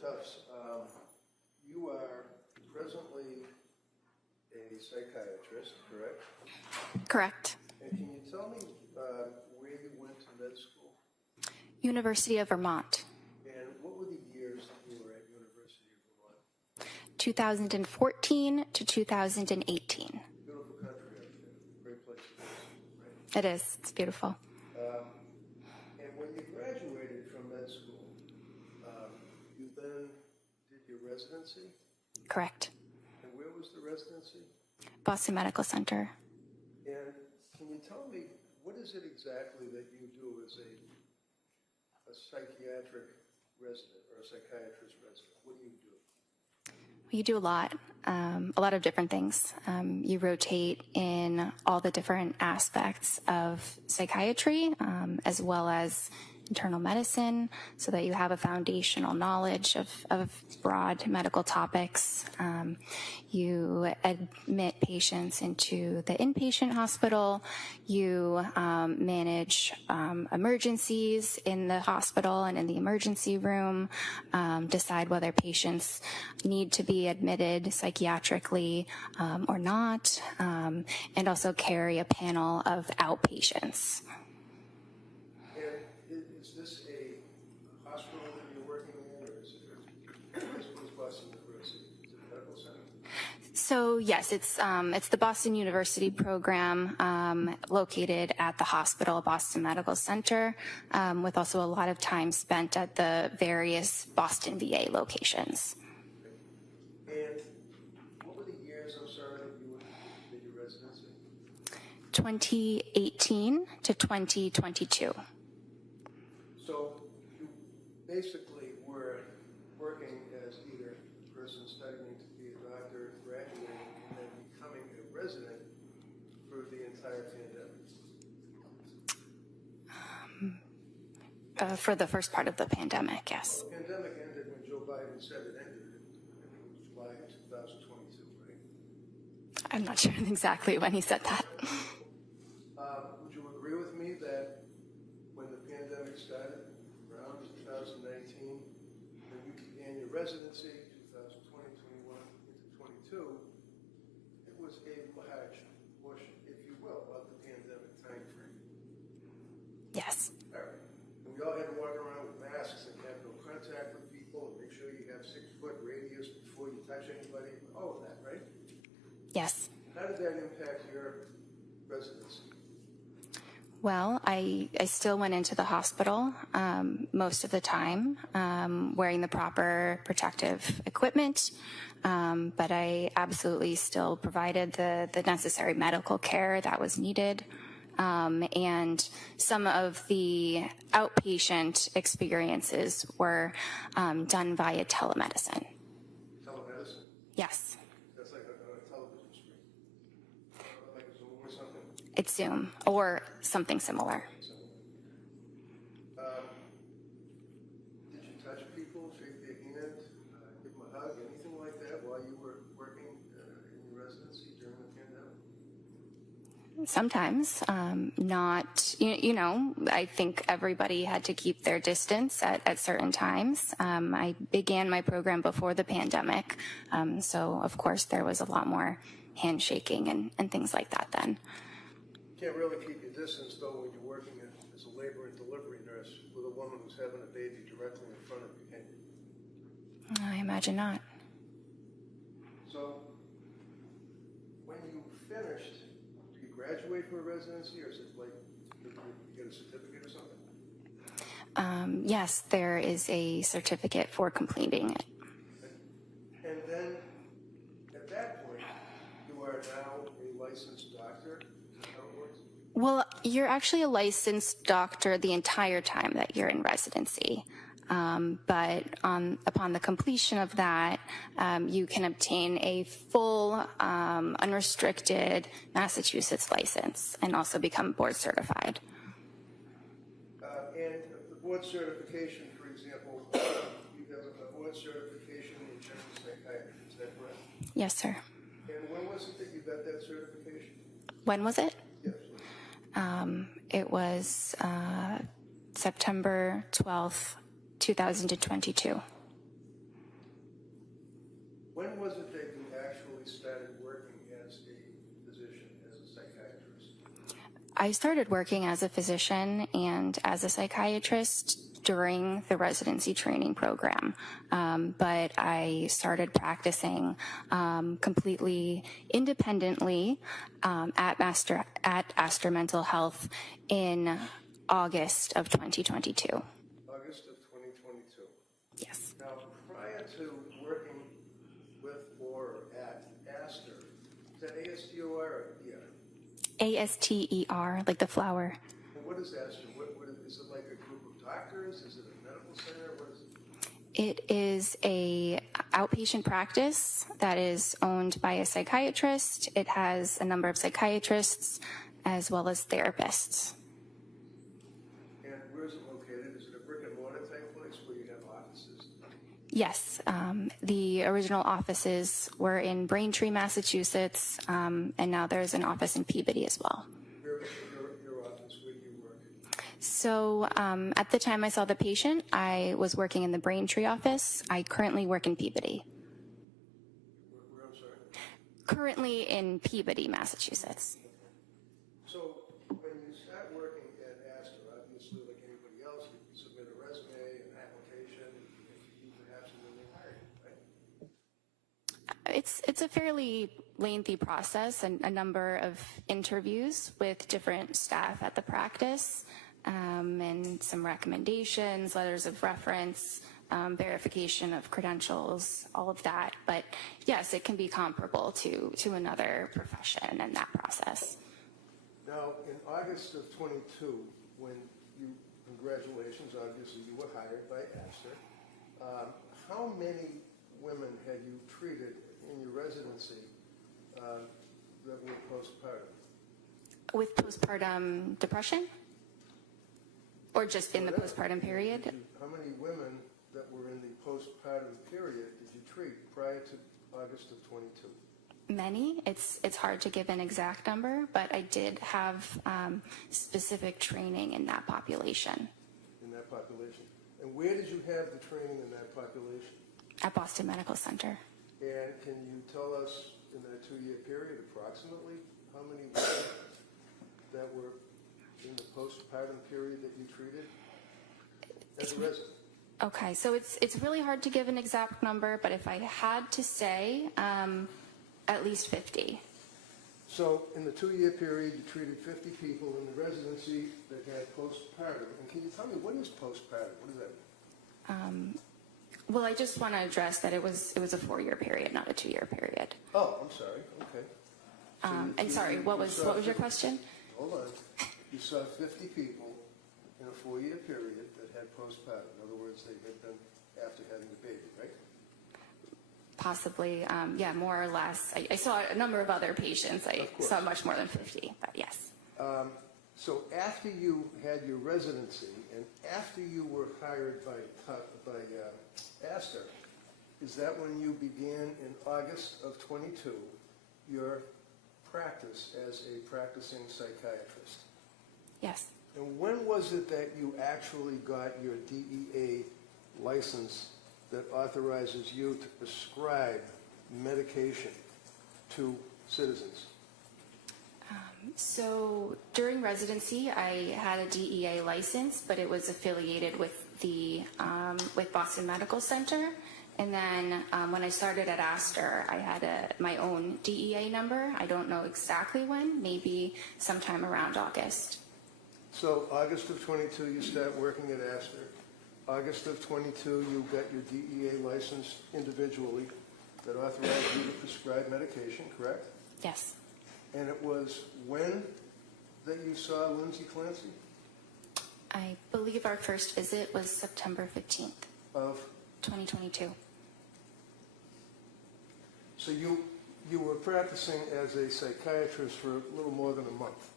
Tufts, you are presently a psychiatrist, correct? Correct. And can you tell me where you went to med school? University of Vermont. And what were the years that you were at University of Vermont? 2014 to 2018. Beautiful country up there. Great place to live, right? It is. It's beautiful. And when you graduated from med school, you then did your residency? Correct. And where was the residency? Boston Medical Center. And can you tell me, what is it exactly that you do as a psychiatric resident or a psychiatrist resident? What do you do? You do a lot of different things. You rotate in all the different aspects of psychiatry, as well as internal medicine, so that you have a foundational knowledge of broad medical topics. You admit patients into the inpatient hospital. You manage emergencies in the hospital and in the emergency room, decide whether patients need to be admitted psychiatrically or not, and also carry a panel of outpatients. Is this a hospital that you're working in, or is it Boston University? Is it a medical center? So yes, it's the Boston University program located at the hospital, Boston Medical Center, with also a lot of time spent at the various Boston VA locations. And what were the years, I'm sorry, that you did your residency? 2018 to 2022. So you basically were working as either a person studying to be a doctor, graduating, and then becoming a resident for the entire pandemic. For the first part of the pandemic, yes. The pandemic ended when Joe Biden said it ended. I think it was July of 2022, right? I'm not sure exactly when he said that. Would you agree with me that when the pandemic started, around 2019, when you began your residency, 2020, 21 into 22, it was a large portion, if you will, of the pandemic time frame? Yes. All right. And we all had to walk around with masks and have no contact with people and make sure you have 6-foot radius before you touch anybody, all of that, right? Yes. How did that impact your residency? Well, I still went into the hospital most of the time, wearing the proper protective equipment, but I absolutely still provided the necessary medical care that was needed. And some of the outpatient experiences were done via telemedicine. Telemedicine? Yes. That's like a television screen. Like a Zoom or something? It's Zoom or something similar. Did you touch people, shake their hand, give them a hug, anything like that while you were working in your residency during the pandemic? Sometimes, not, I think everybody had to keep their distance at certain times. I began my program before the pandemic, so of course there was a lot more handshaking and things like that then. You can't really keep your distance, though, when you're working as a labor and delivery nurse with a woman who's having a baby directly in front of you, can you? I imagine not. So, when you finished, did you graduate from a residency, or is it like you get a certificate or something? Yes, there is a certificate for completing it. And then, at that point, you are now a licensed doctor? Is that how it works? Well, you're actually a licensed doctor the entire time that you're in residency. But upon the completion of that, you can obtain a full, unrestricted Massachusetts license and also become board certified. And the board certification, for example, you have a board certification in general psychiatry, is that correct? Yes, sir. And when was it that you got that certification? When was it? Yes. It was September 12th, 2022. I started working as a physician and as a psychiatrist during the residency training program, but I started practicing completely independently at Astor Mental Health in August of 2022. August of 2022. Yes. Now, prior to working with or at Astor, is that ASTOR or ER? ASTER, like the flower. And what is Astor? What is it, like a group of doctors? Is it a medical center? What is it? It is a outpatient practice that is owned by a psychiatrist. It has a number of psychiatrists as well as therapists. And where is it located? Is it a brick and mortar type place where you have offices? Yes, the original offices were in Braintree, Massachusetts, and now there's an office in Peabody as well. Your office, where do you work? So at the time I saw the patient, I was working in the Braintree office. I currently work in Peabody. Where, I'm sorry? Currently in Peabody, Massachusetts. So when you start working at Astor, obviously like anybody else, you submit a resume, an application, you perhaps and then they hire you, right? It's a fairly lengthy process and a number of interviews with different staff at the practice, and some recommendations, letters of reference, verification of credentials, all of that. But yes, it can be comparable to another profession in that process. Now, in August of 22, when you, congratulations, obviously you were hired by Astor, how many women had you treated in your residency that were postpartum? With postpartum depression? Or just in the postpartum period? How many women that were in the postpartum period did you treat prior to August of 22? Many. It's hard to give an exact number, but I did have specific training in that population. In that population. And where did you have the training in that population? At Boston Medical Center. And can you tell us in that 2-year period approximately how many women that were in the postpartum period that you treated as a resident? Okay, so it's really hard to give an exact number, but if I had to say, at least 50. So in the 2-year period, you treated 50 people in the residency that had postpartum. And can you tell me, what is postpartum? What does that mean? Well, I just want to address that it was a 4-year period, not a 2-year period. Oh, I'm sorry. Okay. And sorry, what was your question? Hold on. You saw 50 people in a 4-year period that had postpartum. In other words, they had been after having a baby, right? Possibly, yeah, more or less. I saw a number of other patients. I saw much more than 50, but yes. So after you had your residency and after you were hired by Astor, is that when you began in August of 22 your practice as a practicing psychiatrist? Yes. And when was it that you actually got your DEA license that authorizes you to prescribe medication to citizens? So during residency, I had a DEA license, but it was affiliated with the with Boston Medical Center. And then when I started at Astor, I had my own DEA number. I don't know exactly when, maybe sometime around August. So August of 22, you start working at Astor. August of 22, you got your DEA license individually that authorized you to prescribe medication, correct? Yes. And it was when that you saw Lindsay Clancy? I believe our first visit was September 15th Of? 2022. So you were practicing as a psychiatrist for a little more than a month.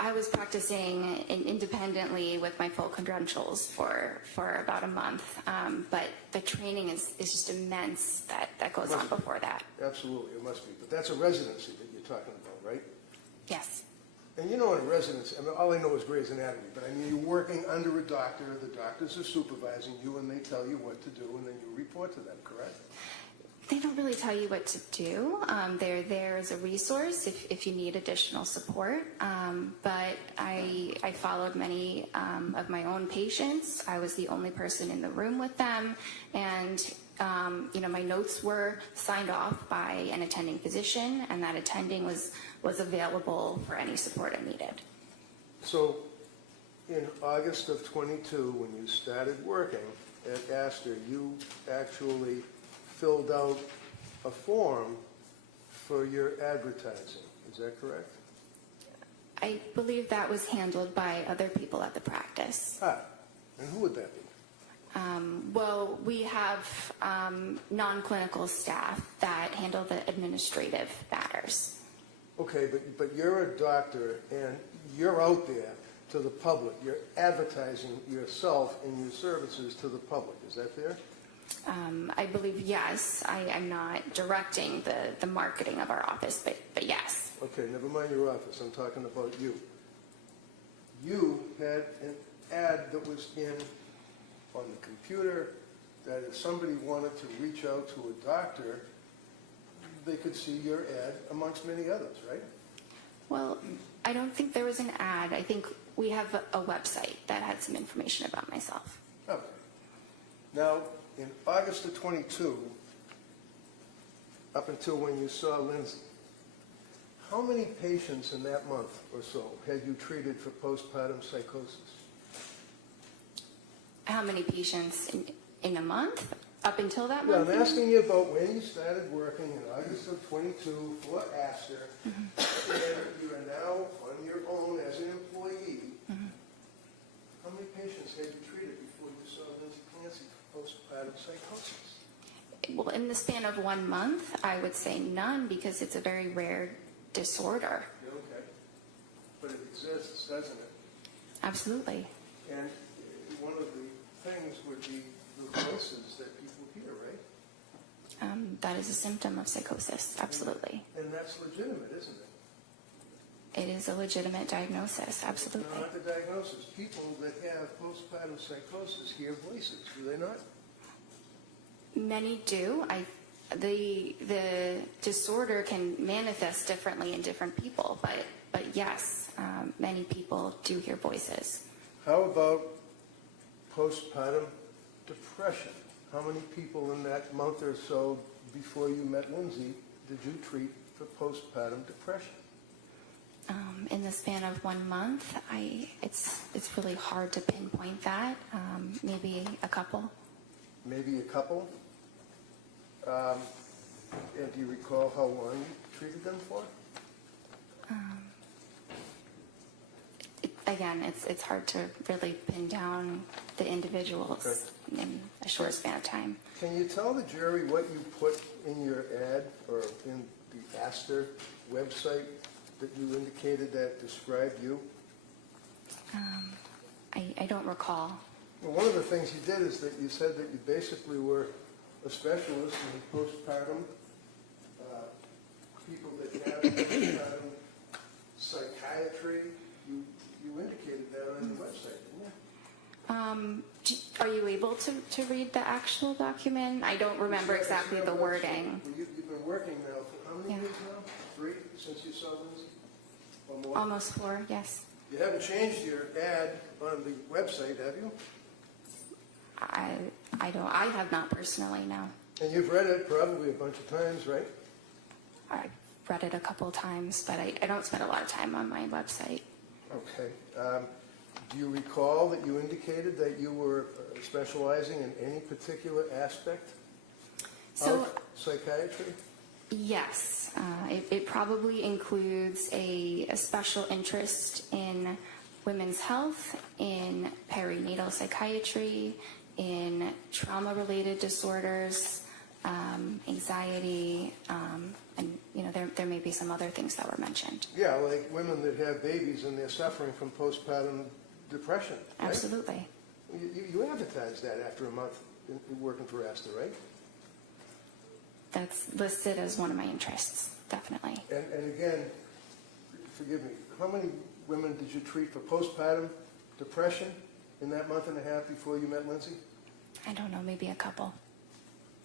I was practicing independently with my full credentials for about a month, but the training is just immense that goes on before that. Absolutely, it must be. But that's a residency that you're talking about, right? Yes. And you know, in a residency, I mean, all I know is Grey's Anatomy, but I mean, you're working under a doctor, the doctors are supervising you, and they tell you what to do, and then you report to them, correct? They don't really tell you what to do. They're there as a resource if you need additional support. But I followed many of my own patients. I was the only person in the room with them. And, my notes were signed off by an attending physician, and that attending was available for any support I needed. So in August of 22, when you started working at Astor, you actually filled out a form for your advertising. Is that correct? I believe that was handled by other people at the practice. And who would that be? Well, we have non-clinical staff that handle the administrative matters. Okay, but you're a doctor and you're out there to the public. You're advertising yourself and your services to the public. Is that fair? I believe yes. I'm not directing the marketing of our office, but yes. Okay, never mind your office. I'm talking about you. You had an ad that was on the computer that if somebody wanted to reach out to a doctor, they could see your ad amongst many others, right? Well, I don't think there was an ad. I think we have a website that had some information about myself. Okay. Now, in August of 22, up until when you saw Lindsay, how many patients in that month or so had you treated for postpartum psychosis? How many patients in a month? Up until that Yeah, month? I'm asking you about when you started working in August of 22 for Astor, and you are now on your own as an employee. How many patients had you treated before you saw Lindsay Clancy for postpartum psychosis? Well, in the span of 1 month, I would say none because it's a very rare disorder. Okay. But it exists, doesn't it? Absolutely. And one of the things would be the voices that people hear, right? That is a symptom of psychosis, absolutely. And that's legitimate, isn't it? It is a legitimate diagnosis, absolutely. No, not the diagnosis. People that have postpartum psychosis hear voices, do they not? Many do. The disorder can manifest differently in different people, but yes, many people do hear voices. How about postpartum depression? How many people in that month or so before you met Lindsay did you treat for postpartum depression? In the span of 1 month, it's really hard to pinpoint that. Maybe a couple. Maybe a couple? And do you recall how long you treated them for? Again, it's hard to really pin down the individuals in a short span of time. Can you tell the jury what you put in your ad or in the Astor website that you indicated that described you? I don't recall. Well, one of the things you did is that you said that you basically were a specialist in postpartum, people that have postpartum psychiatry. You indicated that on your website, didn't you? Are you able to read the actual document? I don't remember exactly the wording. Well, you've been working now for how many years now? 3 since you saw Lindsay? Or more? Almost 4, yes. You haven't changed your ad on the website, have you? I have not personally, no. And you've read it probably a bunch of times, right? I've read it a couple times, but I don't spend a lot of time on my website. Okay. Do you recall that you indicated that you were specializing in any particular aspect of psychiatry? Yes. It probably includes a special interest in women's health, in perinatal psychiatry, in trauma-related disorders, anxiety, and there may be some other things that were mentioned. Yeah, like women that have babies and they're suffering from postpartum depression. Right? Absolutely. You advertised that after a month working for Astor, right? That's listed as one of my interests, definitely. And again, forgive me, how many women did you treat for postpartum depression in that month and a half before you met Lindsay? I don't know, maybe a couple.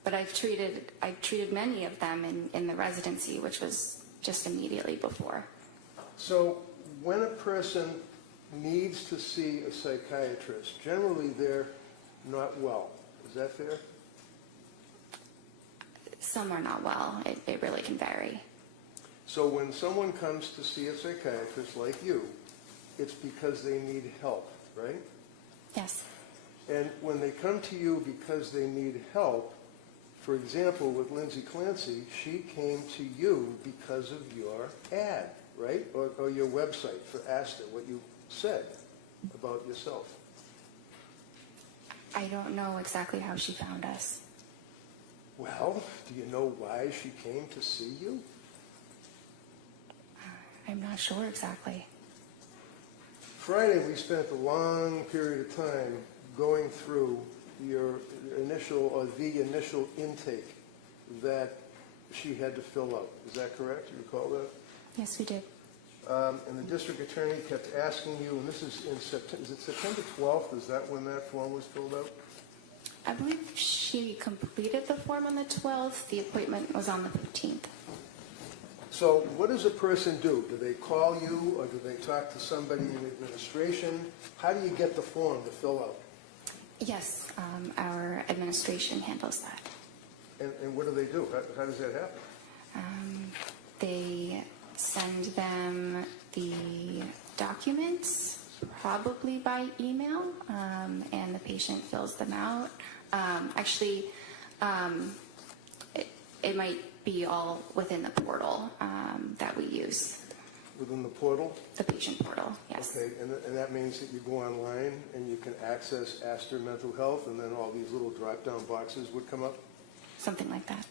But I've treated many of them in the residency, which was just immediately before. So when a person needs to see a psychiatrist, generally they're not well. Is that fair? Some are not well. It really can vary. So when someone comes to see a psychiatrist like you, it's because they need help, right? Yes. And when they come to you because they need help, for example, with Lindsay Clancy, she came to you because of your ad, right? Or your website for Asta, what you said about yourself. I don't know exactly how she found us. Well, do you know why she came to see you? I'm not sure exactly. Friday, we spent a long period of time going through your initial, or the initial intake that she had to fill out. Is that correct? You recall that? Yes, we did. And the district attorney kept asking you, and this is in September, is it September 12th? Is that when that form was filled out? I believe she completed the form on the 12th. The appointment was on the 15th. So what does a person do? Do they call you, or do they talk to somebody in administration? How do you get the form to fill out? Yes, our administration handles that. And what do they do? How does that happen? They send them the documents, probably by email, and the patient fills them out. Actually, it might be all within the portal that we use. Within the portal? The patient portal, yes. Okay, and that means that you go online and you can access Astor Mental Health, and then all these little drop-down boxes would come up? Something like that.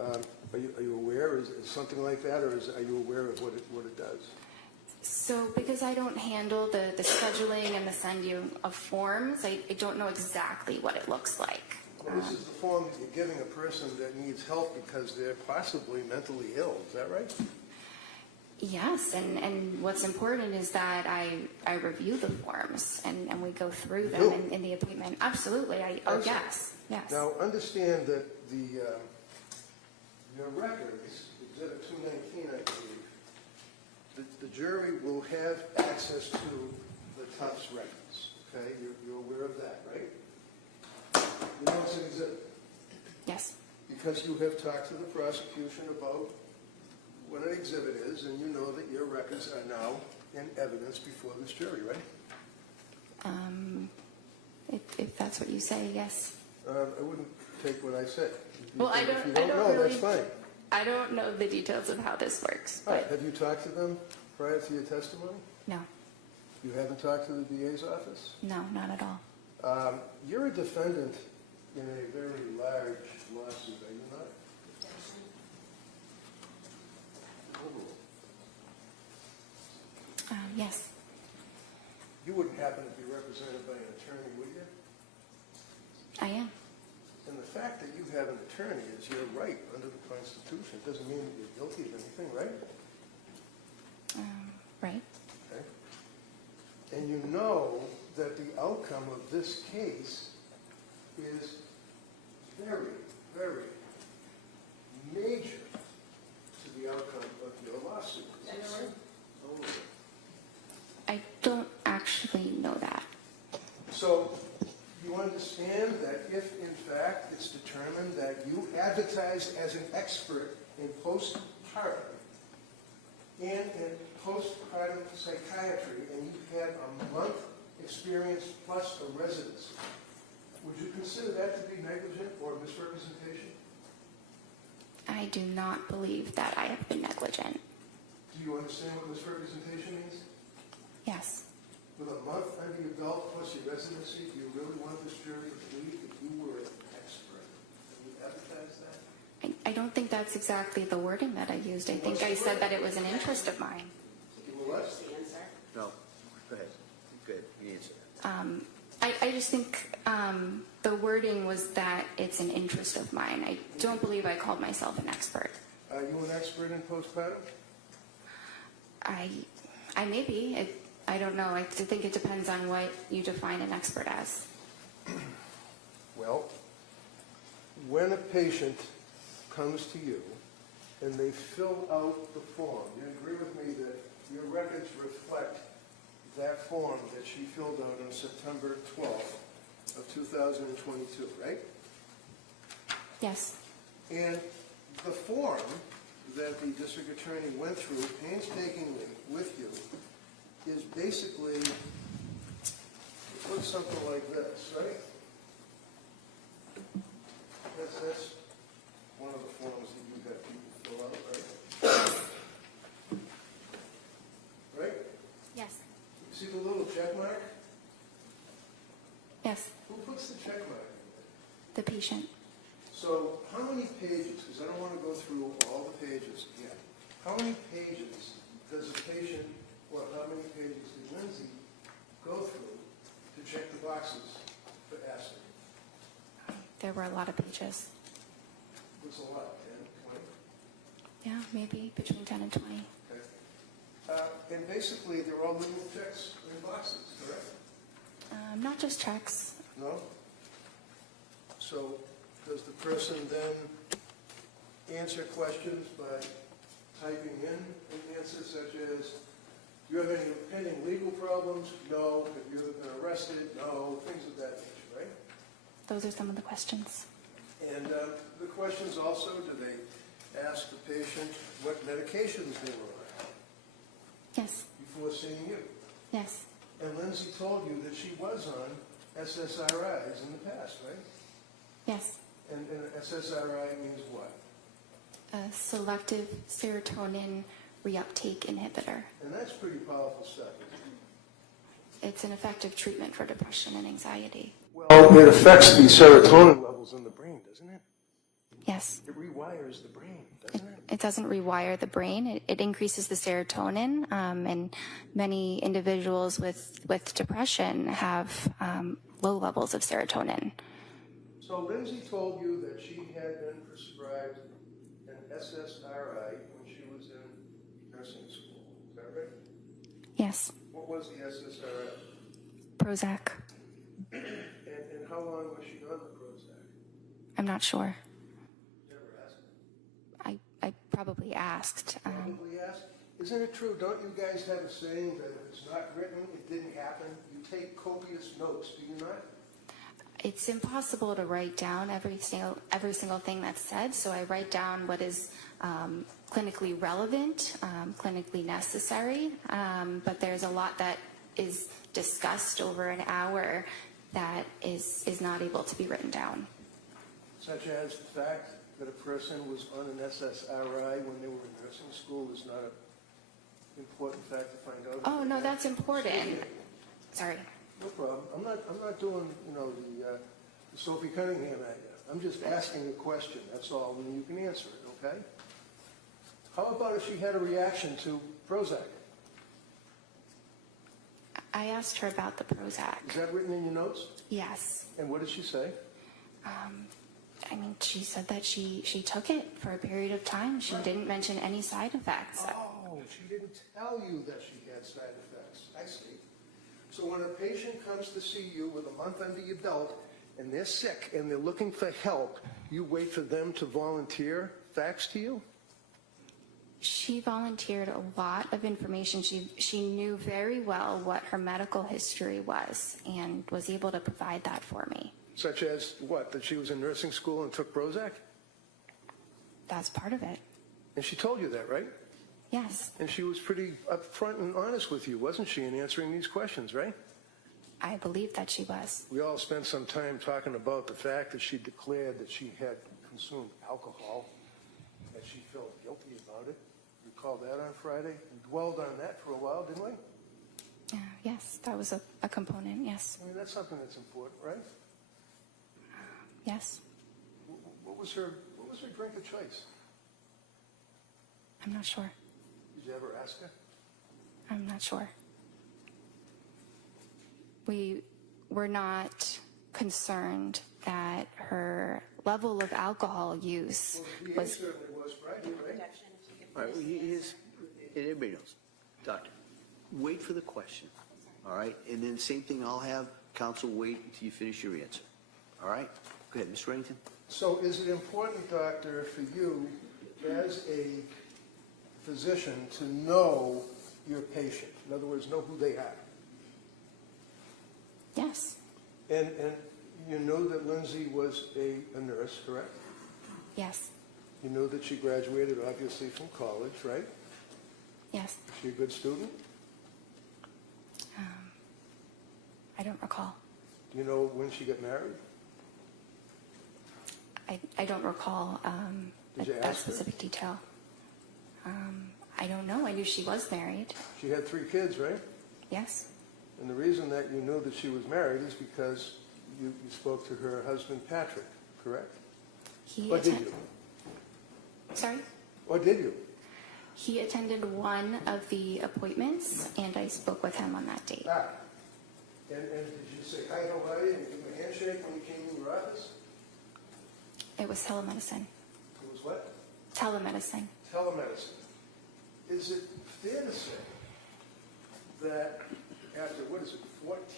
Are you aware? Is something like that, or are you aware of what it does? So because I don't handle the scheduling and the sending of forms, I don't know exactly what it looks like. Well, this is the form that you're giving a person that needs help because they're possibly mentally ill. Is that right? Yes, and what's important is that I review the forms and we go through them in the appointment. Absolutely. Yes. Now, understand that your records, Exhibit 219, I believe, the jury will have access to the Tufts records. Okay, you're aware of that, right? You know it's an exhibit. Yes. Because you have talked to the prosecution about what an exhibit is, and you know that your records are now in evidence before this jury, right? If that's what you say, yes. I wouldn't take what I said. Well, If you don't know, really, that's fine. I don't know the details of how this works. All right, But have you talked to them prior to your testimony? no, You haven't talked to the DA's office? no, not at all. You're a defendant in a very large lawsuit, are you not? Yes. You wouldn't happen to be represented by an attorney, would you? I am. And the fact that you have an attorney is your right under the Constitution. It doesn't mean that you're guilty of anything, right? Right. Okay. And you know that the outcome of this case is very, very major to the outcome of your lawsuit. Is that right? Oh. I don't actually know that. So you understand that if, in fact, it's determined that you advertised as an expert in postpartum and in postpartum psychiatry, and you had a month experience plus a residency, would you consider that to be negligent or misrepresentation? I do not believe that I have been negligent. Do you understand what misrepresentation means? Yes. With a month under your belt plus your residency, do you really want this jury to believe that you were an expert? Have you advertised that? I don't think that's exactly the wording that I used. I think I said that it was an interest of mine. What? No, go ahead. Good, you answer. I just think the wording was that it's an interest of mine. I don't believe I called myself an expert. Are you an expert in postpartum? I may be. I don't know. I think it depends on what you define an expert as. Well, when a patient comes to you and they fill out the form, you agree with me that your records reflect that form that she filled out on September 12th of 2022, right? Yes. And the form that the district attorney went through painstakingly with you is basically, it looks something like this, right? That's one of the forms that you got people fill out, right? Right? Yes. See the little check mark? Yes. Who puts the check mark in The patient. So how many pages, because I don't want to go through all the pages again, how many pages does a patient, or how many pages did Lindsay go through to check the boxes for acid? There were a lot of pages. It's a lot, 10, 20? Yeah, maybe between 10 and 20. Okay. And basically, they're all little checks in boxes, correct? Not just checks. No? So does the person then answer questions by typing in an answer such as, do you have any pending legal problems? No. Have you ever been arrested? No. Things of that nature, right? Those are some of the questions. And the questions also, do they ask the patient what medications they were on Yes. before seeing you? Yes. And Lindsay told you that she was on SSRIs in the past, right? Yes. And SSRI means what? A selective serotonin reuptake inhibitor. And that's pretty powerful stuff, isn't it? It's an effective treatment for depression and anxiety. Well, it affects the serotonin levels in the brain, doesn't it? Yes. It rewires the brain, doesn't it? It doesn't rewire the brain. It increases the serotonin, and many individuals with depression have low levels of serotonin. So Lindsay told you that she had been prescribed an SSRI when she was in nursing school. Is that right? Yes. What was the SSRI? Prozac. And how long was she on the Prozac? I'm not sure. Never asked. I probably asked. Probably asked. Isn't it true? Don't you guys have a saying that if it's not written, it didn't happen? You take copious notes, do you not? It's impossible to write down every single thing that's said, so I write down what is clinically relevant, clinically necessary, but there's a lot that is discussed over an hour that is not able to be written down. Such as the fact that a person was on an SSRI when they were in nursing school is not an important fact to find out. Oh, no, that's important. Sorry. No problem. I'm not doing, the Sophie Cunningham at you. I'm just asking a question. That's all, and you can answer it, okay? How about if she had a reaction to Prozac? I asked her about the Prozac. Is that written in your notes? Yes. And what did she say? She said that she took it for a period of time. She didn't mention any side effects. Oh, she didn't tell you that she had side effects. I see. So when a patient comes to see you with a month under your belt and they're sick and they're looking for help, you wait for them to volunteer facts to you? She volunteered a lot of information. She knew very well what her medical history was and was able to provide that for me. Such as what? That she was in nursing school and took Prozac? That's part of it. And she told you that, right? Yes. And she was pretty upfront and honest with you, wasn't she, in answering these questions, right? I believe that she was. We all spent some time talking about the fact that she declared that she had consumed alcohol, that she felt guilty about it. Recall that on Friday? We dwelled on that for a while, didn't we? Yes, that was a component, yes. I mean, that's something that's important, right? Yes. What was her drink of choice? I'm not sure. Did you ever ask her? I'm not sure. We were not concerned that her level of alcohol use Well, the was... certainly was Friday, right? All right, everybody knows. Doctor, wait for the question, all right? And then same thing, I'll have counsel wait until you finish your answer, all right? Go ahead, Mr. Reddington. So is it important, doctor, for you as a physician to know your patient? In other words, know who they are? Yes. And you know that Lindsay was a nurse, correct? Yes. You know that she graduated, obviously, from college, right? Yes. Is she a good student? I don't recall. Do you know when she got married? I don't recall Did you that ask her? specific detail. I don't know. I knew she was married. She had 3 kids, right? Yes. And the reason that you knew that she was married is because you spoke to her husband, Patrick, correct? Or did you? Sorry? Or did you? He attended one of the appointments, and I spoke with him on that date. Ah. And did you say, hi, how are you, and give him a handshake when you came to your office? It was telemedicine. It was what? Telemedicine. Telemedicine. Is it fair to say that after, 14,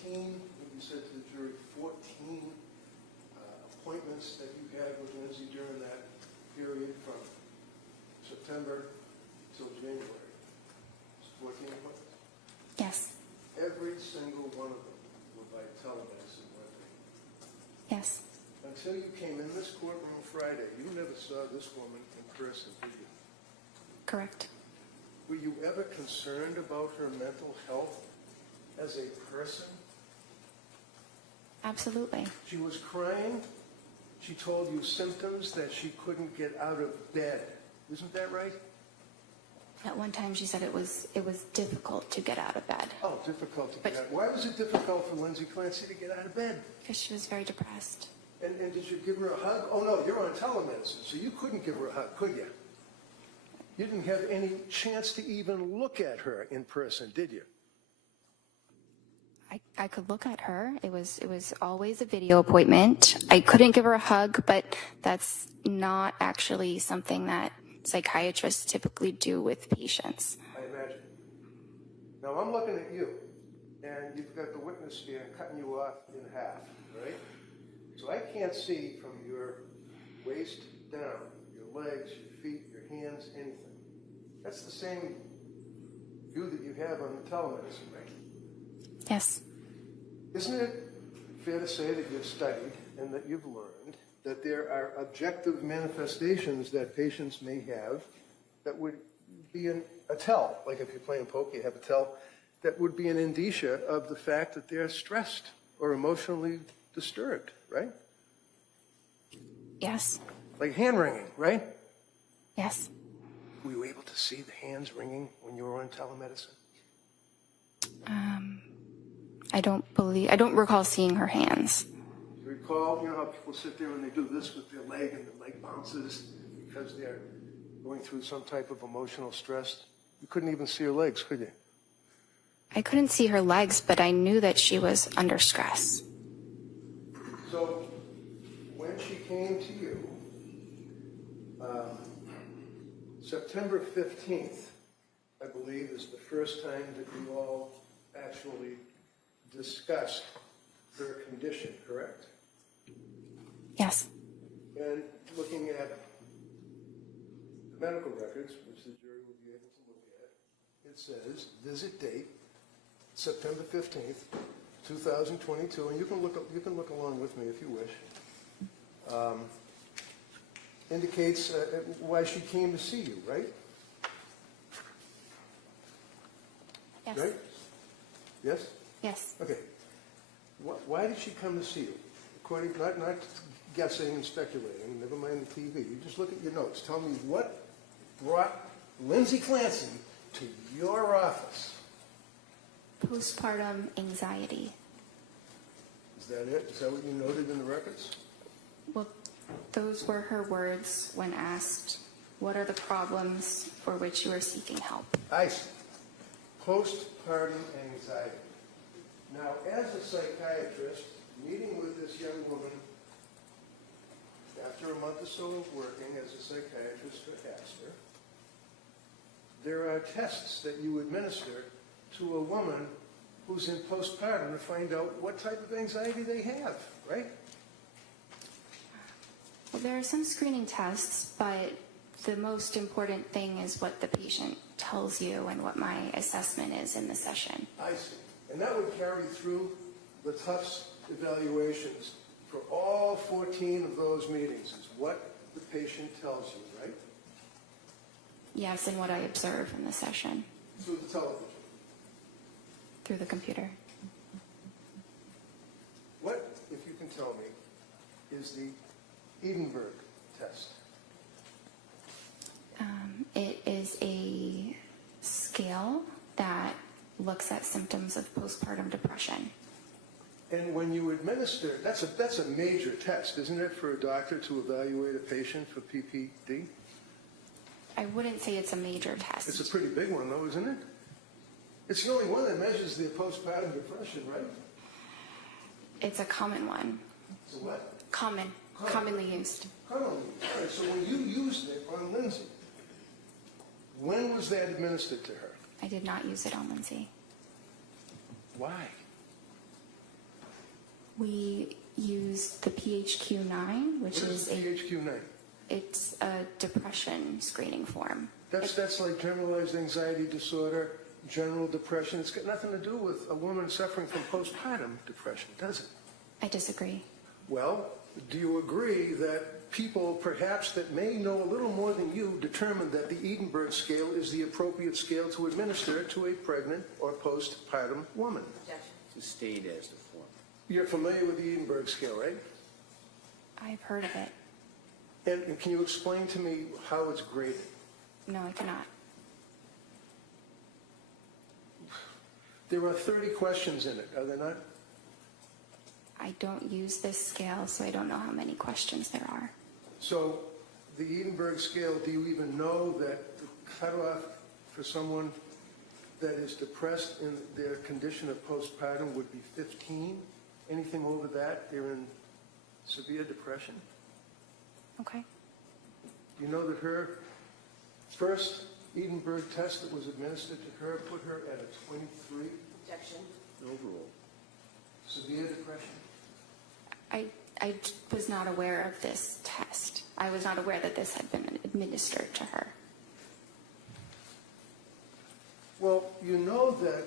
you said to the jury, 14 appointments that you had with Lindsay during that period from September till January? 14 appointments? Yes. Every single one of them were by telemedicine, weren't they? Yes. Until you came in this courtroom Friday, you never saw this woman in person, did you? Correct. Were you ever concerned about her mental health as a person? Absolutely. She was crying. She told you symptoms that she couldn't get out of bed. Isn't that right? At one time, she said it was difficult to get out of bed Oh, difficult to But- get out. Why was it difficult for Lindsay Clancy to get out of bed? because she was very depressed. And did you give her a hug? Oh, no, you're on telemedicine, so you couldn't give her a hug, could you? You didn't have any chance to even look at her in person, did you? I could look at her. It was always a video appointment. I couldn't give her a hug, but that's not actually something that psychiatrists typically do with patients. I imagine. Now, I'm looking at you, and you've got the witness stand cutting you off in half, right? So I can't see from your waist down, your legs, your feet, your hands, anything. That's the same view that you have on the telemedicine, right? Yes. Isn't it fair to say that you've studied and that you've learned that there are objective manifestations that patients may have that would be a tell, like if you're playing poker, you have a tell, that would be an indicia of the fact that they're stressed or emotionally disturbed, right? Yes. Like hand wringing, right? Yes. Were you able to see the hands wringing when you were on telemedicine? I don't recall seeing her hands. You recall, you know how people sit there and they do this with their leg and the leg bounces because they're going through some type of emotional stress? You couldn't even see her legs, could you? I couldn't see her legs, but I knew that she was under stress. So when she came to you, September 15th, I believe, is the first time that you all actually discussed her condition, correct? Yes. And looking at the medical records, which the jury will be able to look at, it says, visit date, September 15th, 2022, and you can look along with me if you wish. Indicates why she came to see you, right? Yes. Right? Yes? Yes. Okay. Why did she come to see you? According, not guessing and speculating, never mind the TV. You just look at your notes. Tell me what brought Lindsay Clancy to your office. Postpartum anxiety. Is that it? Is that what you noted in the records? Well, those were her words when asked, what are the problems for which you are seeking help? I see. Postpartum anxiety. Now, as a psychiatrist, meeting with this young woman after a month or so of working as a psychiatrist for Asper, there are tests that you administer to a woman who's in postpartum to find out what type of anxiety they have, right? Well, there are some screening tests, but the most important thing is what the patient tells you and what my assessment is in the session. I see. And that would carry through the Tufts evaluations for all 14 of those meetings, is what the patient tells you, right? Yes, and what I observe in the session Through the television. through the computer. What, if you can tell me, is the Edinburgh test? It is a scale that looks at symptoms of postpartum depression. And when you administer, that's a major test, isn't it, for a doctor to evaluate a patient for PPD? I wouldn't say it's a major test. It's a pretty big one, though, isn't it? It's the only one that measures the postpartum depression, right? It's a common one. It's a what? Commonly used. Commonly. All right, so when you used it on Lindsay, when was that administered to her? I did not use it on Lindsay. Why? We used the PHQ-9, which What is is PHQ-9? it's a depression screening form. That's like generalized anxiety disorder, general depression. It's got nothing to do with a woman suffering from postpartum depression, does it? I disagree. Well, do you agree that people perhaps that may know a little more than you determined that the Edinburgh scale is the appropriate scale to administer to a pregnant or postpartum woman? Sustained as the form. You're familiar with the Edinburgh scale, right? I've heard of it. And can you explain to me how it's graded? No, I cannot. There are 30 questions in it, are there not? I don't use this scale, so I don't know how many questions there are. So the Edinburgh scale, do you even know that the cutoff for someone that is depressed in their condition of postpartum would be 15? Anything over that, they're in severe depression? Okay. You know that her first Edinburgh test that was administered to her put her at a 23 Overall. severe depression? I was not aware of this test. I was not aware that this had been administered to her. Well, you know that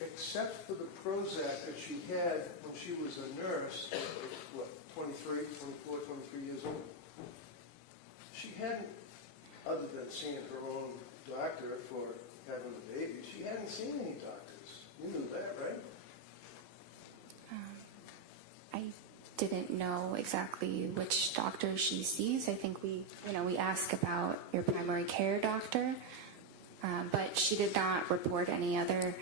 except for the Prozac that she had when she was a nurse, what, 23, 24, 23 years old, she hadn't, other than seeing her own doctor for having the baby, she hadn't seen any doctors. You knew that, right? I didn't know exactly which doctor she sees. I think we ask about your primary care doctor, but she did not report any other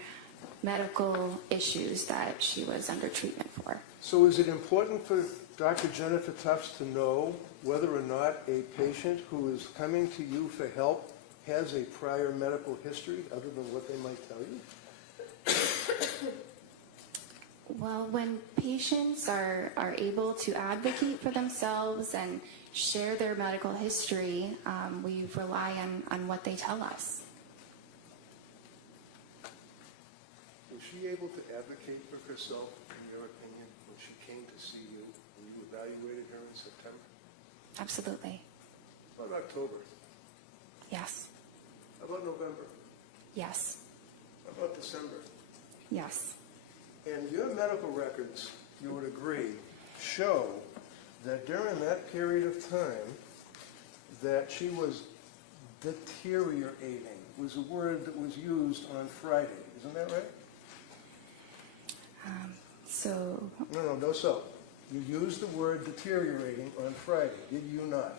medical issues that she was under treatment for. So is it important for Dr. Jennifer Tufts to know whether or not a patient who is coming to you for help has a prior medical history other than what they might tell you? Well, when patients are able to advocate for themselves and share their medical history, we rely on what they tell us. Was she able to advocate for herself, in your opinion, when she came to see you, when you evaluated her in September? Absolutely. How about October? Yes. How about November? Yes. How about December? Yes. And your medical records, you would agree, show that during that period of time that she was deteriorating, was a word that was used on Friday. Isn't that right? No, so. You used the word deteriorating on Friday, did you not?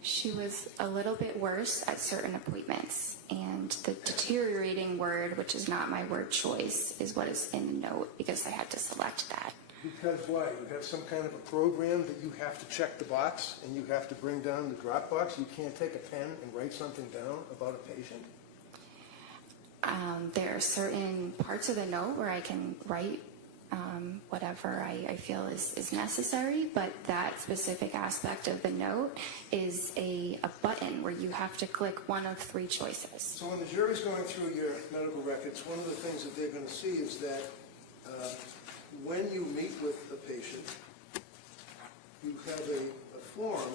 She was a little bit worse at certain appointments, and the deteriorating word, which is not my word choice, is what is in the note because I had to select that. Because why? You have some kind of a program that you have to check the box and you have to bring down the drop box? You can't take a pen and write something down about a patient? There are certain parts of the note where I can write whatever I feel is necessary, but that specific aspect of the note is a button where you have to click one of three choices. So when the jury's going through your medical records, one of the things that they're going to see is that when you meet with a patient, you have a form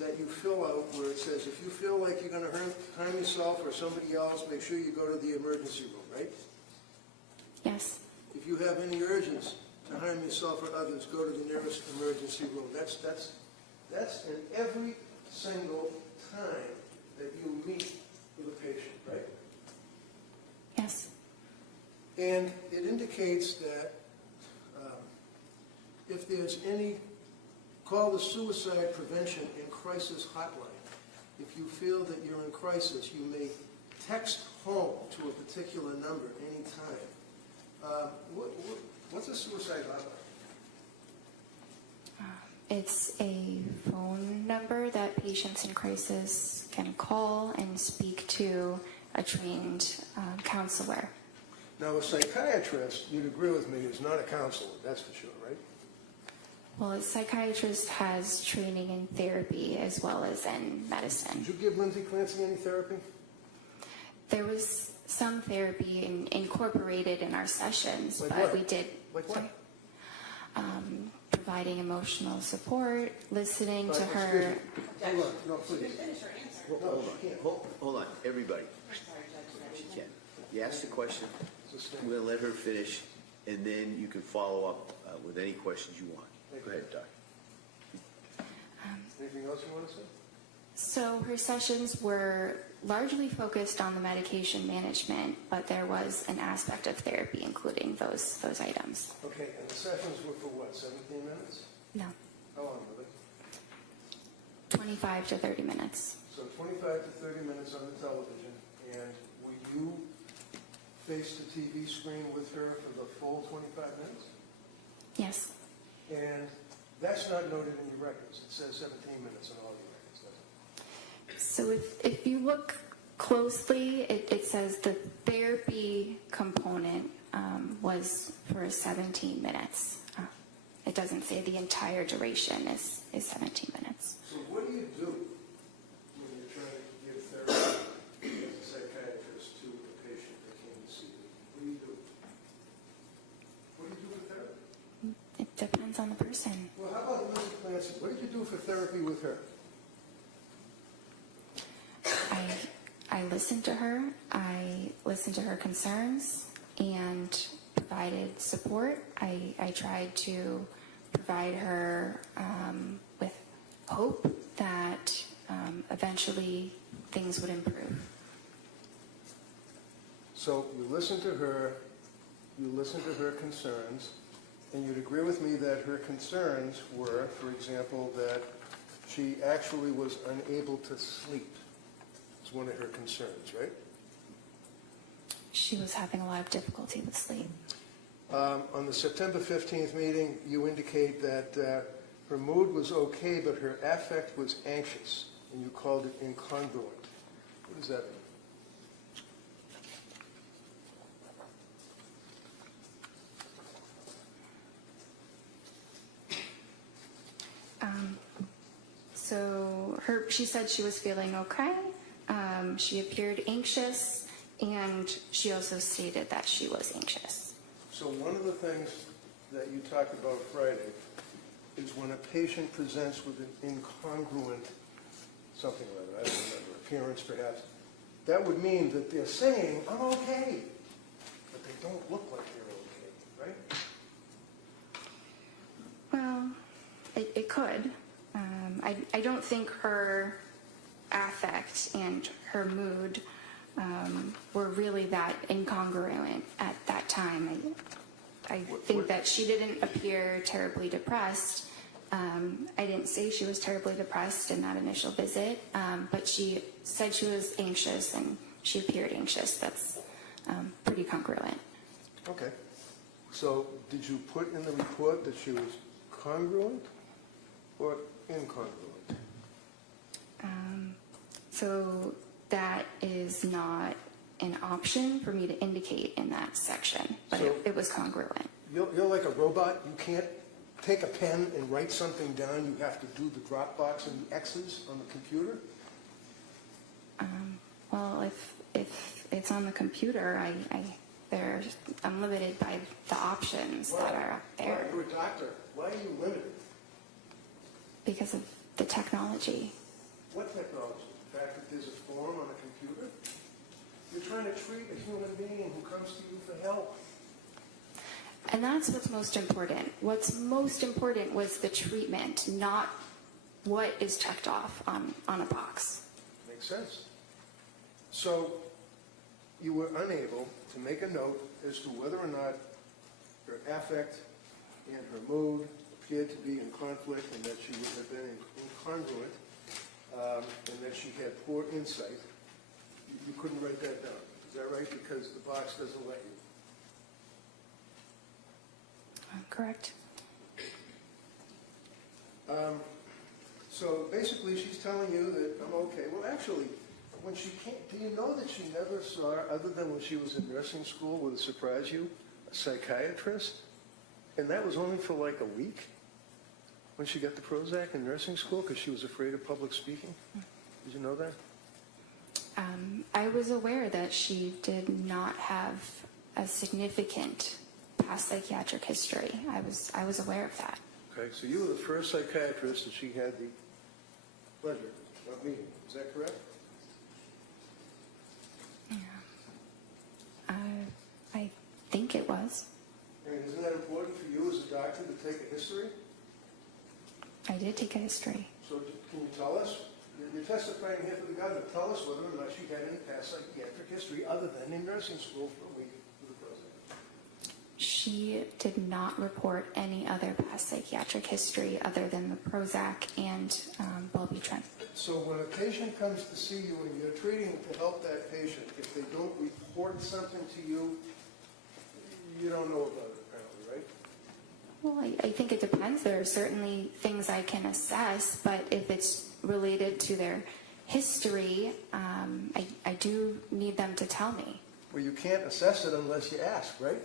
that you fill out where it says, if you feel like you're going to harm yourself or somebody else, make sure you go to the emergency room, right? Yes. If you have any urges to harm yourself or others, go to the nearest emergency room. That's in every single time that you meet with a patient, right? Yes. And it indicates that if there's any, call the Suicide Prevention and Crisis Hotline. If you feel that you're in crisis, you may text home to a particular number anytime. What's a suicide hotline? It's a phone number that patients in crisis can call and speak to a trained counselor. Now, a psychiatrist, you'd agree with me, is not a counselor, that's for sure, right? Well, a psychiatrist has training in therapy as well as in medicine. Did you give Lindsay Clancy any therapy? There was some therapy incorporated in our sessions, Like but what? we did. Like what? Sorry. Providing emotional support, listening to Excuse her. me. Hold on, no, please. Hold on, hold on, everybody. She can. You ask the question, we'll let her finish, and then you can follow up with any questions you want. Go ahead, Doc. Anything else you want to say? So her sessions were largely focused on the medication management, but there was an aspect of therapy including those items. Okay, and the sessions were for what, 17 minutes? No, How long were they? 25 to 30 minutes. So 25 to 30 minutes on the television, and were you face the TV screen with her for the full 25 minutes? Yes. And that's not noted in your records. It says 17 minutes on all your records, doesn't it? So if you look closely, it says the therapy component was for 17 minutes. It doesn't say the entire duration is 17 minutes. So what do you do when you're trying to give therapy as a psychiatrist to a patient that came to see you? What do you do? What do you do for therapy? It depends on the person. Well, how about Lindsay Clancy? What did you do for therapy with her? I listened to her. I listened to her concerns and provided support. I tried to provide her with hope that eventually things would improve. So you listened to her, you listened to her concerns, and you'd agree with me that her concerns were, for example, that she actually was unable to sleep. It's one of her concerns, right? She was having a lot of difficulty with sleep. On the September 15th meeting, you indicate that her mood was okay, but her affect was anxious, and you called it incongruent. What does that mean? So she said she was feeling okay. She appeared anxious, and she also stated that she was anxious. So one of the things that you talked about Friday is when a patient presents with an incongruent something or other, I don't remember, appearance perhaps, that would mean that they're saying, I'm okay, but they don't look like they're okay, right? Well, it could. I don't think her affect and her mood were really that incongruent at that time. I think that she didn't appear terribly depressed. I didn't say she was terribly depressed in that initial visit, but she said she was anxious and she appeared anxious. That's pretty congruent. Okay. So did you put in the report that she was congruent or incongruent? So that is not an option for me to indicate in that section, but So- it was congruent. You're like a robot. You can't take a pen and write something down. You have to do the drop box and the X's on the computer. Well, if it's on the computer, I'm limited by the options that are up there You're a doctor. Why are you limited? because of the technology. What technology? The fact that there's a form on a computer? You're trying to treat a human being who comes to you for help. And that's what's most important. What's most important was the treatment, not what is checked off on a box. Makes sense. So you were unable to make a note as to whether or not her affect and her mood appeared to be in conflict, and that she would have been incongruent, and that she had poor insight. You couldn't write that down. Is that right? Because the box doesn't let you. Correct. So basically she's telling you that I'm okay. Well, actually, when she came, do you know that she never saw, other than when she was in nursing school, would it surprise you, a psychiatrist? And that was only for like a week when she got the Prozac in nursing school because she was afraid of public speaking? Did you know that? I was aware that she did not have a significant past psychiatric history. I was aware of that. Okay, so you were the first psychiatrist that she had the pleasure of meeting. Is that correct? Yeah. I think it was. And isn't that important for you as a doctor to take a history? I did take a history. So can you tell us? You're testifying here for the government. Tell us whether or not she had any past psychiatric history other than in nursing school for a week with the president. She did not report any other past psychiatric history other than the Prozac and Wellbutrin. So when a patient comes to see you and you're treating to help that patient, if they don't report something to you, you don't know about it apparently, right? Well, I think it depends. There are certainly things I can assess, but if it's related to their history, I do need them to tell me. Well, you can't assess it unless you ask, right?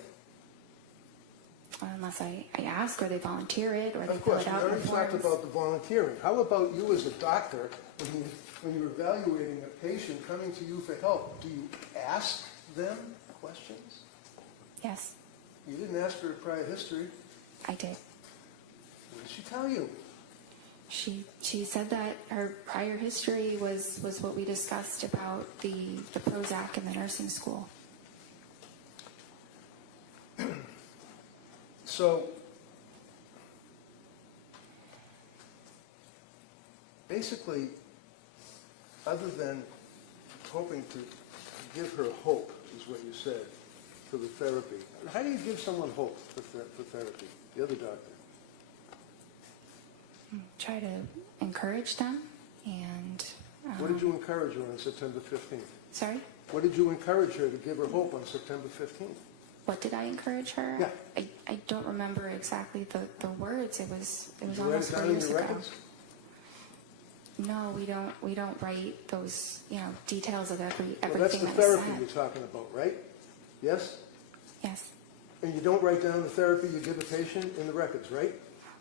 Unless I ask, or they volunteer it, or they Of fill course, it we out in already talked forms. about the volunteering. How about you as a doctor, when you're evaluating a patient coming to you for help, do you ask them questions? Yes, You didn't ask her prior history. I did. What did she tell you? She said that her prior history was what we discussed about the Prozac in the nursing school. So, basically, other than hoping to give her hope, is what you said, for the therapy. How do you give someone hope for therapy? The other doctor. Try to encourage them and... What did you encourage her on September 15th? Sorry? What did you encourage her to give her hope on September 15th? What did I encourage her? Yeah. I don't remember exactly the words. It was Did you write almost it 4 down in years your ago. records? No, we don't write those details of Well, everything that's the that's therapy said. you're talking about, right? Yes? Yes. And you don't write down the therapy you give a patient in the records, right?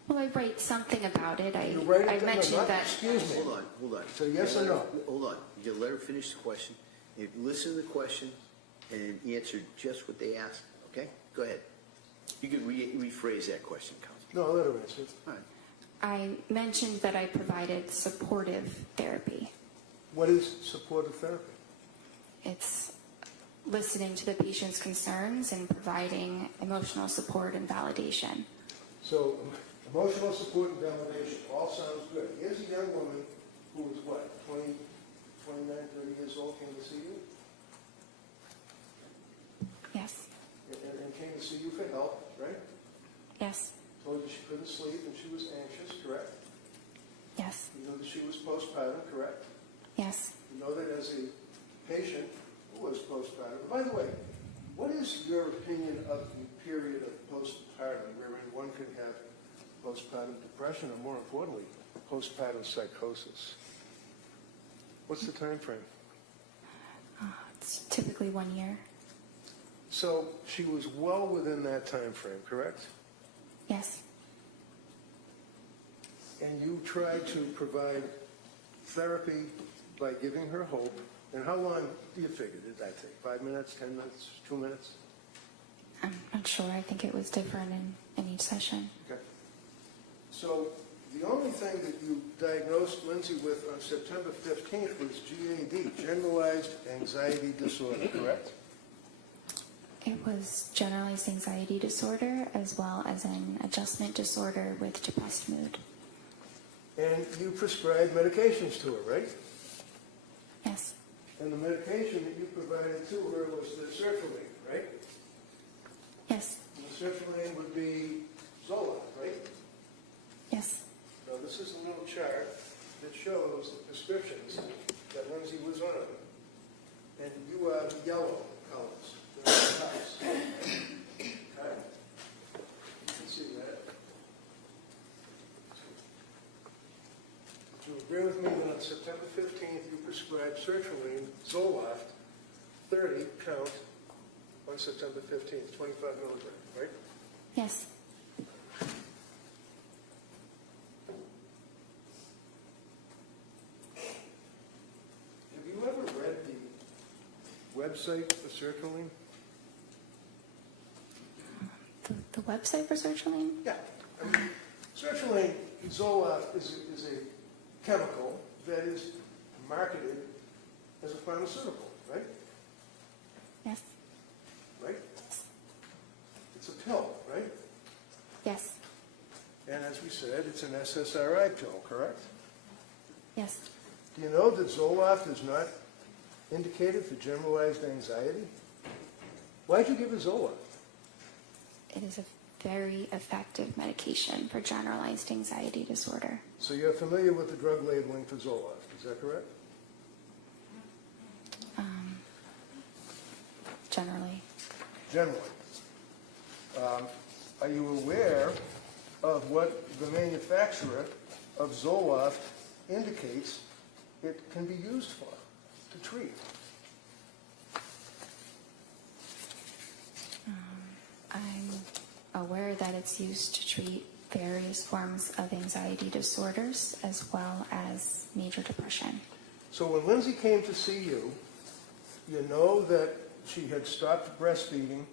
Well, I write something about it. You write it I down. mentioned No, that. Excuse me. Hold on. So yes or no? Hold on. You let her finish the question. You listen to the question and answer just what they asked, okay? Go ahead. You can rephrase that question, Counsel. No, I'll let her answer. All right. I mentioned that I provided supportive therapy. What is supportive therapy? It's listening to the patient's concerns and providing emotional support and validation. So emotional support and validation all sounds good. Here's a young woman who is what, 20, 29, 30 years old, came to see you? Yes. And came to see you for help, right? Yes. Told you she couldn't sleep and she was anxious, correct? Yes. You know that she was postpartum, correct? Yes. You know that as a patient who was postpartum. By the way, what is your opinion of the period of postpartum wherein one could have postpartum depression or, more importantly, postpartum psychosis? What's the time frame? It's typically 1 year. So she was well within that time frame, correct? Yes. And you tried to provide therapy by giving her hope. And how long do you figure did that take? 5 minutes, 10 minutes, 2 minutes? I'm not sure. I think it was different in each session. Okay. So The only thing that you diagnosed Lindsay with on September 15th was GAD, Generalized Anxiety Disorder, correct? It was generalized anxiety disorder as well as an adjustment disorder with depressed mood. And you prescribed medications to her, right? Yes. And the medication that you provided to her was the sertraline, right? Yes. And the sertraline would be Zoloft, right? Yes. Now, this is a little chart that shows the prescriptions that Lindsay was on. And you are the yellow colors. They're the tops. Okay. You can see that. Do you agree with me that on September 15th you prescribed sertraline, Zoloft, 30 count on September 15th, 25 milligrams, right? Yes. Have you ever read the website for sertraline? The website for sertraline? Yeah. I mean, sertraline, Zoloft, is a chemical that is marketed as a pharmaceutical, right? Yes. Right? It's a pill, right? Yes. And as we said, it's an SSRI pill, correct? Yes. Do you know that Zoloft is not indicated for generalized anxiety? Why'd you give her Zoloft? It is a very effective medication for generalized anxiety disorder. So you're familiar with the drug labeling for Zoloft, is that correct? Generally. Generally. Are you aware of what the manufacturer of Zoloft indicates it can be used for, to treat? I'm aware that it's used to treat various forms of anxiety disorders as well as major depression. So when Lindsay came to see you, you know that she had stopped breastfeeding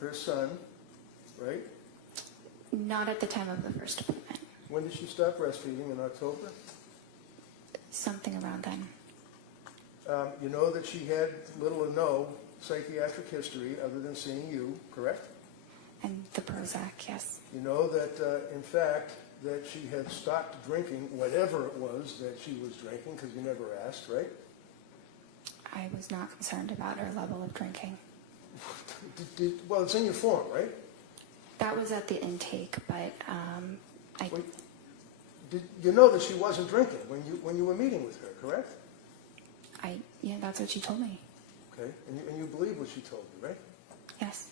her son, right? Not at the time of the first appointment. When did she stop breastfeeding? In October? Something around then. You know that she had little or no psychiatric history other than seeing you, correct? And the Prozac, yes. You know that, in fact, that she had stopped drinking whatever it was that she was drinking, because you never asked, right? I was not concerned about her level of drinking. Well, it's in your form, right? That was at the intake, but Wait, you know that she wasn't drinking when you were meeting with her, correct? yeah, that's what she told me. Okay, and you believe what she told you, right? Yes.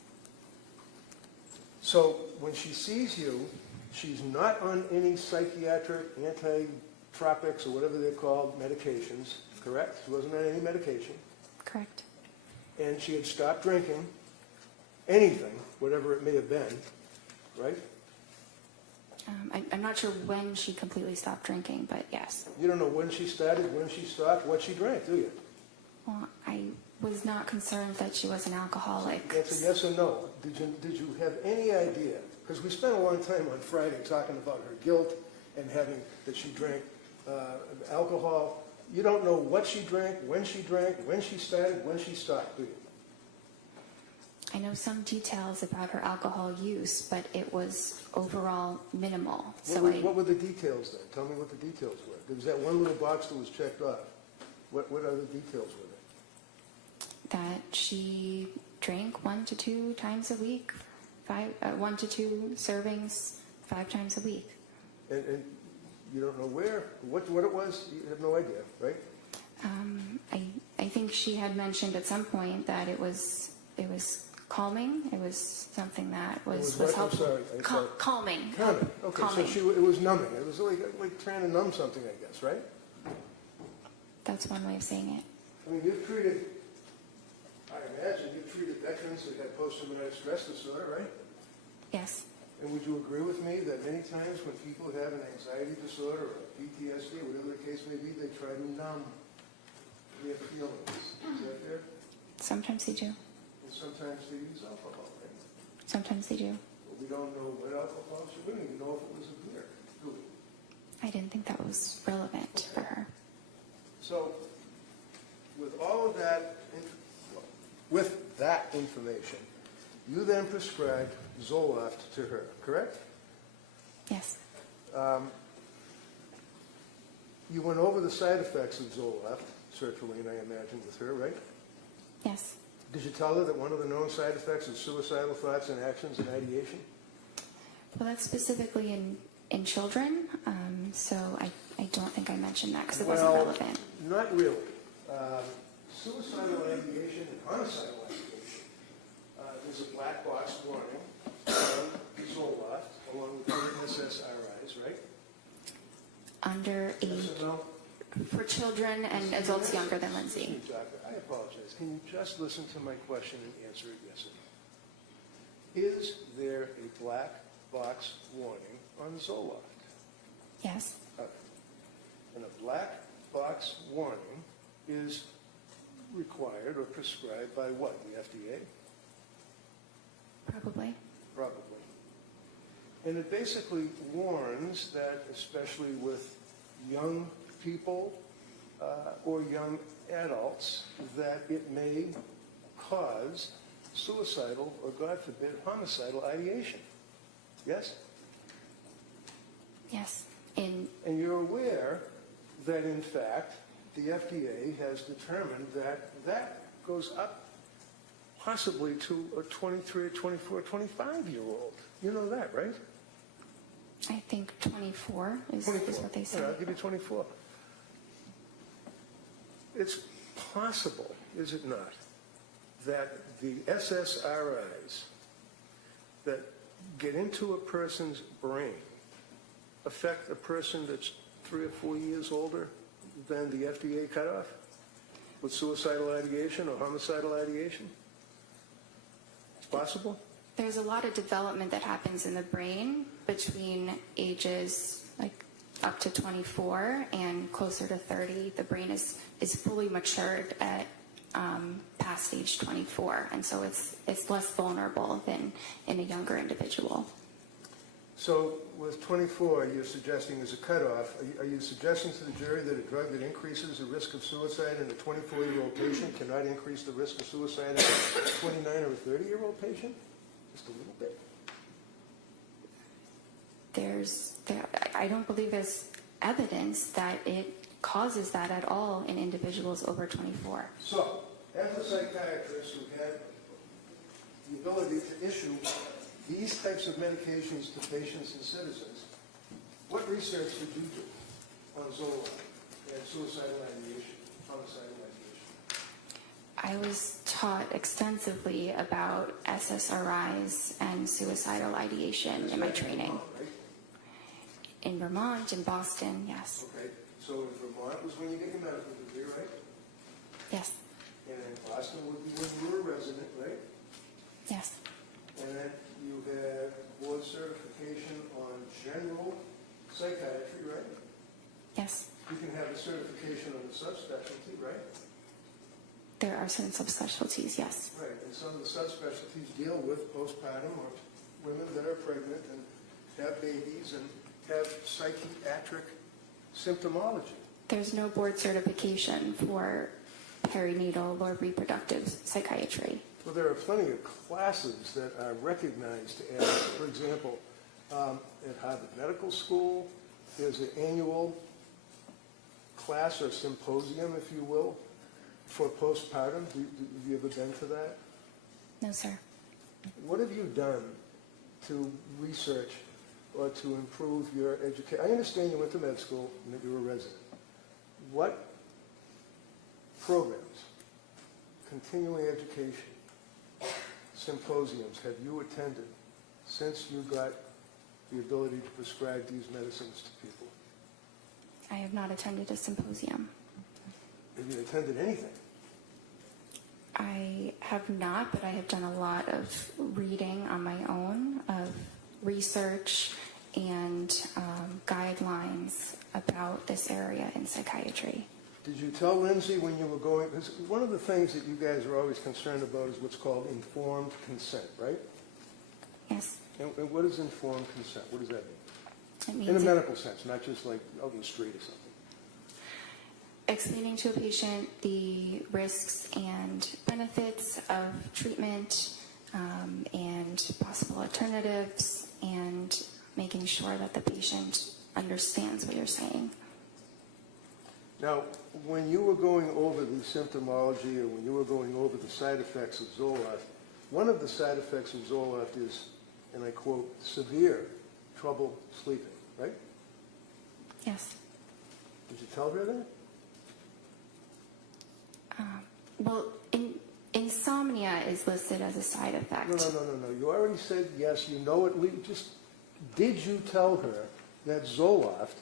So when she sees you, she's not on any psychiatric anti-tropics or whatever they're called medications, correct? She wasn't on any medication. Correct. And she had stopped drinking anything, whatever it may have been, right? I'm not sure when she completely stopped drinking, but yes. You don't know when she started, when she stopped, what she drank, do you? Well, I was not concerned that she was an alcoholic. That's a yes or no. Did you have any idea? Because we spent a long time on Friday talking about her guilt and having that she drank alcohol. You don't know what she drank, when she started, when she stopped, do you? I know some details about her alcohol use, but it was overall minimal. What were the details then? Tell me what the details were. There was that one little box that was checked off. What other details were there? That she drank 1 to 2 times a week, 1 to 2 servings 5 times a week. And you don't know where, what it was? You have no idea, right? I think she had mentioned at some point that it was calming. It was something that was what? helpful. I'm sorry. Calming. Calming. Okay, Calming. so it was numbing. It was like trying to numb something, I guess, right? That's one way of saying it. I mean, I imagine you've treated veterans that had post-traumatic stress disorder, right? Yes. And would you agree with me that many times when people have an anxiety disorder or PTSD, whatever the case may be, they try to numb their feelings? Is that fair? Sometimes they do. And sometimes they use alcohol, right? Sometimes they do. But we don't know what alcohol she was. We don't even know if it was a beer, do we? I didn't think that was relevant for her. So, with all of that, with that information, you then prescribed Zoloft to her, correct? Yes. You went over the side effects of Zoloft, sertraline, I imagine, with her, right? Yes. Did you tell her that one of the known side effects is suicidal thoughts and actions and ideation? Well, that's specifically in children, so I don't think I mentioned that because it wasn't relevant. Not really. Suicidal ideation and homicidal ideation. There's a black box warning on Zoloft, along with other SSRIs, right? Under age, Yes or no? for children and adults younger than Lindsay. Doctor, I apologize. Can you just listen to my question and answer it yes or no? Is there a black box warning on Zoloft? Yes. Okay. And a black box warning is required or prescribed by what? The FDA? Probably. Probably. And it basically warns that, especially with young people or young adults, that it may cause suicidal or, God forbid, homicidal ideation. Yes? Yes. And you're aware that, in fact, the FDA has determined that that goes up possibly to a 23, 24, 25-year-old. You know that, right? I think 24 is 24. what they say. Yeah, I'll give you 24. It's possible, is it not, that the SSRIs that get into a person's brain affect a person that's 3 or 4 years older than the FDA cutoff with suicidal ideation or homicidal ideation? It's possible? There's a lot of development that happens in the brain between ages like up to 24 and closer to 30. The brain is fully matured at past age 24, and so it's less vulnerable than in a younger individual. So with 24, you're suggesting as a cutoff, are you suggesting to the jury that a drug that increases the risk of suicide in a 24-year-old patient cannot increase the risk of suicide in a 29 or a 30-year-old patient? Just a little bit. I don't believe there's evidence that it causes that at all in individuals over 24. So, as a psychiatrist who had the ability to issue these types of medications to patients and citizens, what research did you do on Zoloft and suicidal ideation, homicidal ideation? I was taught extensively about SSRIs and suicidal ideation in my training. Right? In Vermont, in Boston, yes. Okay, so in Vermont was when you get your medical degree, right? Yes. And in Boston would be when you were a resident, right? Yes. And then you had board certification on general psychiatry, right? Yes. You can have a certification on the subspecialty, right? There are certain subspecialties, yes. Right, and some of the subspecialties deal with postpartum or women that are pregnant and have babies and have psychiatric symptomology. There's no board certification for perinatal or reproductive psychiatry. Well, there are plenty of classes that are recognized as, for example, at Harvard Medical School, there's an annual class or symposium, if you will, for postpartum. Have you ever been to that? No, sir. What have you done to research or to improve your education? I understand you went to med school and that you were a resident. What programs, continuing education, symposiums have you attended since you got the ability to prescribe these medicines to people? I have not attended a symposium. Have you attended anything? I have not, but I have done a lot of reading on my own, of research and guidelines about this area in psychiatry. Did you tell Lindsay when you were going, because one of the things that you guys are always concerned about is what's called informed consent, right? Yes. And what is informed consent? What does that mean? It In a means medical sense, not just like out in the street or something. explaining to a patient the risks and benefits of treatment and possible alternatives, and making sure that the patient understands what you're saying. Now, when you were going over the symptomology, or when you were going over the side effects of Zoloft, one of the side effects of Zoloft is, and I quote, severe trouble sleeping, right? Yes. Did you tell her that? Well, insomnia is listed as a side effect. No. You already said yes, you know it. Did you tell her that Zoloft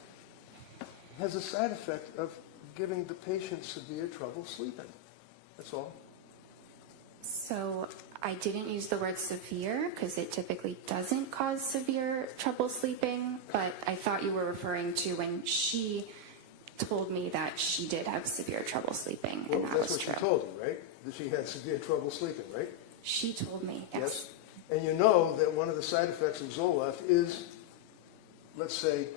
has a side effect of giving the patient severe trouble sleeping? That's all. So I didn't use the word severe because it typically doesn't cause severe trouble sleeping, but I thought you were referring to when she told me that she did have severe trouble sleeping, Well, and that that's was what true. she told you, right? That she had severe trouble sleeping, right? She told me, yes. And you know that one of the side effects of Zoloft is, let's say,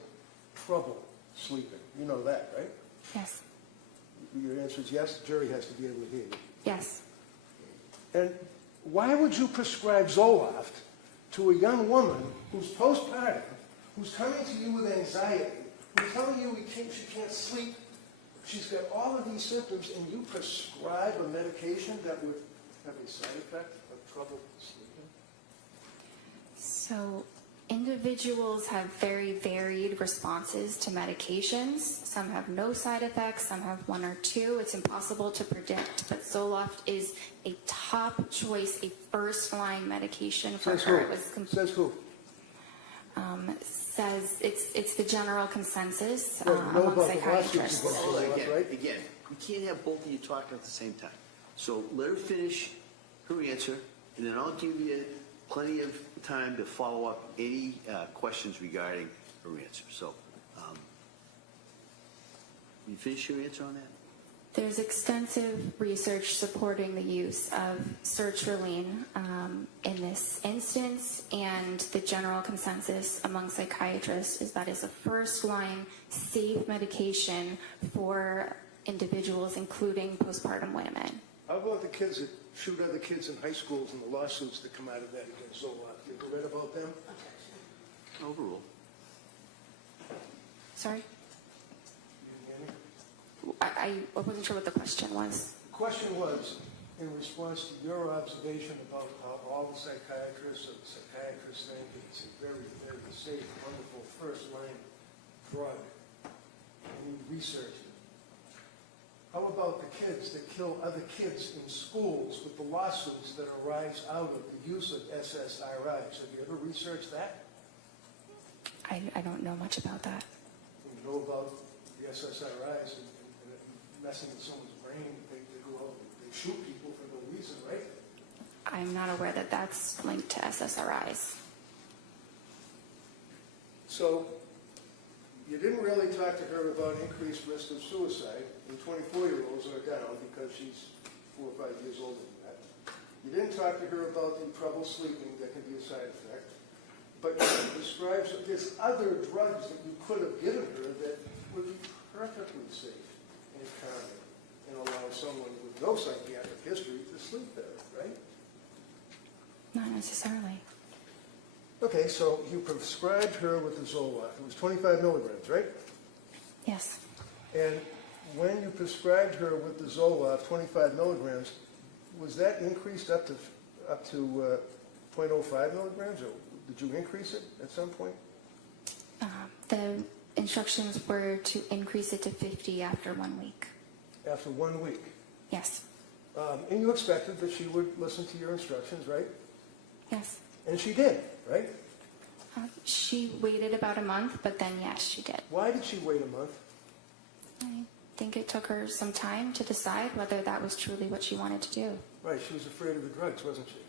trouble sleeping. You know that, right? Yes. Your answer is yes. The jury has to be able to hear you. Yes. And why would you prescribe Zoloft to a young woman who's postpartum, who's coming to you with anxiety, who's telling you she can't sleep, she's got all of these symptoms, and you prescribe a medication that would have a side effect of trouble sleeping? So individuals have very varied responses to medications. Some have no side effects, some have one or two. It's impossible to predict, but Zoloft is a top choice, a first-line medication for Says her. who? Says who? Says it's the general consensus Well, know among about the psychiatrists. lawsuits Hold on, Zoloft, right? again, we can't have both of you talking at the same time. So let her finish her answer, and then I'll give you plenty of time to follow up any questions regarding her answer. So, you finish your answer on that? There's extensive research supporting the use of sertraline in this instance, and the general consensus among psychiatrists is that it's a first-line safe medication for individuals, including postpartum women. How about the kids that shoot other kids in high schools and the lawsuits that come out of that against Zoloft? You ever read about them? Overrule. Sorry? You didn't hear me? I wasn't sure what the question was. The question was, in response to your observation about how all the psychiatrists or the psychiatrists think it's a very, very safe, wonderful first-line drug, and you researched it. How about the kids that kill other kids in schools with the lawsuits that arise out of the use of SSRIs? Have you ever researched that? I don't know much about that. You know about the SSRIs and messing with someone's brain, they go out and they shoot people for no reason, right? I'm not aware that that's linked to SSRIs. So you didn't really talk to her about increased risk of suicide when 24-year-olds are down because she's 4 or 5 years older than that. You didn't talk to her about the trouble sleeping that can be a side effect. But you described that there's other drugs that you could have given her that would be perfectly safe and calming and allow someone with no psychiatric history to sleep better, right? Not necessarily. Okay, so you prescribed her with the Zoloft. It was 25 milligrams, right? Yes. And when you prescribed her with the Zoloft, 25 milligrams, was that increased up to 0.05 milligrams, or did you increase it at some point? The instructions were to increase it to 50 after 1 week. After 1 week. Yes. And you expected that she would listen to your instructions, right? Yes. And she did, right? She waited about a month, but then yes, she did. Why did she wait a month? I think it took her some time to decide whether that was truly what she wanted to do. Right, she was afraid of the drugs, wasn't she?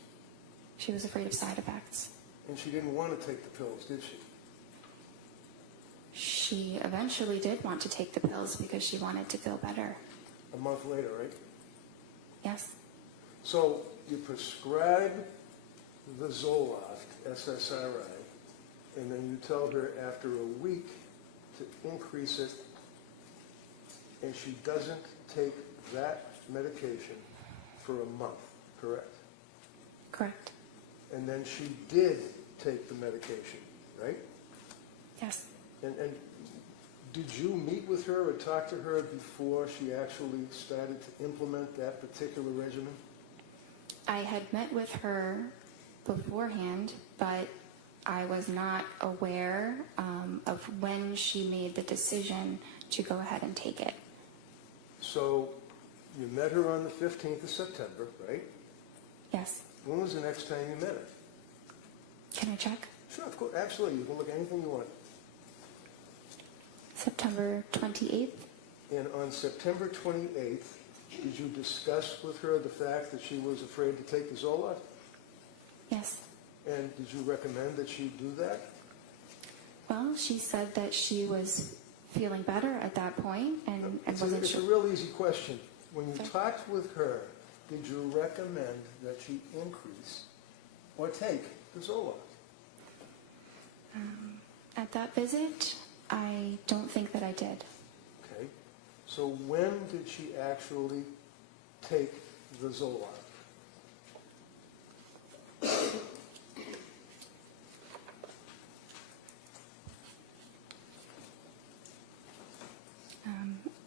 She was afraid of side effects. And she didn't want to take the pills, did she? She eventually did want to take the pills because she wanted to feel better. A month later, right? Yes. So you prescribe the Zoloft, SSRI, and then you tell her after a week to increase it, and she doesn't take that medication for a month, correct? Correct. And then she did take the medication, right? Yes. And did you meet with her or talk to her before she actually started to implement that particular regimen? I had met with her beforehand, but I was not aware of when she made the decision to go ahead and take it. So you met her on the 15th of September, right? Yes. When was the next time you met her? Can I check? Sure, of course, absolutely. You can look at anything you want. September 28th. And on September 28th, did you discuss with her the fact that she was afraid to take the Zoloft? Yes. And did you recommend that she do that? Well, she said that she was feeling better at that point and wasn't It's sure. a real easy question. When you talked with her, did you recommend that she increase or take the Zoloft? At that visit, I don't think that I did. Okay. So when did she actually take the Zoloft?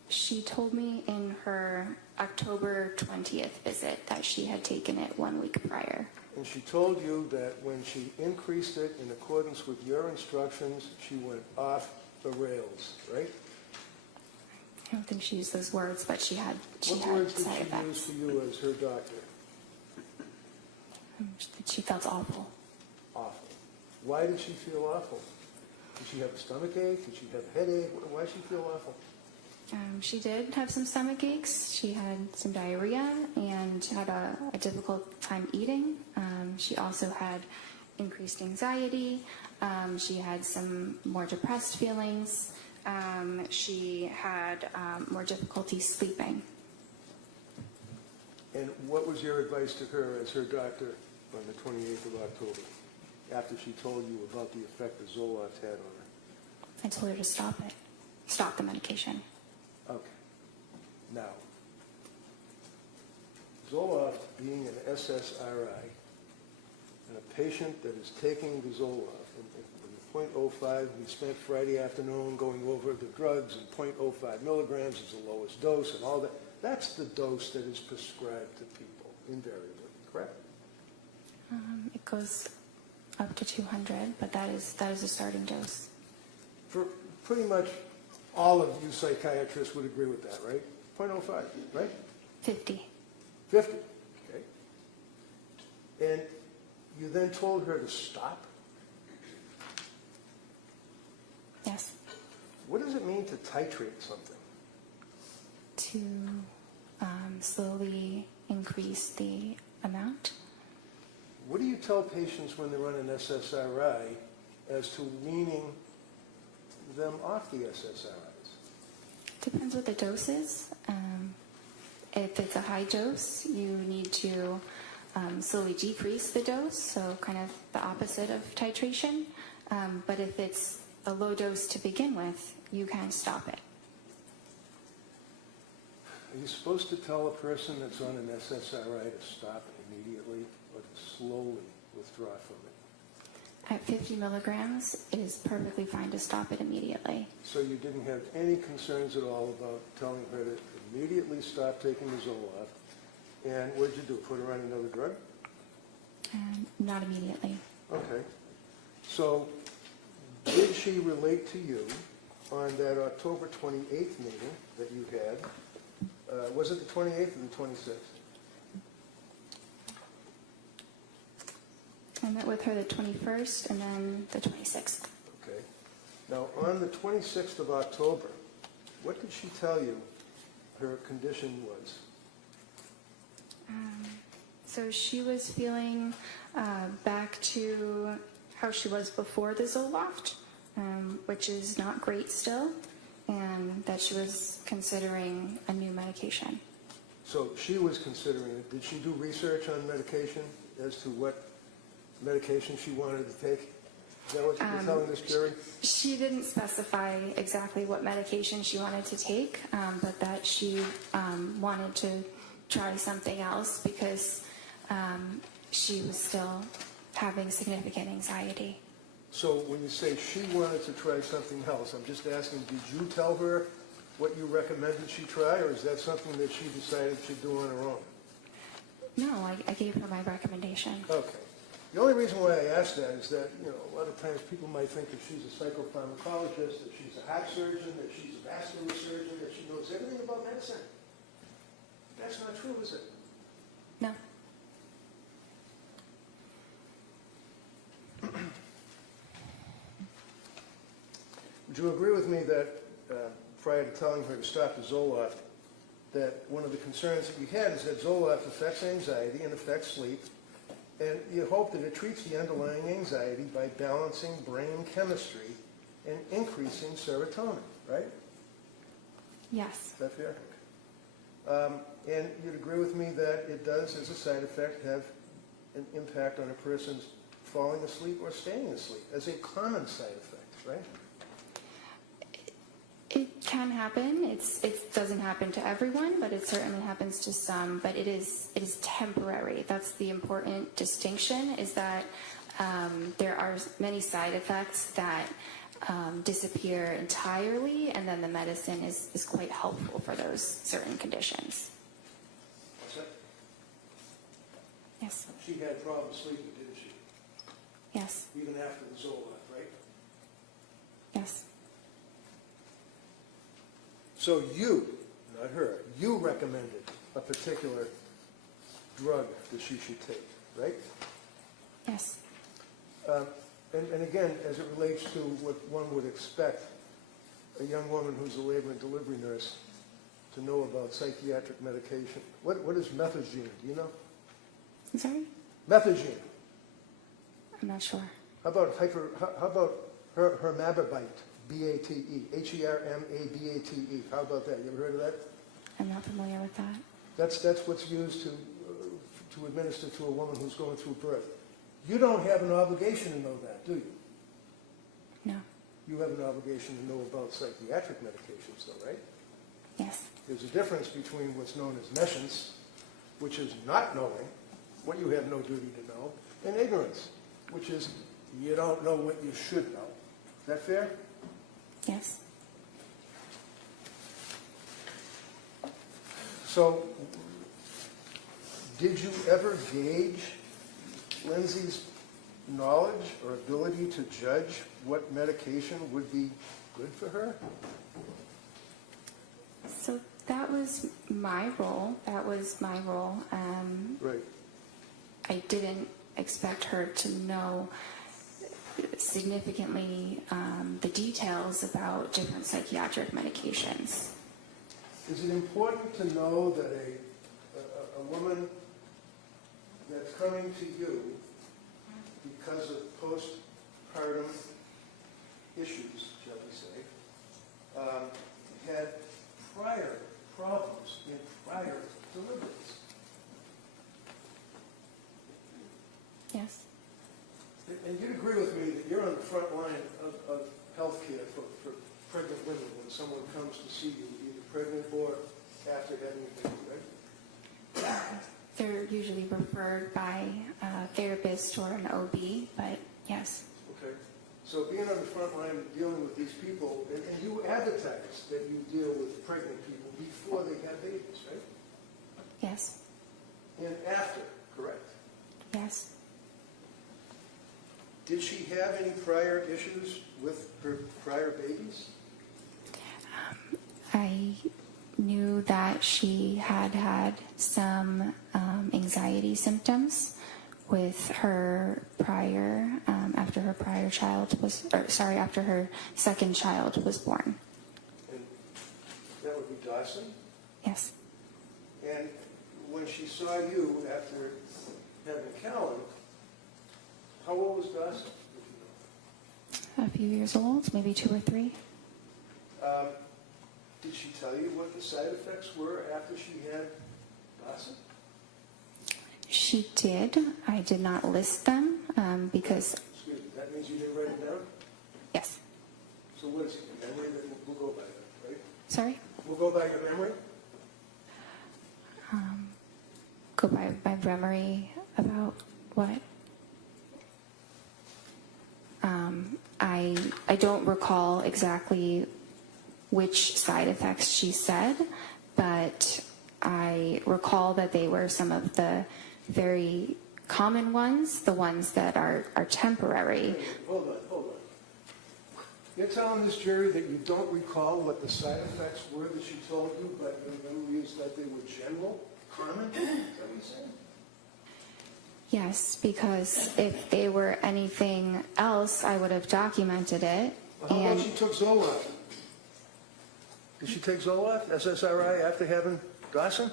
She told me in her October 20th visit that she had taken it 1 week prior. And she told you that when she increased it in accordance with your instructions, she went off the rails, right? I don't think she used those words, but she had What words did side she effects. use to you as her doctor? That she felt awful. Awful. Why did she feel awful? Did she have a stomach ache? Did she have a headache? Why did she feel awful? She did have some stomach aches. She had some diarrhea and had a difficult time eating. She also had increased anxiety. She had some more depressed feelings. She had more difficulty sleeping. And what was your advice to her as her doctor on the 28th of October, after she told you about the effect the Zoloft had on her? I told her to stop it. Stop the medication. Okay. Now, Zoloft being an SSRI, and a patient that is taking the Zoloft, and 0.05, we spent Friday afternoon going over the drugs, and 0.05 milligrams is the lowest dose, and all that. That's the dose that is prescribed to people, invariably, correct? It goes up to 200, but that is a starting dose. For pretty much all of you psychiatrists would agree with that, right? 0.05, right? 50. 50, okay. And you then told her to stop? Yes. What does it mean to titrate something? To slowly increase the amount. What do you tell patients when they're on an SSRI as to weaning them off the SSRIs? Depends what the dose is. If it's a high dose, you need to slowly decrease the dose, so kind of the opposite of titration. But if it's a low dose to begin with, you can stop it. Are you supposed to tell a person that's on an SSRI to stop immediately or to slowly withdraw from it? At 50 milligrams, it is perfectly fine to stop it immediately. So you didn't have any concerns at all about telling her to immediately stop taking the Zoloft. And what did you do, put her on another drug? Not immediately. Okay. So did she relate to you on that October 28th meeting that you had? Was it the 28th or the 26th? I met with her the 21st and then the 26th. Okay. Now, on the 26th of October, what did she tell you her condition was? So she was feeling back to how she was before the Zoloft, which is not great still, and that she was considering a new medication. So she was considering it. Did she do research on medication as to what medication she wanted to take? Is that what you're telling this jury? She didn't specify exactly what medication she wanted to take, but that she wanted to try something else because she was still having significant anxiety. So when you say she wanted to try something else, I'm just asking, did you tell her what you recommended she try, or is that something that she decided she'd do on her own? No, I gave her my recommendation. Okay. The only reason why I ask that is that, you know, a lot of times people might think that she's a psychopharmacologist, that she's a heart surgeon, that she's a vascular surgeon, that she knows everything about medicine. That's not true, is it? No. Would you agree with me that prior to telling her to stop the Zoloft, that one of the concerns that you had is that Zoloft affects anxiety and affects sleep, and you hope that it treats the underlying anxiety by balancing brain chemistry and increasing serotonin, right? Yes. Is that fair? And you'd agree with me that it does, as a side effect, have an impact on a person's falling asleep or staying asleep, as a common side effect, right? It can happen. It doesn't happen to everyone, but it certainly happens to some. But it is temporary. That's the important distinction. Is that there are many side effects that disappear entirely, and then the medicine is quite helpful for those certain conditions. What's that? Yes. She had problems sleeping, didn't she? Yes. Even after the Zoloft, right? Yes. So you, not her, you recommended a particular drug that she should take, right? Yes. And again, as it relates to what one would expect a young woman who's a labor and delivery nurse to know about psychiatric medication, what is methadone? Do you know? I'm sorry? Methadone. I'm not sure. How about hermababate? B-A-T-E, H-E-R-M-A-B-A-T-E. How about that? You ever heard of that? I'm not familiar with that. That's what's used to administer to a woman who's going through birth. You don't have an obligation to know that, do you? No. You have an obligation to know about psychiatric medications, though, right? Yes. There's a difference between what's known as nescience, which is not knowing what you have no duty to know, and ignorance, which is you don't know what you should know. Is that fair? Yes. So, did you ever gauge Lindsay's knowledge or ability to judge what medication would be good for her? So that was my role. Right. I didn't expect her to know significantly the details about different psychiatric medications. Is it important to know that a woman that's coming to you because of postpartum issues, shall we say, had prior problems in prior deliveries? Yes. And you'd agree with me that you're on the front line of healthcare for pregnant women when someone comes to see you, either pregnant or after having a baby, right? They're usually referred by a therapist or an OB, but yes. Okay. So being on the front line and dealing with these people, and you advertise that you deal with pregnant people before they have babies, right? Yes. And after, correct? Yes. Did she have any prior issues with her prior babies? I knew that she had some anxiety symptoms with her prior, after her second child was born. And that would be Dawson? Yes. And when she saw you after having Callan, how old was Dawson? A few years old, maybe 2 or 3. Did she tell you what the side effects were after she had Dawson? She did. I did not list them because... Excuse me, That means you didn't write it down? Yes. So what is it, your memory that we'll go by that, right? Sorry? We'll go by your memory? Go by my memory about what? I don't recall exactly which side effects she said, but I recall that they were some of the very common ones, the ones that are temporary. Hold on. You're telling this jury that you don't recall what the side effects were that she told you, but your memory is that they were general, common? Is that what you're saying? Yes, because if they were anything else, I would have documented it. Well, how about she took Zoloft? Did she take Zoloft, SSRI, after having Dawson?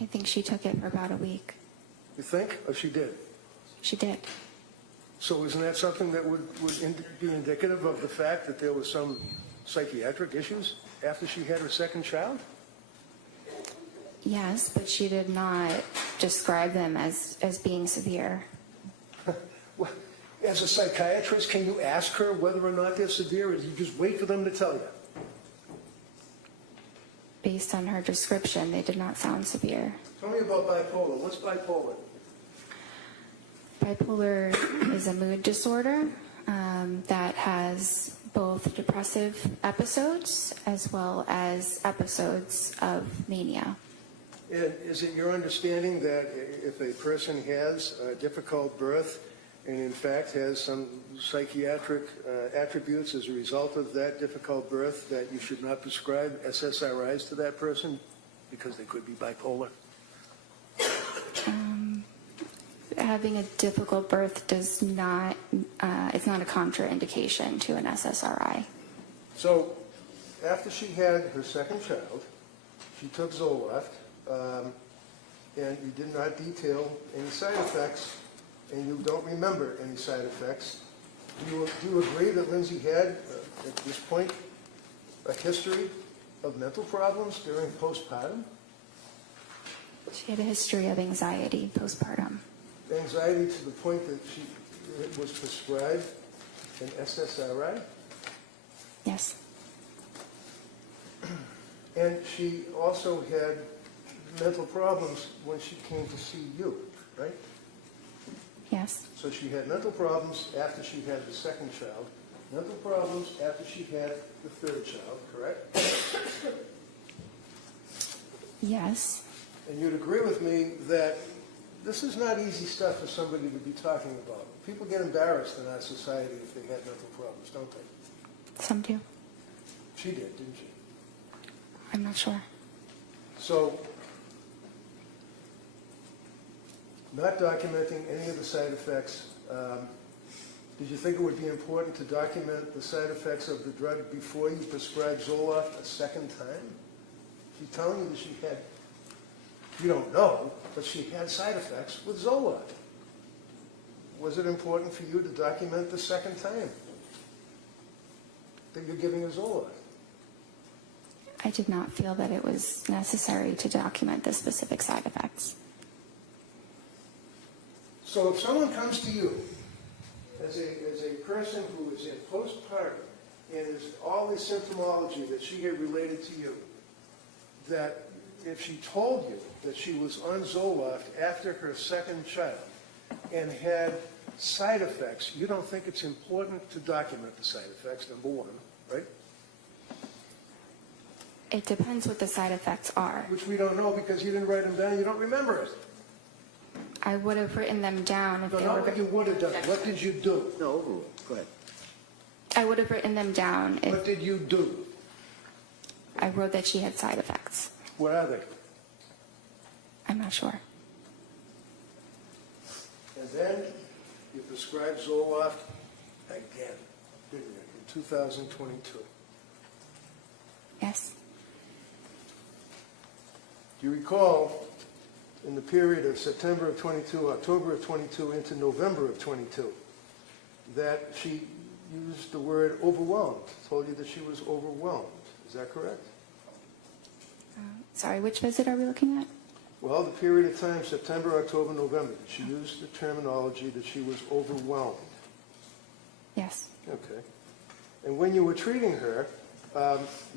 I think she took it for about a week. You think? Or she did? She did. So isn't that something that would be indicative of the fact that there was some psychiatric issues after she had her second child? Yes, but she did not describe them as being severe. Well, as a psychiatrist, can you ask her whether or not they're severe, or do you just wait for them to tell you? Based on her description, they did not sound severe. Tell me about bipolar. What's bipolar? Bipolar is a mood disorder that has both depressive episodes as well as episodes of mania. And is it your understanding that if a person has a difficult birth and in fact has some psychiatric attributes as a result of that difficult birth, that you should not prescribe SSRIs to that person because they could be bipolar? Having a difficult birth does not, it's not a contraindication to an SSRI. So after she had her second child, she took Zoloft, and you did not detail any side effects, and you don't remember any side effects. Do you agree that Lindsay had, at this point, a history of mental problems during postpartum? She had a history of anxiety postpartum. Anxiety to the point that she was prescribed an SSRI? Yes. And she also had mental problems when she came to see you, right? Yes. So she had mental problems after she had the second child, mental problems after she had the third child, correct? Yes. And you'd agree with me that this is not easy stuff for somebody to be talking about. People get embarrassed in our society if they had mental problems, don't they? Some do. She did, didn't she? I'm not sure. So, not documenting any of the side effects, did you think it would be important to document the side effects of the drug before you prescribed Zoloft a second time? She's telling you that she had, you don't know, but she had side effects with Zoloft. Was it important for you to document the second time that you're giving her Zoloft? I did not feel that it was necessary to document the specific side effects. So if someone comes to you as a person who is in postpartum and is all the symptomology that she had related to you, that if she told you that she was on Zoloft after her second child and had side effects, you don't think it's important to document the side effects, number one, right? It depends what the side effects are. Which we don't know because you didn't write them down, you don't remember it. I would have written them down if No, they not were. what you would have done. What did you do? No, overrule. Go ahead. I would have written them down if What did you do? I wrote that she had side effects. What are they? I'm not sure. And then you prescribed Zoloft again, didn't you, in 2022? Yes. Do you recall in the period of September of 22, October of 22 into November of 22, that she used the word overwhelmed, told you that she was overwhelmed. Is that correct? Sorry, which visit are we looking at? Well, the period of time, September, October, November, she used the terminology that she was overwhelmed. Yes. Okay. And when you were treating her,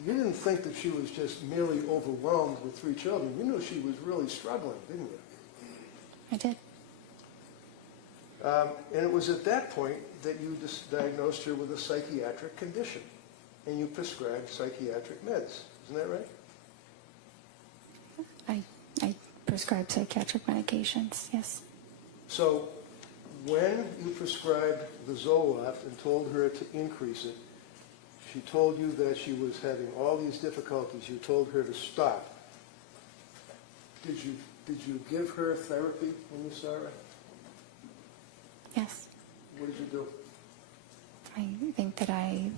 you didn't think that she was just merely overwhelmed with 3 children. You knew she was really struggling, didn't you? I did. And it was at that point that you diagnosed her with a psychiatric condition, and you prescribed psychiatric meds. Isn't that right? I prescribed psychiatric medications, yes. So when you prescribed the Zoloft and told her to increase it, she told you that she was having all these difficulties. You told her to stop. Did you give her therapy when you saw her? Yes. What did you do? I think that I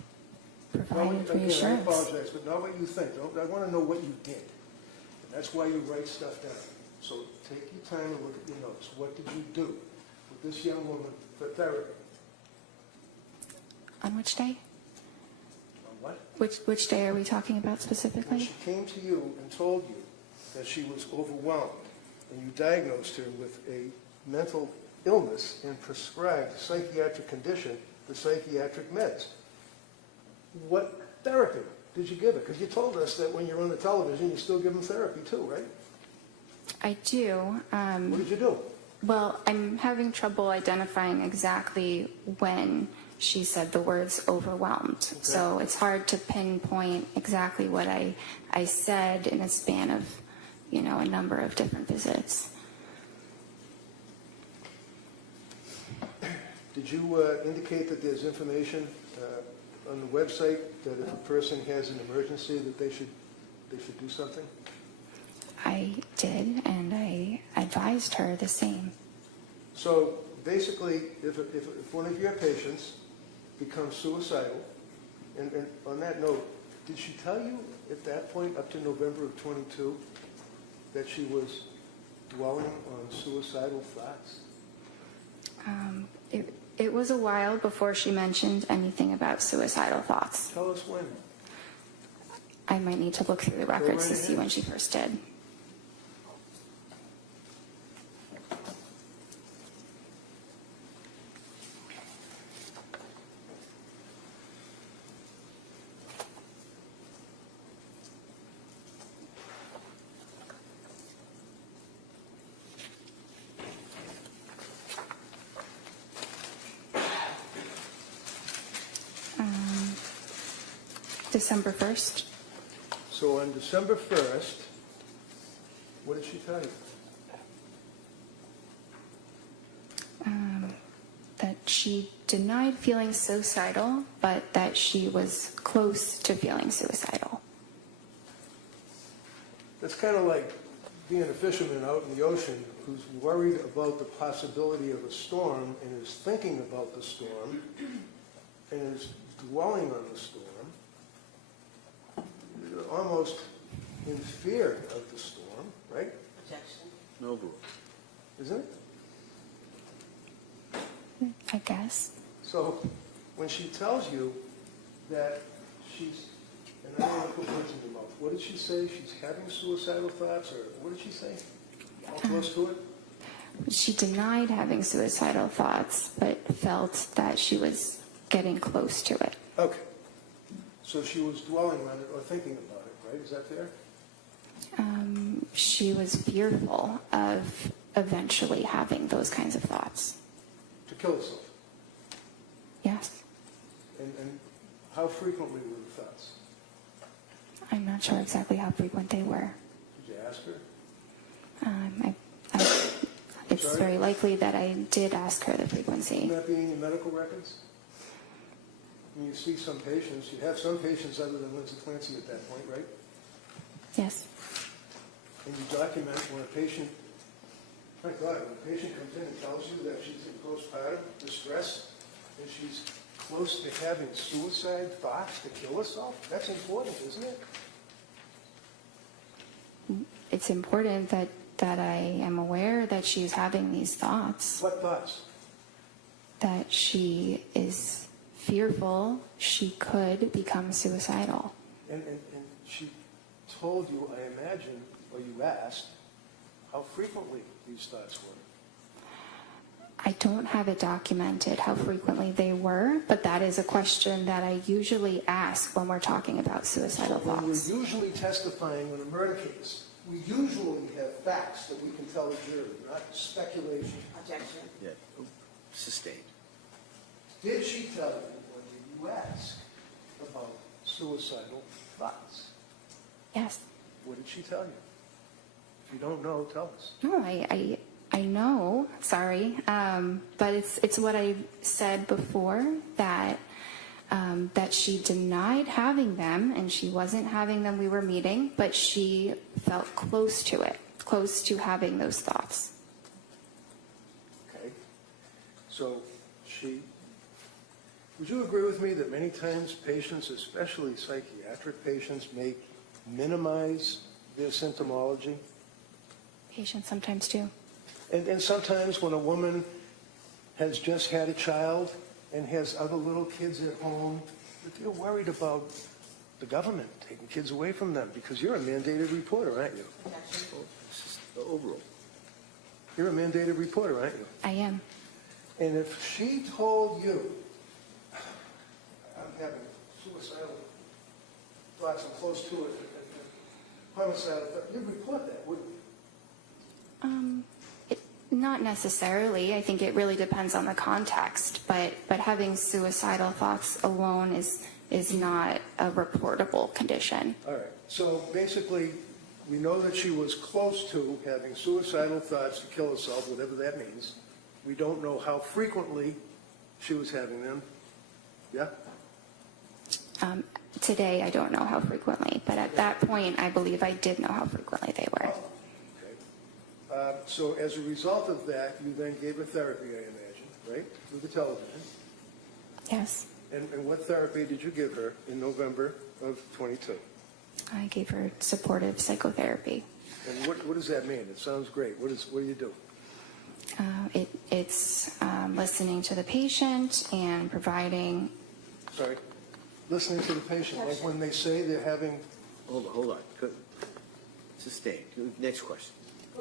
Again, provided I reassurance. apologize, but not what you think. I want to know what you did. And that's why you write stuff down. So take your time and look at your notes. What did you do with this young woman for therapy? On which day? On what? Which day are we talking about When specifically? she came to you and told you that she was overwhelmed, and you diagnosed her with a mental illness and prescribed a psychiatric condition for psychiatric meds, what therapy did you give her? Because you told us that when you're on the television, you still give them therapy too, right? I do. What did you do? Well, I'm having trouble identifying exactly when she said the words overwhelmed. So it's hard to pinpoint exactly what I said in a span of, a number of different visits. Did you indicate that there's information on the website that if a person has an emergency that they should do something? I did, and I advised her the same. So basically, if one of your patients becomes suicidal, and on that note, did she tell you at that point, up to November of 22, that she was dwelling on suicidal thoughts? It was a while before she mentioned anything about suicidal thoughts. Tell us when. I might need to look through the records to right see ahead. when she first did. December 1st. So on December 1st, what did she tell you? That she denied feeling suicidal, but that she was close to feeling suicidal. That's kind of like being a fisherman out in the ocean who's worried about the possibility of a storm and is thinking about the storm and is dwelling on the storm, You're almost in fear of the storm, right? No, bro. Isn't it? I guess. So when she tells you that she's, and I don't want to put words in your mouth, what did she say? She's having suicidal thoughts, or what did she say? All close to it? She denied having suicidal thoughts, but felt that she was getting close to it. Okay. So she was dwelling on it or thinking about it, right? Is that fair? She was fearful of eventually having those kinds of thoughts. To kill herself. Yes. And how frequently were the thoughts? I'm not sure exactly how frequent they were. Did you ask her? It's Sorry? very likely that I did ask her the frequency. Would that be in your medical records? When you see some patients, you have some patients other than Lindsay Clancy at that point, right? Yes. And you document when a patient, my God, when a patient comes in and tells you that she's in postpartum distress and she's close to having suicide thoughts to kill herself, that's important, isn't it? It's important that I am aware that she's having these thoughts, What thoughts? that she is fearful she could become suicidal. And she told you, I imagine, or you asked, how frequently these thoughts were. I don't have it documented how frequently they were, but that is a question that I usually ask when we're talking about suicidal When we're thoughts. usually testifying in a murder case, we usually have facts that we can tell the jury, not speculation. Objection. Yeah, sustained. Did she tell you, or did you ask about suicidal thoughts? Yes. What did she tell you? If you don't know, tell us. No, I know, sorry, but it's what I said before, that that she denied having them, and she wasn't having them, we were meeting, but she felt close to it, close to having those thoughts. Okay. So would you agree with me that many times patients, especially psychiatric patients, may minimize their symptomology? Patients sometimes do. And sometimes when a woman has just had a child and has other little kids at home, you're worried about the government taking kids away from them because you're a mandated reporter, aren't you? Objection. This is the overall. You're a mandated reporter, aren't you? I am. And if she told you, I'm having suicidal thoughts, I'm close to it, homicidal thoughts, you'd report that, wouldn't you? Not necessarily. I think it really depends on the context, but having suicidal thoughts alone is not a reportable condition. All right. So basically, we know that she was close to having suicidal thoughts to kill herself, whatever that means. We don't know how frequently she was having them. Yeah? Today, I don't know how frequently, but at that point, I believe I did know how frequently they were. Okay. So as a result of that, you then gave her therapy, I imagine, right? Through the television. Yes. And what therapy did you give her in November of 22? I gave her supportive psychotherapy. And what does that mean? It sounds great. What do you do? It's listening to the patient and providing. Sorry? Listening to the patient, like when they say they're having... Hold on. Good. Sustained. Next question.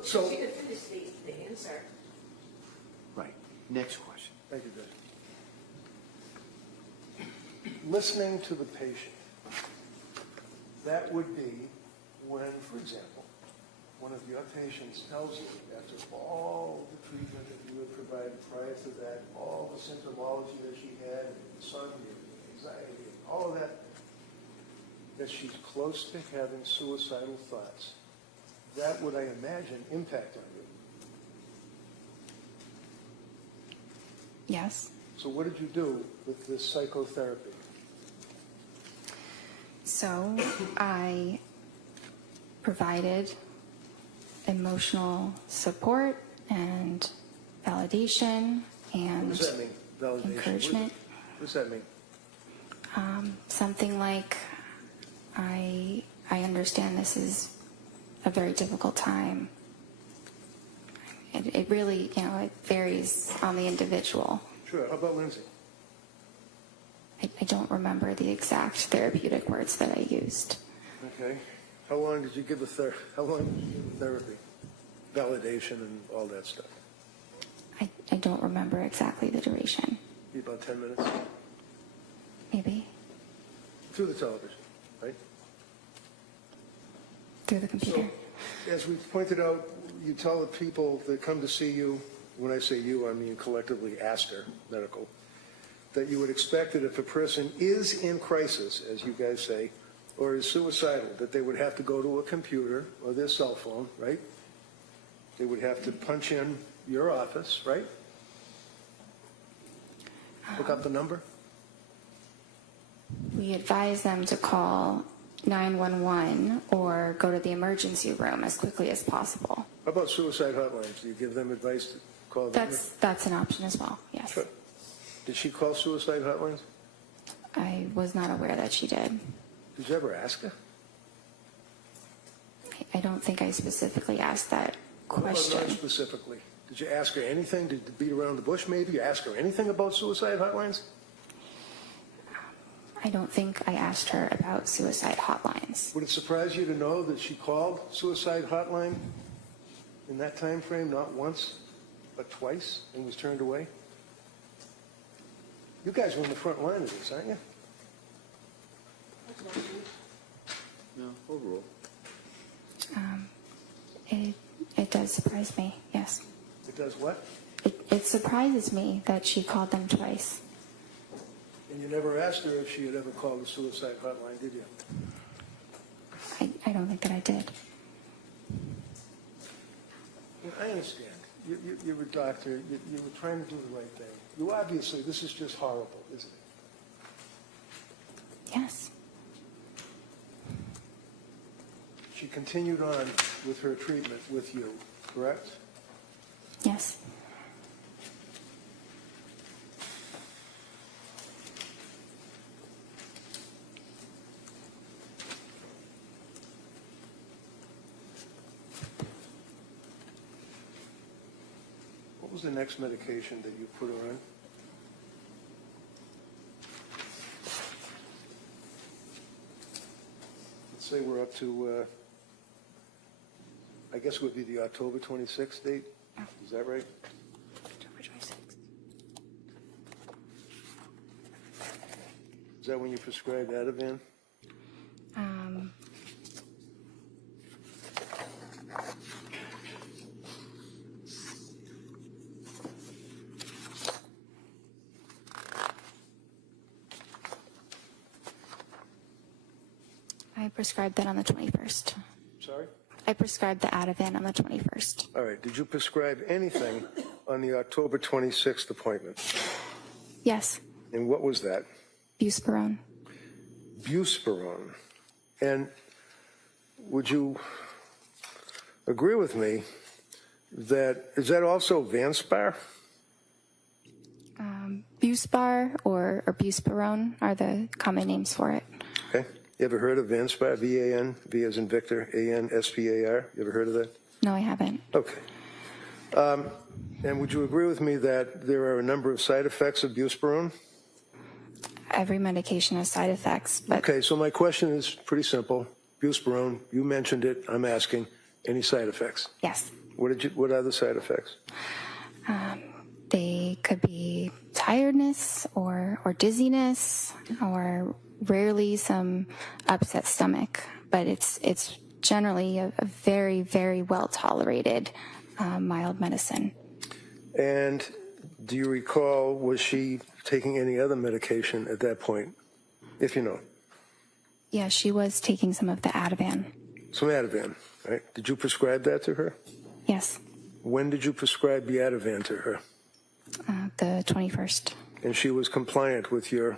So... She could finish the answer. Right. Next question. Thank you, Judge. Listening to the patient. That would be when, for example, one of your patients tells you, after all the treatment that you had provided prior to that, all the symptomology that she had, insomnia, anxiety, all of that she's close to having suicidal thoughts. That would, I imagine, impact on you. Yes. So what did you do with this psychotherapy? So I provided emotional support and validation and What does that mean? Validation? encouragement. What does that mean? Something like, I understand this is a very difficult time. It really, it varies on the individual. Sure. How about Lindsay? I don't remember the exact therapeutic words that I used. Okay. How long did you give the therapy? Validation and all that stuff? I don't remember exactly the duration. Be about 10 minutes? Maybe. Through the television, right? Through the computer. So, as we pointed out, you tell the people that come to see you, when I say you, I mean collectively Astor Medical, that you would expect that if a person is in crisis, as you guys say, or is suicidal, that they would have to go to a computer or their cell phone, right? They would have to punch in your office, right? Look up the number. We advise them to call 911 or go to the emergency room as quickly as possible. How about suicide hotlines? Do you give them advice to call them? That's an option as well, yes. Sure. Did she call suicide hotlines? I was not aware that she did. Did you ever ask her? I don't think I specifically asked that question. Not specifically. Did you ask her anything? Did you beat around the bush maybe? You ask her anything about suicide hotlines? I don't think I asked her about suicide hotlines. Would it surprise you to know that she called suicide hotline in that time frame, not once? but twice, and was turned away? You guys were in the front line of this, aren't you? No, overall. It does surprise me, yes. It does what? It surprises me that she called them twice. And you never asked her if she had ever called the suicide hotline, did you? I don't think that I did. I understand. You're a doctor. You were trying to do the right thing. You obviously, this is just horrible, isn't it? Yes. She continued on with her treatment with you, correct? Yes. What was the next medication that you put her on? Let's say we're up to, I guess it would be the October 26th date? Is that right? October 26th. Is that when you prescribed Ativan? I prescribed that on the 21st. Sorry? I prescribed the Ativan on the 21st. All right. Did you prescribe anything on the October 26th appointment? Yes. And what was that? Buspirone. Buspirone. And would you agree with me that, is that also Vanspar? Buspar or Buspirone are the common names for it. Okay. You ever heard of Vanspar? V-A-N, V as in Victor, A-N-S-P-A-R? You ever heard of that? No, I haven't. Okay. And would you agree with me that there are a number of side effects of Buspirone? Every medication has side effects, but Okay, so my question is pretty simple. Buspirone, you mentioned it. I'm asking, any side effects? yes, What are the side effects? they could be tiredness or dizziness or rarely some upset stomach, but it's generally a very, very well tolerated mild medicine. And do you recall, was she taking any other medication at that point, if you know? Yeah, she was taking some of the Ativan. Some Ativan, right? Did you prescribe that to her? Yes, When did you prescribe the Ativan to her? the 21st. And she was compliant with your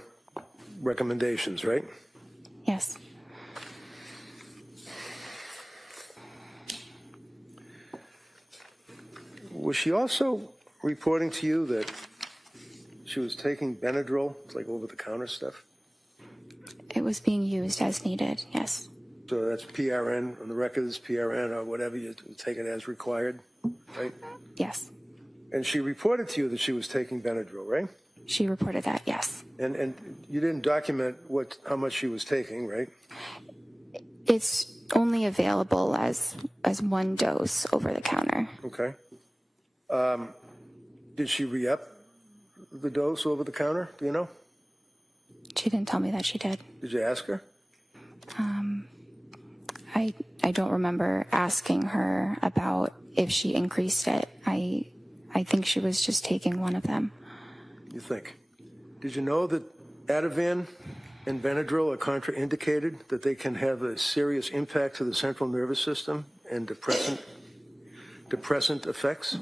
recommendations, right? Yes. Was she also reporting to you that she was taking Benadryl, like over-the-counter stuff? It was being used as needed, yes. So that's PRN, on the record is PRN or whatever, you take it as required, right? Yes. And she reported to you that she was taking Benadryl, right? She reported that, yes. And you didn't document how much she was taking, right? It's only available as one dose over the counter. Okay. Did she re-up the dose over the counter? Do you know? She didn't tell me that she did. Did you ask her? I don't remember asking her about if she increased it. I think she was just taking one of them. You think? Did you know that Ativan and Benadryl are contraindicated, that they can have a serious impact to the central nervous system and depressant effects?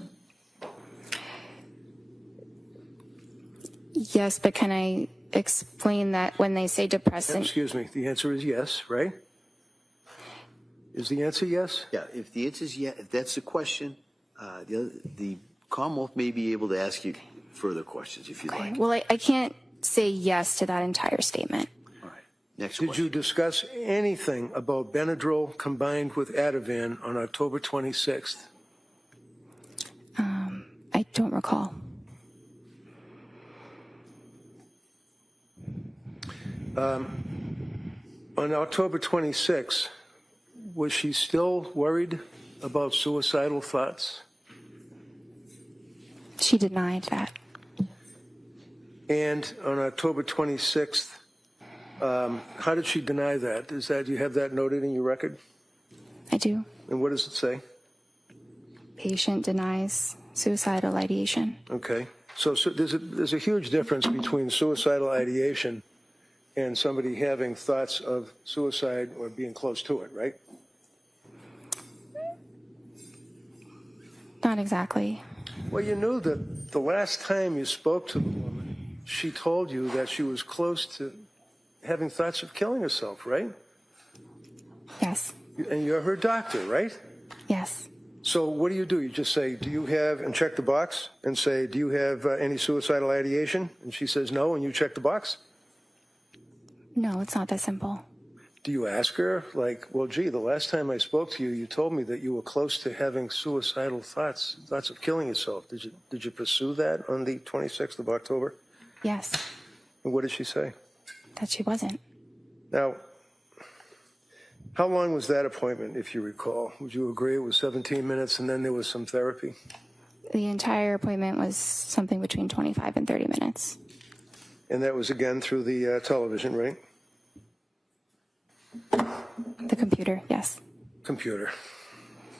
Yes, but can I explain that when they say depressant? Excuse me. The answer is yes, right? Is the answer yes? Yeah, if the answer is yes, if that's the question, the Commonwealth may be able to ask you further questions if you'd like. Well, I can't say yes to that entire statement. All right, next Did question. you discuss anything about Benadryl combined with Ativan on October 26th? I don't recall. On October 26th, was she still worried about suicidal thoughts? She denied that. And on October 26th, how did she deny that? Do you have that noted in your record? I do. And what does it say? Patient denies suicidal ideation. Okay. So there's a huge difference between suicidal ideation and somebody having thoughts of suicide or being close to it, right? Not exactly. Well, you knew that the last time you spoke to the woman, she told you that she was close to having thoughts of killing herself, right? Yes. And you're her doctor, right? Yes. So what do? You just say, do you have, and check the box and say, do you have any suicidal ideation? And she says no, and you check the box? No, it's not that simple. Do you ask her, like, well, gee, the last time I spoke to you, you told me that you were close to having suicidal thoughts of killing yourself. Did you pursue that on the 26th of October? Yes. And what did she say? That she wasn't. Now, how long was that appointment, if you recall? Would you agree it was 17 minutes and then there was some therapy? The entire appointment was something between 25 and 30 minutes. And that was again through the television, right? The computer, yes. Computer.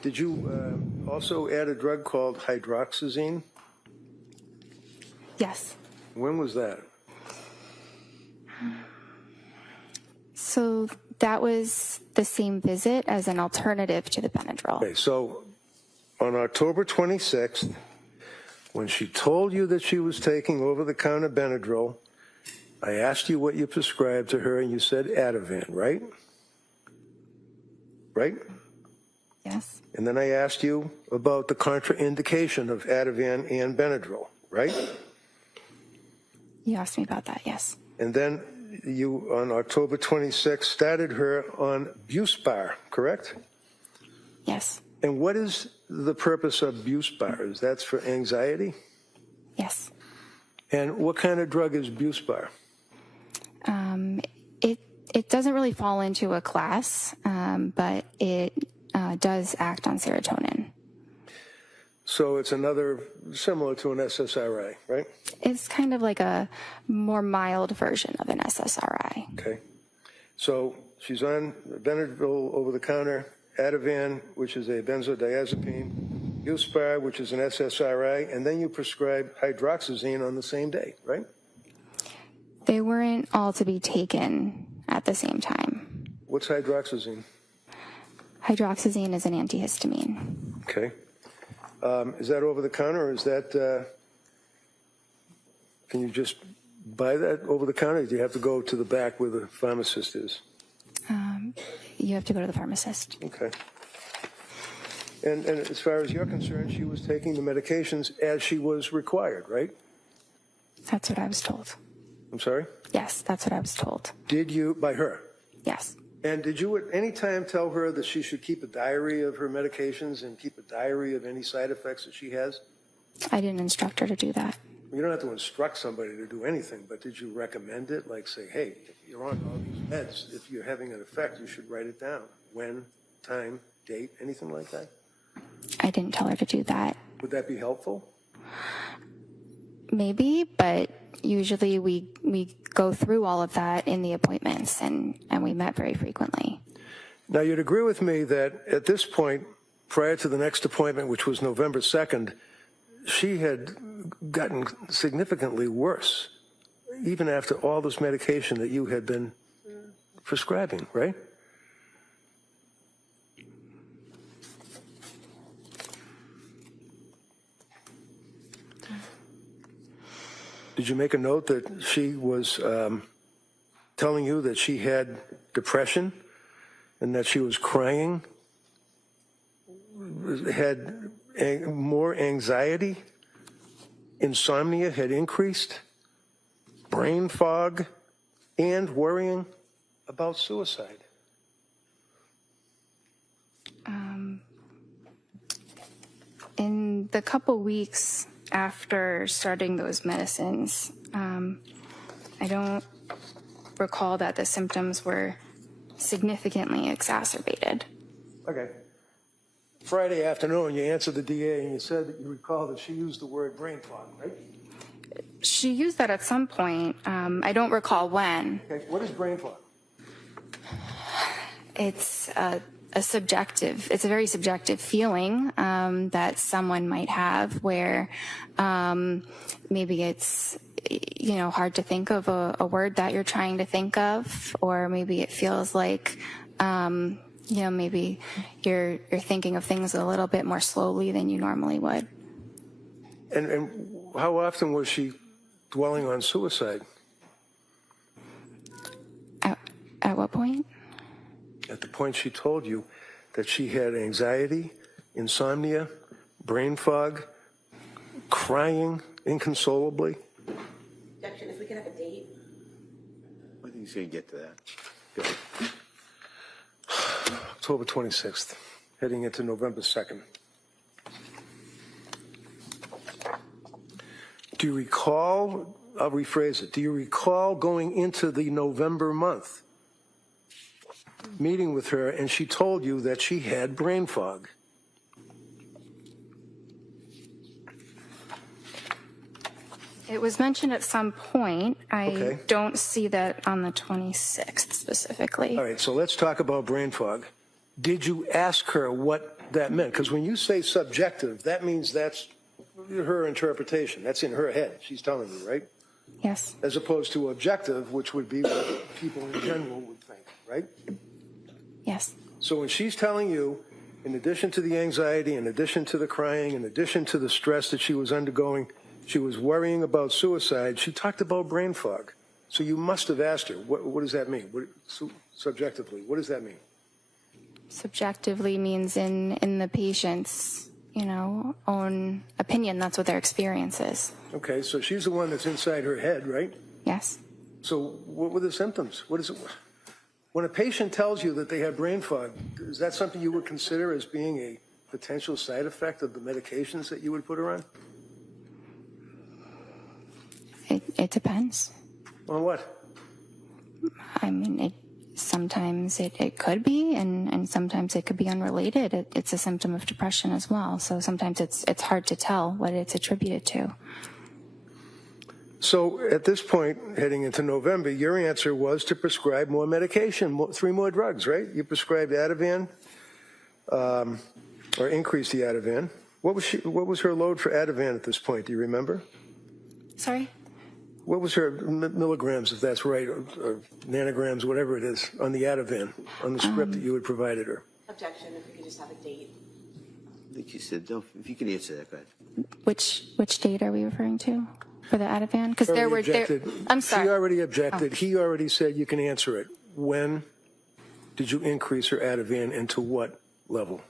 Did you also add a drug called hydroxyzine? Yes. When was that? So that was the same visit as an alternative to the Benadryl. Okay, so on October 26th, when she told you that she was taking over-the-counter Benadryl, I asked you what you prescribed to her, and you said Ativan, right? Right? Yes. And then I asked you about the contraindication of Ativan and Benadryl, right? You asked me about that, yes. And then you, on October 26th, started her on Buspar, correct? Yes. And what is the purpose of Buspar? Is that for anxiety? Yes. And what kind of drug is Buspar? It doesn't really fall into a class, but it does act on serotonin. So it's another, similar to an SSRI, right? It's kind of like a more mild version of an SSRI. Okay. So she's on Benadryl over-the-counter, Ativan, which is a benzodiazepine, Buspar, which is an SSRI, and then you prescribe hydroxyzine on the same day, right? They weren't all to be taken at the same time. What's hydroxyzine? Hydroxyzine is an antihistamine. Okay. Is that over-the-counter, or is that, can you just buy that over-the-counter, or do you have to go to the back where the pharmacist is? You have to go to the pharmacist. Okay. And as far as you're concerned, she was taking the medications as she was required, right? That's what I was told. I'm sorry? Yes, that's what I was told. Did you, by her? Yes. And did you at any time tell her that she should keep a diary of her medications and keep a diary of any side effects that she has? I didn't instruct her to do that. You don't have to instruct somebody to do anything, but did you recommend it? Like say, hey, if you're on all these meds, if you're having an effect, you should write it down. When, time, date, anything like that? I didn't tell her to do that. Would that be helpful? Maybe, but usually we go through all of that in the appointments, and we met very frequently. Now, you'd agree with me that at this point, prior to the next appointment, which was November 2nd, she had gotten significantly worse, even after all this medication that you had been prescribing, right? Did you make a note that she was telling you that she had depression and that she was crying, had more anxiety, insomnia had increased, brain fog, and worrying about suicide? In the couple weeks after starting those medicines, I don't recall that the symptoms were significantly exacerbated. Okay. Friday afternoon, you answered the DA and you said that you recall that she used the word brain fog, right? She used that at some point. I don't recall when. Okay, what is brain fog? It's a very subjective feeling that someone might have where maybe it's, hard to think of a word that you're trying to think of, or maybe it feels like, maybe you're thinking of things a little bit more slowly than you normally would. And how often was she dwelling on suicide? At what point? At the point she told you that she had anxiety, insomnia, brain fog, crying inconsolably. Objection, if we could have a date. I think he's going to get to that. Go ahead. October 26th, heading into November 2nd. Do you recall, I'll rephrase it, do you recall going into the November month, meeting with her, and she told you that she had brain fog? It was mentioned at some point. I Okay. don't see that on the 26th specifically. All right, so let's talk about brain fog. Did you ask her what that meant? Because when you say subjective, that means that's her interpretation. That's in her head. She's telling you, right? Yes. As opposed to objective, which would be what people in general would think, right? Yes. So when she's telling you, in addition to the anxiety, in addition to the crying, in addition to the stress that she was undergoing, she was worrying about suicide, she talked about brain fog. So you must have asked her, what does that mean? Subjectively, what does that mean? Subjectively means in the patient's, own opinion. That's what their experience is. Okay, so she's the one that's inside her head, right? Yes. So what were the symptoms? What is it? When a patient tells you that they have brain fog, is that something you would consider as being a potential side effect of the medications that you would put her on? It depends. On what? I mean, sometimes it could be, and sometimes it could be unrelated. It's a symptom of depression as well. So sometimes it's hard to tell what it's attributed to. So at this point, heading into November, your answer was to prescribe more medication, 3 more drugs, right? You prescribed Ativan, or increased the Ativan. What was her load for Ativan at this point? Do you remember? Sorry? What was her milligrams, if that's right, or nanograms, whatever it is, on the Ativan, on the script that you had provided her? Objection, if we could just have a date. I think you said, no, if you can answer that, go ahead. Which date are we referring to for the Ativan? Because there were. I'm sorry. She already objected. He already said you can answer it. When did you increase her Ativan and to what level?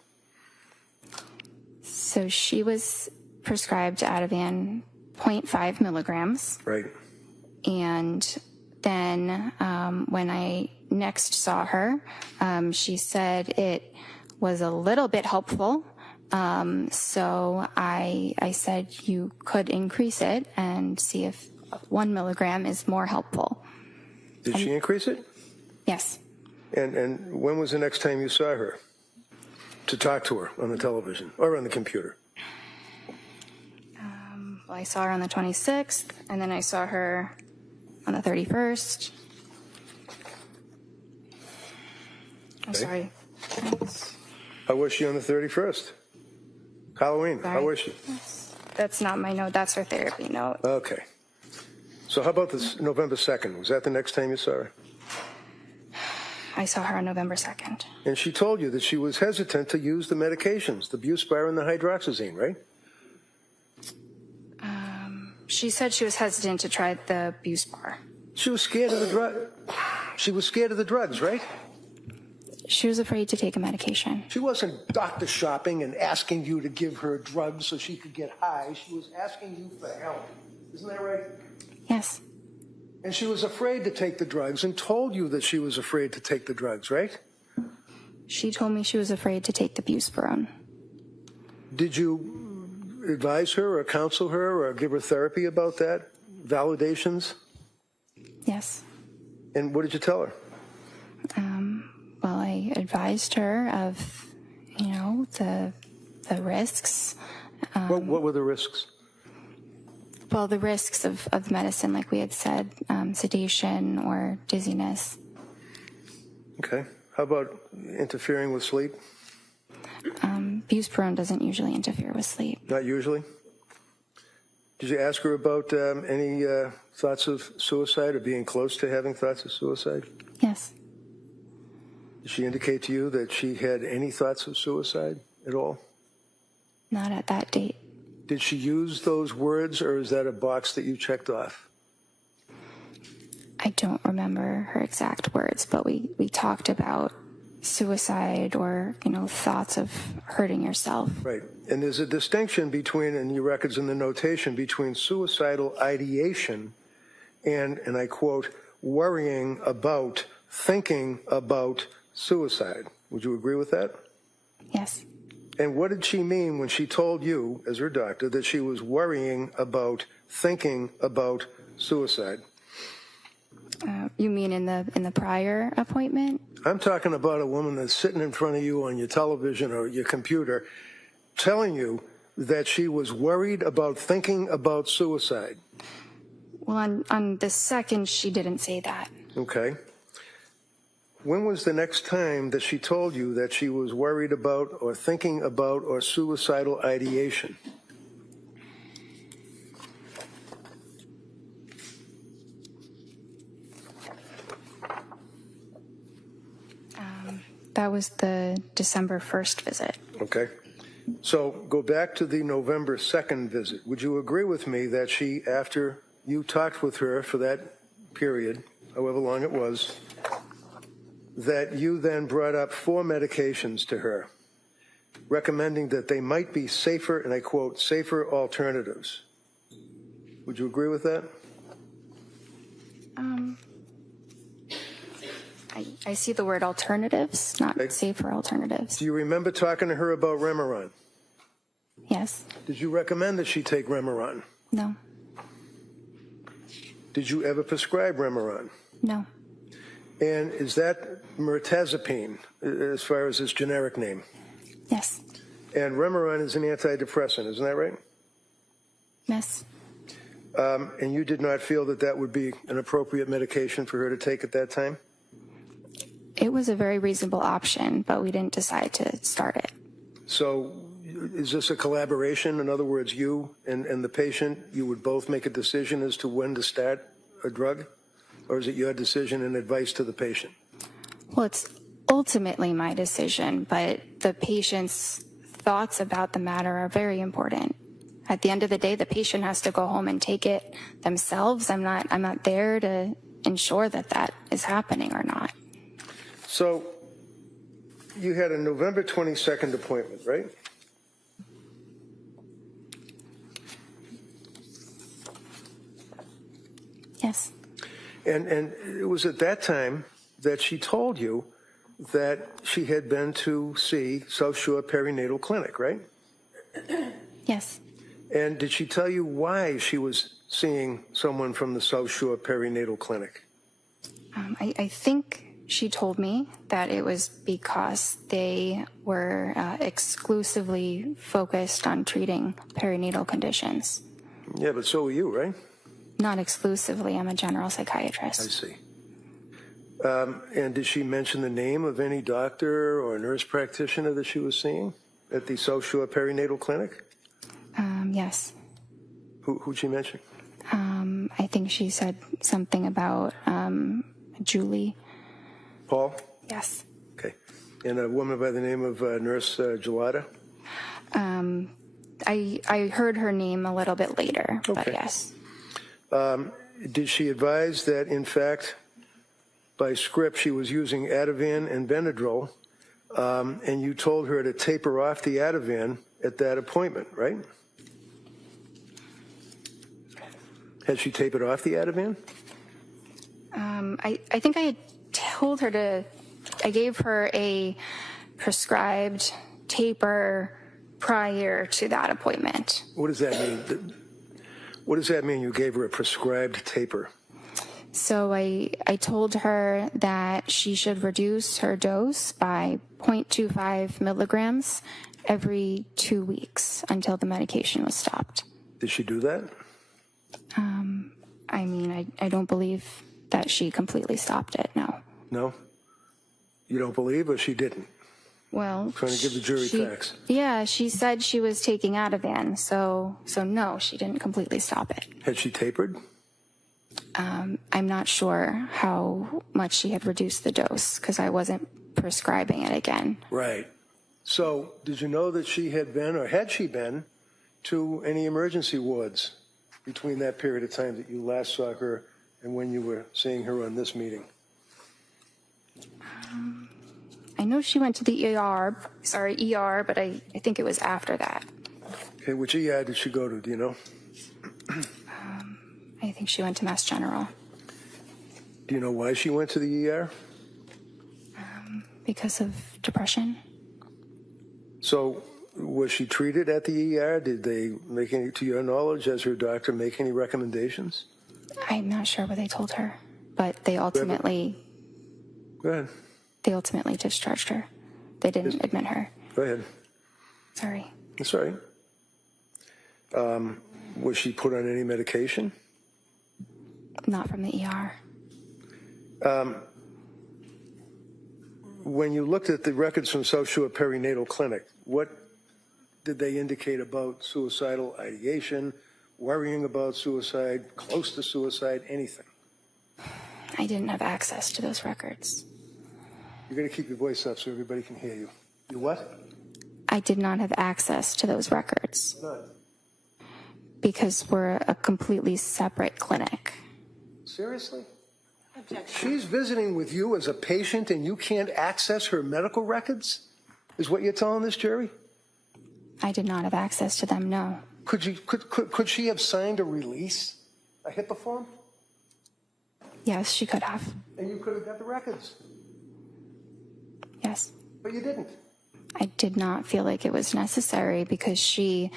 So she was prescribed Ativan 0.5 milligrams. Right. And then when I next saw her, she said it was a little bit helpful. So I said you could increase it and see if 1 milligram is more helpful. Did she increase it? Yes. And when was the next time you saw her to talk to her on the television or on the computer? Well, I saw her on the 26th, and then I saw her on the 31st. I'm Okay. sorry. How was she on the 31st? Halloween. Sorry. How was she? That's not my note. That's her therapy note. Okay. So how about this November 2nd? Was that the next time you saw her? I saw her on November 2nd. And she told you that she was hesitant to use the medications, the Buspar and the hydroxyzine, right? She said she was hesitant to try the Buspar. She was scared of the drug. She was scared of the drugs, right? She was afraid to take a medication. She wasn't doctor shopping and asking you to give her drugs so she could get high. She was asking you for help. Isn't that right? Yes. And she was afraid to take the drugs and told you that she was afraid to take the drugs, right? She told me she was afraid to take the Buspirone. Did you advise her or counsel her or give her therapy about that? Validations? Yes. And what did you tell her? Well, I advised her of, the the risks. What were the risks? Well, the risks of medicine, like we had said, sedation or dizziness. Okay. How about interfering with sleep? Buspirone doesn't usually interfere with sleep. Not usually? Did you ask her about any thoughts of suicide or being close to having thoughts of suicide? Yes. Did she indicate to you that she had any thoughts of suicide at all? Not at that date. Did she use those words, or is that a box that you checked off? I don't remember her exact words, but we talked about suicide or, thoughts of hurting yourself. Right. And there's a distinction between, in your records and the notation, between suicidal ideation and I quote, worrying about, thinking about suicide. Would you agree with that? Yes. And what did she mean when she told you, as her doctor, that she was worrying about, thinking about suicide? You mean in the prior appointment? I'm talking about a woman that's sitting in front of you on your television or your computer telling you that she was worried about thinking about suicide. Well, on the second, she didn't say that. Okay. When was the next time that she told you that she was worried about or thinking about or suicidal ideation? That was the December 1st visit. Okay. So go back to the November 2nd visit. Would you agree with me that she, after you talked with her for that period, however long it was, that you then brought up 4 medications to her, recommending that they might be safer, and I quote, safer alternatives? Would you agree with that? I see the word alternatives, not Okay. safer alternatives. Do you remember talking to her about Remeron? Yes. Did you recommend that she take Remeron? No. Did you ever prescribe Remeron? No. And is that mirtazapine, as far as its generic name? Yes. And Remeron is an antidepressant, isn't that right? Yes. And you did not feel that that would be an appropriate medication for her to take at that time? It was a very reasonable option, but we didn't decide to start it. So is this a collaboration? In other words, you and the patient, you would both make a decision as to when to start a drug? Or is it your decision and advice to the patient? Well, it's ultimately my decision, but the patient's thoughts about the matter are very important. At the end of the day, the patient has to go home and take it themselves. I'm not there to ensure that that is happening or not. So you had a November 22nd appointment, right? Yes. And it was at that time that she told you that she had been to see South Shore Perinatal Clinic, right? Yes. And did she tell you why she was seeing someone from the South Shore Perinatal Clinic? I think she told me that it was because they were exclusively focused on treating perinatal conditions. Yeah, but so were you, right? Not exclusively. I'm a general psychiatrist. I see. And did she mention the name of any doctor or nurse practitioner that she was seeing at the South Shore Perinatal Clinic? Yes. Who'd she mention? I think she said something about Julie. Paul? Yes. Okay. And a woman by the name of Nurse Gelada? I heard her name a little bit later, but Okay. yes. Did she advise that, in fact, by script, she was using Ativan and Benadryl, and you told her to taper off the Ativan at that appointment, right? Had she tapered off the Ativan? I think I had told her to, I gave her a prescribed taper prior to that appointment. What does that mean? What does that mean, you gave her a prescribed taper? So I told her that she should reduce her dose by 0.25 milligrams every 2 weeks until the medication was stopped. Did she do that? I mean, I don't believe that she completely stopped it, no. No? You don't believe, or she didn't? Well, Trying to give the jury facts. Yeah, she said she was taking Ativan, so no, she didn't completely stop it. Had she tapered? I'm not sure how much she had reduced the dose because I wasn't prescribing it again. Right. So, did you know that she had been, or had she been, to any emergency wards between that period of time that you last saw her and when you were seeing her on this meeting? I know she went to the ER, but I think it was after that. Okay, which ER did she go to, do you know? I think she went to Mass General. Do you know why she went to the ER? Because of depression. So, was she treated at the ER? Did they make any, to your knowledge, as her doctor, make any recommendations? I'm not sure what they told her, but they ultimately Go ahead. Discharged her. They didn't admit her. Go ahead. Sorry. That's all right. Was she put on any medication? Not from the ER. When you looked at the records from South Shore Perinatal Clinic, what did they indicate about suicidal ideation, worrying about suicide, close to suicide, anything? I didn't have access to those records. You're going to keep your voice up so everybody can hear you. You what? I did not have access to those records None. because we're a completely separate clinic. Seriously? Objection. She's visiting with you as a patient and you can't access her medical records? Is what you're telling this jury? I did not have access to them, no. Could she have signed a release, a HIPAA form? Yes, she could have. And you could have got the records, Yes. but you didn't. I did not feel like it was necessary because she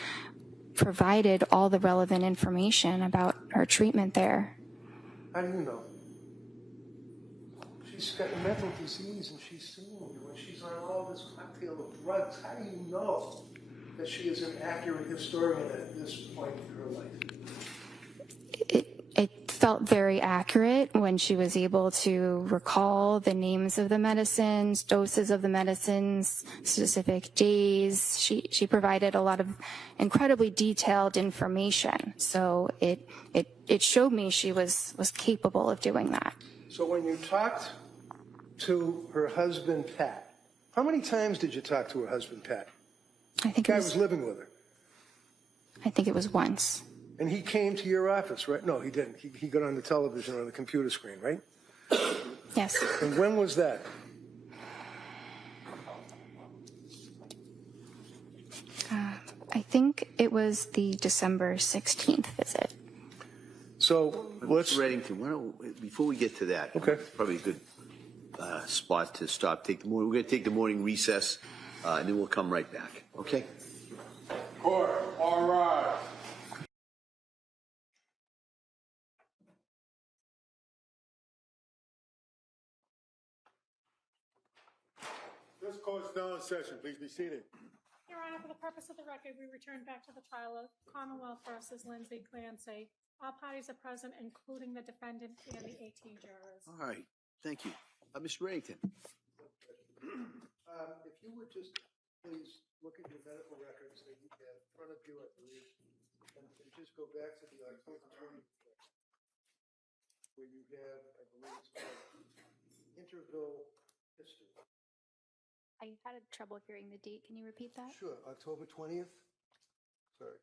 provided all the relevant information about her treatment there. How do you know? She's got mental disease and she's suing you and she's on all this cocktail of drugs. How do you know that she is an accurate historian at this point in her life? It felt very accurate when she was able to recall the names of the medicines, doses of the medicines, specific days. She provided a lot of incredibly detailed information. So it showed me she was capable of doing that. So when you talked to her husband, Pat, how many times did you talk to her husband, Pat? I think The guy was living with her. I think it was once. And he came to your office, right? No, he didn't. He got on the television or the computer screen, right? Yes. And when was that? I think it was the December 16th visit. So let's. Mr. Reddington, why don't, before we get to that, Okay. probably a good spot to stop. We're going to take the morning recess, and then we'll come right back. Okay? Court, all rise. This court's now in session. Please be seated. Your Honor, for the purpose of the record, we return back to the trial of Commonwealth versus Lindsay Clancy. All parties are present, including the defendant and the 18 jurors. All right. Thank you. Mr. Reddington. If you would just please look at your medical records that you have in front of you, I believe, and just go back to the October 20th, where you have, I believe it's called interval history. I had trouble hearing the date. Can you repeat that? Sure, October 20th? Sorry.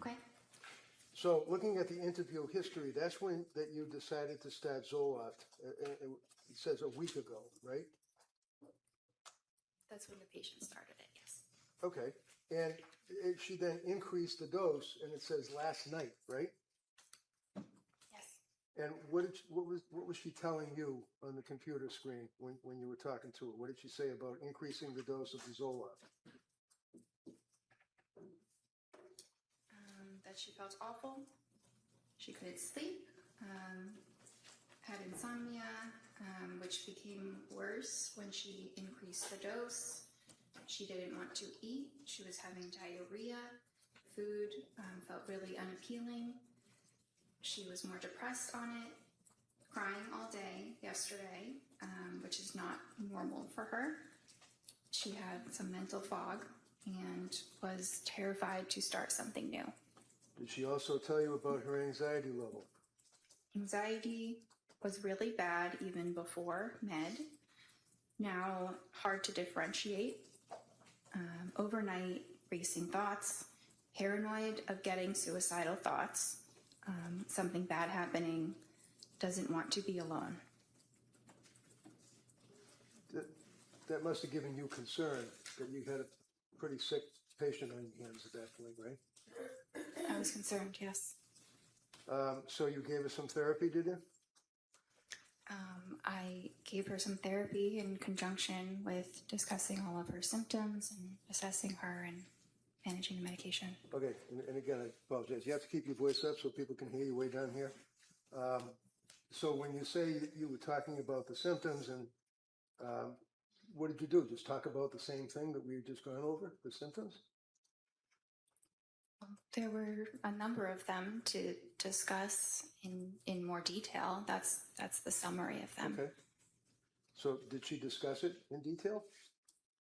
Okay. So looking at the interview history, that's when that you decided to start Zoloft. It says a week ago, right? That's when the patient started it, yes. Okay. And she then increased the dose, and it says last night, right? Yes. And what was she telling you on the computer screen when you were talking to her? What did she say about increasing the dose of the Zoloft? That that she felt awful. She couldn't sleep, had insomnia, which became worse when she increased the dose. She didn't want to eat. She was having diarrhea. Food felt really unappealing. She was more depressed on it, crying all day yesterday, which is not normal for her. She had some mental fog and was terrified to start something new. Did she also tell you about her anxiety level? Anxiety was really bad even before med. Now, hard to differentiate. Overnight racing thoughts, paranoid of getting suicidal thoughts, something bad happening, doesn't want to be alone. That must have given you concern that you had a pretty sick patient on your hands at that point, right? I was concerned, yes. So you gave her some therapy, did you? I gave her some therapy in conjunction with discussing all of her symptoms and assessing her and managing the medication. Okay, and again, I apologize. You have to keep your voice up so people can hear you way down here. So when you say you were talking about the symptoms, and what did you do? Just talk about the same thing that we've just gone over, the symptoms? There were a number of them to discuss in more detail. That's the summary of them. Okay. So did she discuss it in detail?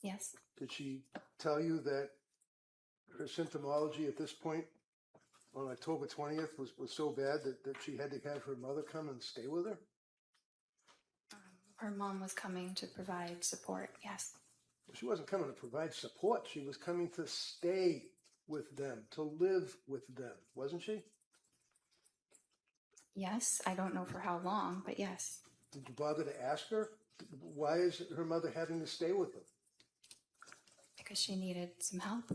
Yes. Did she tell you that her symptomology at this point on October 20th was so bad that she had to have her mother come and stay with her? Her mom was coming to provide support, yes. She wasn't coming to provide support. She was coming to stay with them, to live with them, wasn't she? Yes, I don't know for how long, but yes. Did you bother to ask her? Why is her mother having to stay with them? Because she needed some help.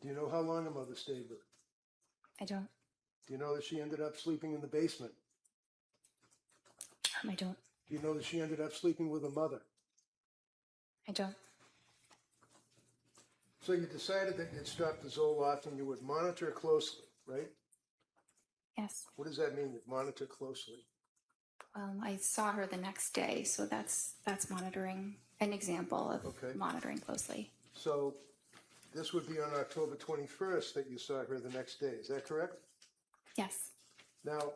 Do you know how long her mother stayed with her? I don't. Do you know that she ended up sleeping in the basement? I don't. Do you know that she ended up sleeping with her mother? I don't. So you decided that you'd stop the Zoloft and you would monitor closely, right? Yes. What does that mean, you'd monitor closely? I saw her the next day, so that's monitoring, an example of Okay. monitoring closely. So this would be on October 21st that you saw her the next day, is that correct? Yes. Now,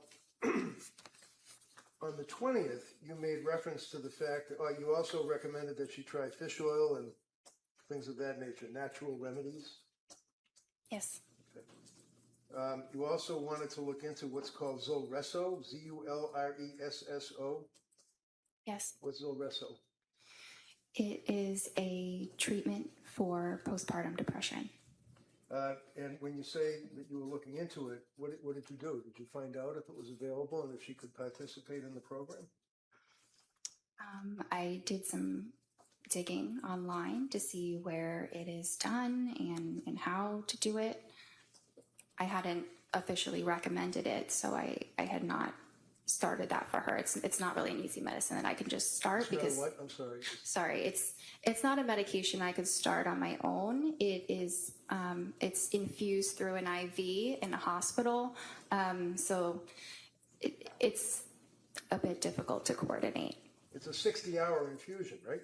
on the 20th, you made reference to the fact that you also recommended that she try fish oil and things of that nature, natural remedies. Yes. You also wanted to look into what's called Zulresso, Zuresso. Yes. What's Zulresso? It is a treatment for postpartum depression. And when you say that you were looking into it, what did you do? Did you find out if it was available and if she could participate in the program? I did some digging online to see where it is done and how to do it. I hadn't officially recommended it, so I had not started that for her. It's not really an easy medicine that I can just start It's not because what? I'm sorry. sorry, it's not a medication I could start on my own. It is it's infused through an IV in a hospital, so it's a bit difficult to coordinate. It's a 60-hour infusion, right?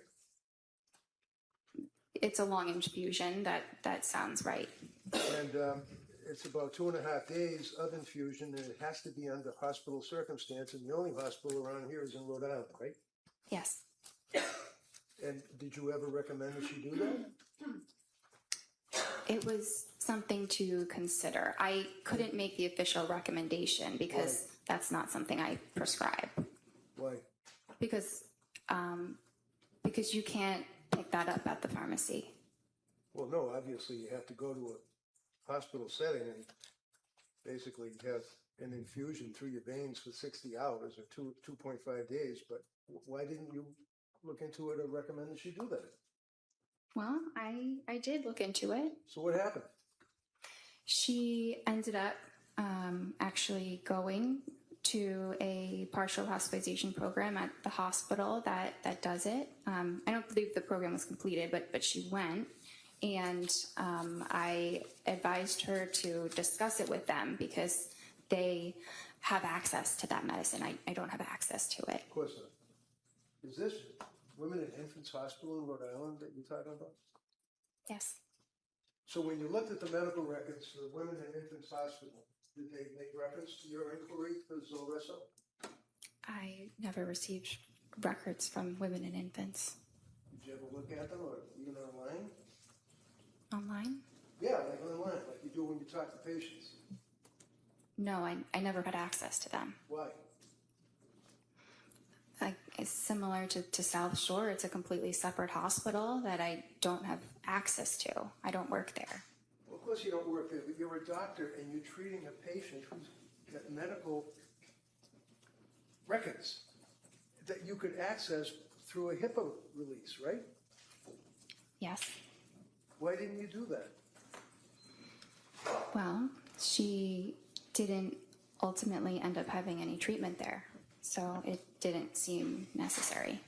It's a long infusion. That sounds right. And it's about 2.5 days of infusion, and it has to be under hospital circumstance, and the only hospital around here is in Rhode Island, right? Yes. And did you ever recommend that she do that? It was something to consider. I couldn't make the official recommendation because that's not something I prescribe. Why? Because you can't pick that up at the pharmacy. Well, no, obviously you have to go to a hospital setting and basically have an infusion through your veins for 60 hours or 2.5 days. But why didn't you look into it or recommend that she do that? Well, I did look into it. So what happened? She ended up actually going to a partial hospitalization program at the hospital that does it. I don't believe the program was completed, but she went. And I advised her to discuss it with them because they have access to that medicine. I don't have access to it. Of course not. Is this Women and Infants Hospital in Rhode Island that you're talking about? Yes. So when you looked at the medical records for the Women and Infants Hospital, did they make reference to your inquiry for Zulresso? I never received records from Women and Infants. Did you ever look at them, or even online? Online? Yeah, like online, like you do when you talk to patients. No, I never had access to them. Why? It's similar to South Shore. It's a completely separate hospital that I don't have access to. I don't work there. Well, of course you don't work there, but you're a doctor and you're treating a patient who's got medical records that you could access through a HIPAA release, right? Yes. Why didn't you do that? Well, she didn't ultimately end up having any treatment there, so it didn't seem necessary.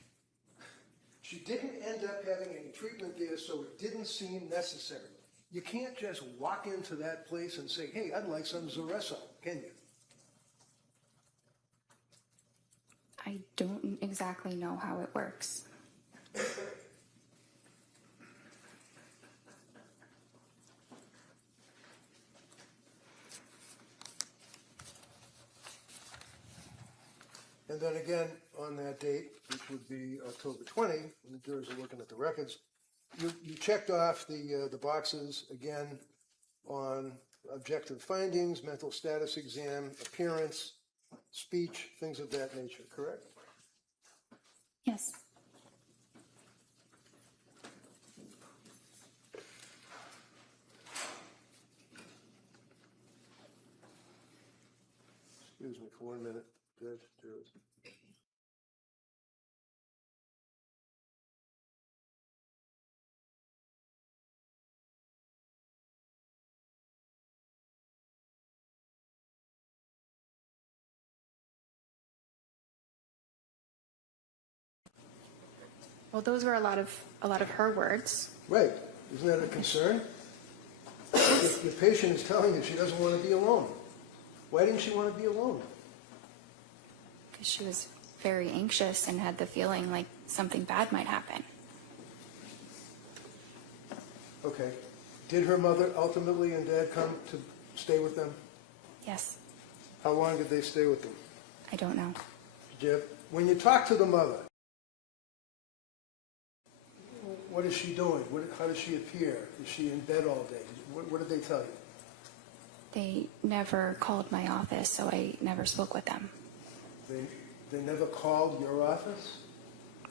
She didn't end up having any treatment there, so it didn't seem necessary. You can't just walk into that place and say, hey, I'd like some Zulresso, can you? I don't exactly know how it works. And then again, on that date, which would be October 20, when the jurors are looking at the records, you checked off the boxes again on objective findings, mental status exam, appearance, speech, things of that nature, correct? Yes. Excuse me for 1 minute, Judge, jurors. Well, those were a lot of her words. Right, isn't that a concern? Your patient is telling you she doesn't want to be alone. Why didn't she want to be alone? Because she was very anxious and had the feeling like something bad might happen. Okay. Did her mother ultimately and dad come to stay with them? Yes. How long did they stay with them? I don't know. Jeb, when you talk to the mother, what is she doing? How does she appear? Is she in bed all day? What did they tell you? They never called my office, so I never spoke with them. They never called your office?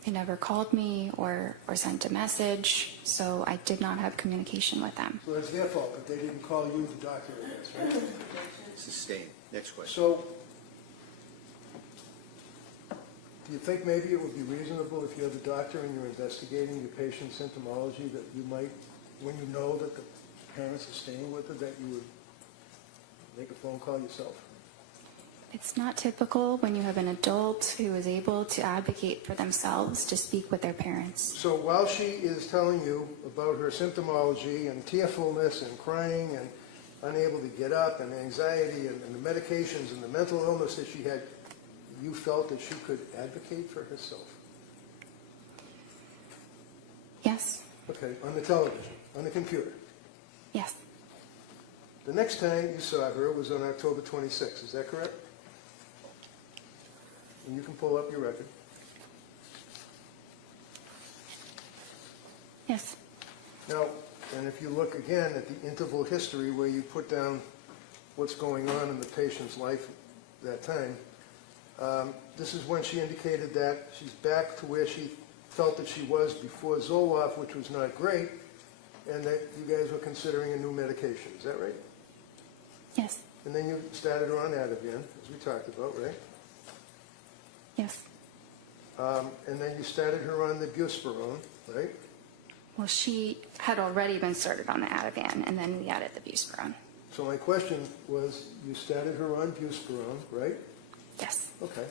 They never called me or sent a message, so I did not have communication with them. So that's their fault, but they didn't call you, the doctor, I guess, right? Sustained. Next question. So, do you think maybe it would be reasonable if you're the doctor and you're investigating your patient's symptomology that you might, when you know that the parents are staying with her, that you would make a phone call yourself? It's not typical when you have an adult who is able to advocate for themselves to speak with their parents. So while she is telling you about her symptomology and tearfulness and crying and unable to get up and anxiety and the medications and the mental illness that she had, you felt that she could advocate for herself? Yes. Okay, on the television, on the computer. Yes. The next time you saw her was on October 26th, is that correct? And you can pull up your record. Yes. Now, and if you look again at the interval history where you put down what's going on in the patient's life that time, this is when she indicated that she's back to where she felt that she was before Zoloft, which was not great, and that you guys were considering a new medication. Is that right? Yes. And then you started her on Ativan, as we talked about, right? Yes. And then you started her on the buspirone, right? Well, she had already been started on the Ativan, and then we added the buspirone. So my question was, you started her on buspirone, right? Yes. Okay.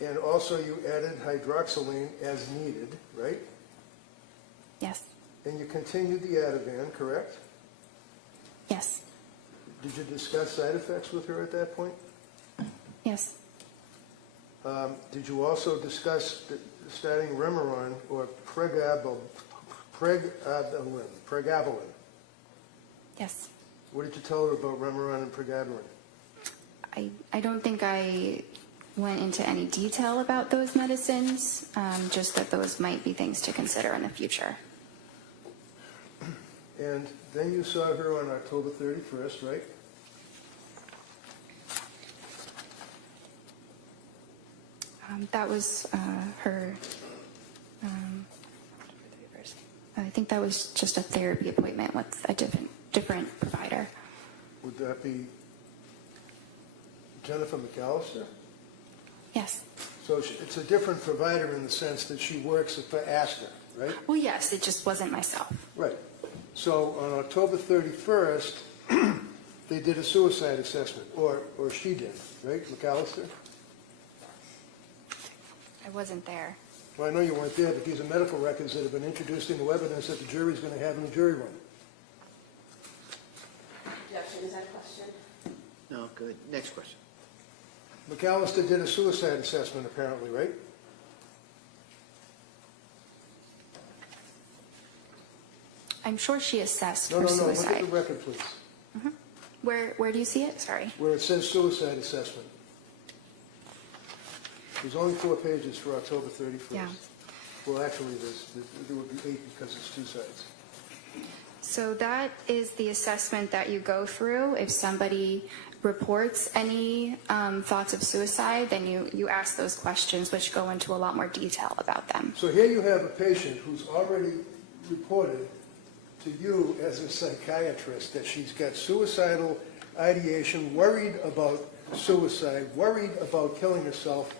And also you added hydroxyline as needed, right? Yes. And you continued the Ativan, correct? Yes. Did you discuss side effects with her at that point? Yes. Did you also discuss starting Remeron or pregabalin? Yes. What did you tell her about Remeron and pregabalin? I don't think I went into any detail about those medicines, just that those might be things to consider in the future. And then you saw her on October 31st, right? That was her, I think that was just a therapy appointment with a different provider. Would that be Jennifer McAllister? Yes. So it's a different provider in the sense that she works for Astor, right? Well, yes, it just wasn't myself. Right. So on October 31st, they did a suicide assessment, or she did, right, McAllister? I wasn't there. Well, I know you weren't there, but these are medical records that have been introduced into evidence that the jury's going to have in the jury room. Objection, is that a question? No, good. Next question. McAllister did a suicide assessment, apparently, right? I'm sure she assessed No, for no, no. suicide. Look at the record, please. Where do you see it? Sorry. Where it says suicide assessment. There's only 4 pages for October 31st. Yeah. Well, actually, there would be 8 because it's 2 sides. So that is the assessment that you go through. If somebody reports any thoughts of suicide, then you ask those questions, which go into a lot more detail about them. So here you have a patient who's already reported to you as a psychiatrist that she's got suicidal ideation, worried about suicide, worried about killing herself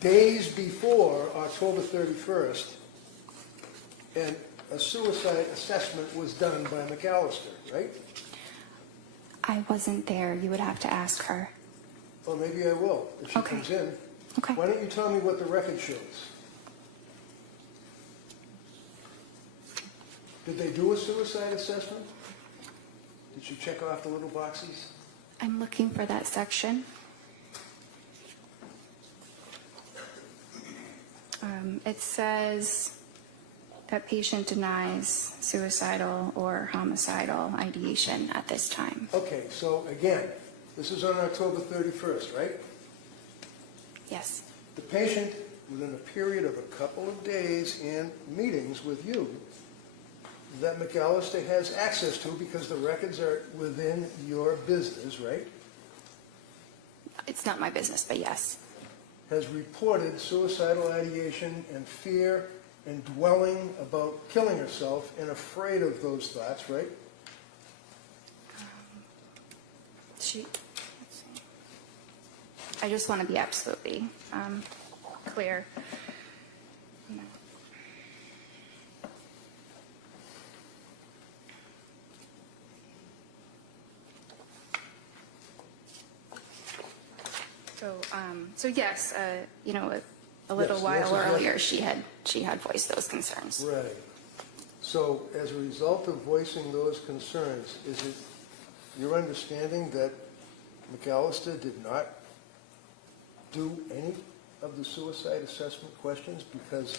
days before October 31st, and a suicide assessment was done by McAllister, right? I wasn't there. You would have to ask her. Well, maybe I will, if she Okay. comes in. Okay. Why don't you tell me what the record shows? Did they do a suicide assessment? Did she check off the little boxes? I'm looking for that section. It says that patient denies suicidal or homicidal ideation at this time. Okay, so again, this is on October 31st, right? Yes. The patient, within a period of a couple of days and meetings with you, that McAllister has access to because the records are within your business, right? It's not my business, but yes. Has reported suicidal ideation and fear and dwelling about killing herself and afraid of those thoughts, right? Let's see. I just want to be absolutely clear. So yes, a little Yes, while yes. earlier, she had voiced those concerns. Right. So as a result of voicing those concerns, is it your understanding that McAllister did not do any of the suicide assessment questions because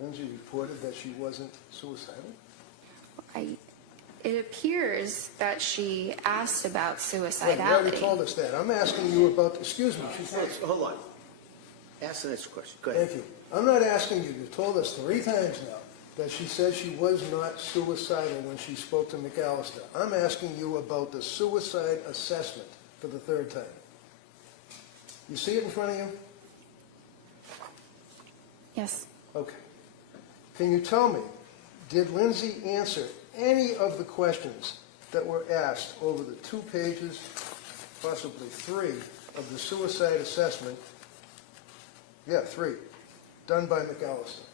Lindsay reported that she wasn't suicidal? It appears that she asked about Right, suicidality. you already told us that. I'm asking you about, excuse me, Hold on. Ask the next question. Go ahead. thank you. I'm not asking you, you told us 3 times now that she said she was not suicidal when she spoke to McAllister. I'm asking you about the suicide assessment for the 3rd time. You see it in front of you? Yes. Okay. Can you tell me, did Lindsay answer any of the questions that were asked over the 2 pages, possibly 3, of the suicide assessment? Yeah, 3, done by McAllister.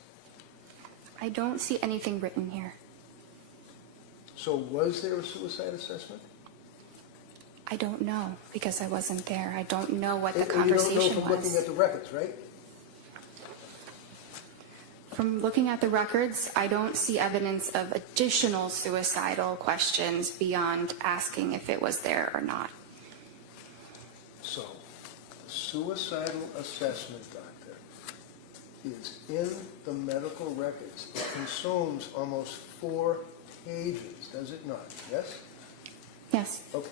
I don't see anything written here. So was there a suicide assessment? I don't know because I wasn't there. I don't know what the And you don't know conversation from looking was. at the records, right? From looking at the records, I don't see evidence of additional suicidal questions beyond asking if it was there or not. So, suicidal assessment, doctor, is in the medical records. It consumes almost 4 pages, does it not? Yes? Yes. Okay.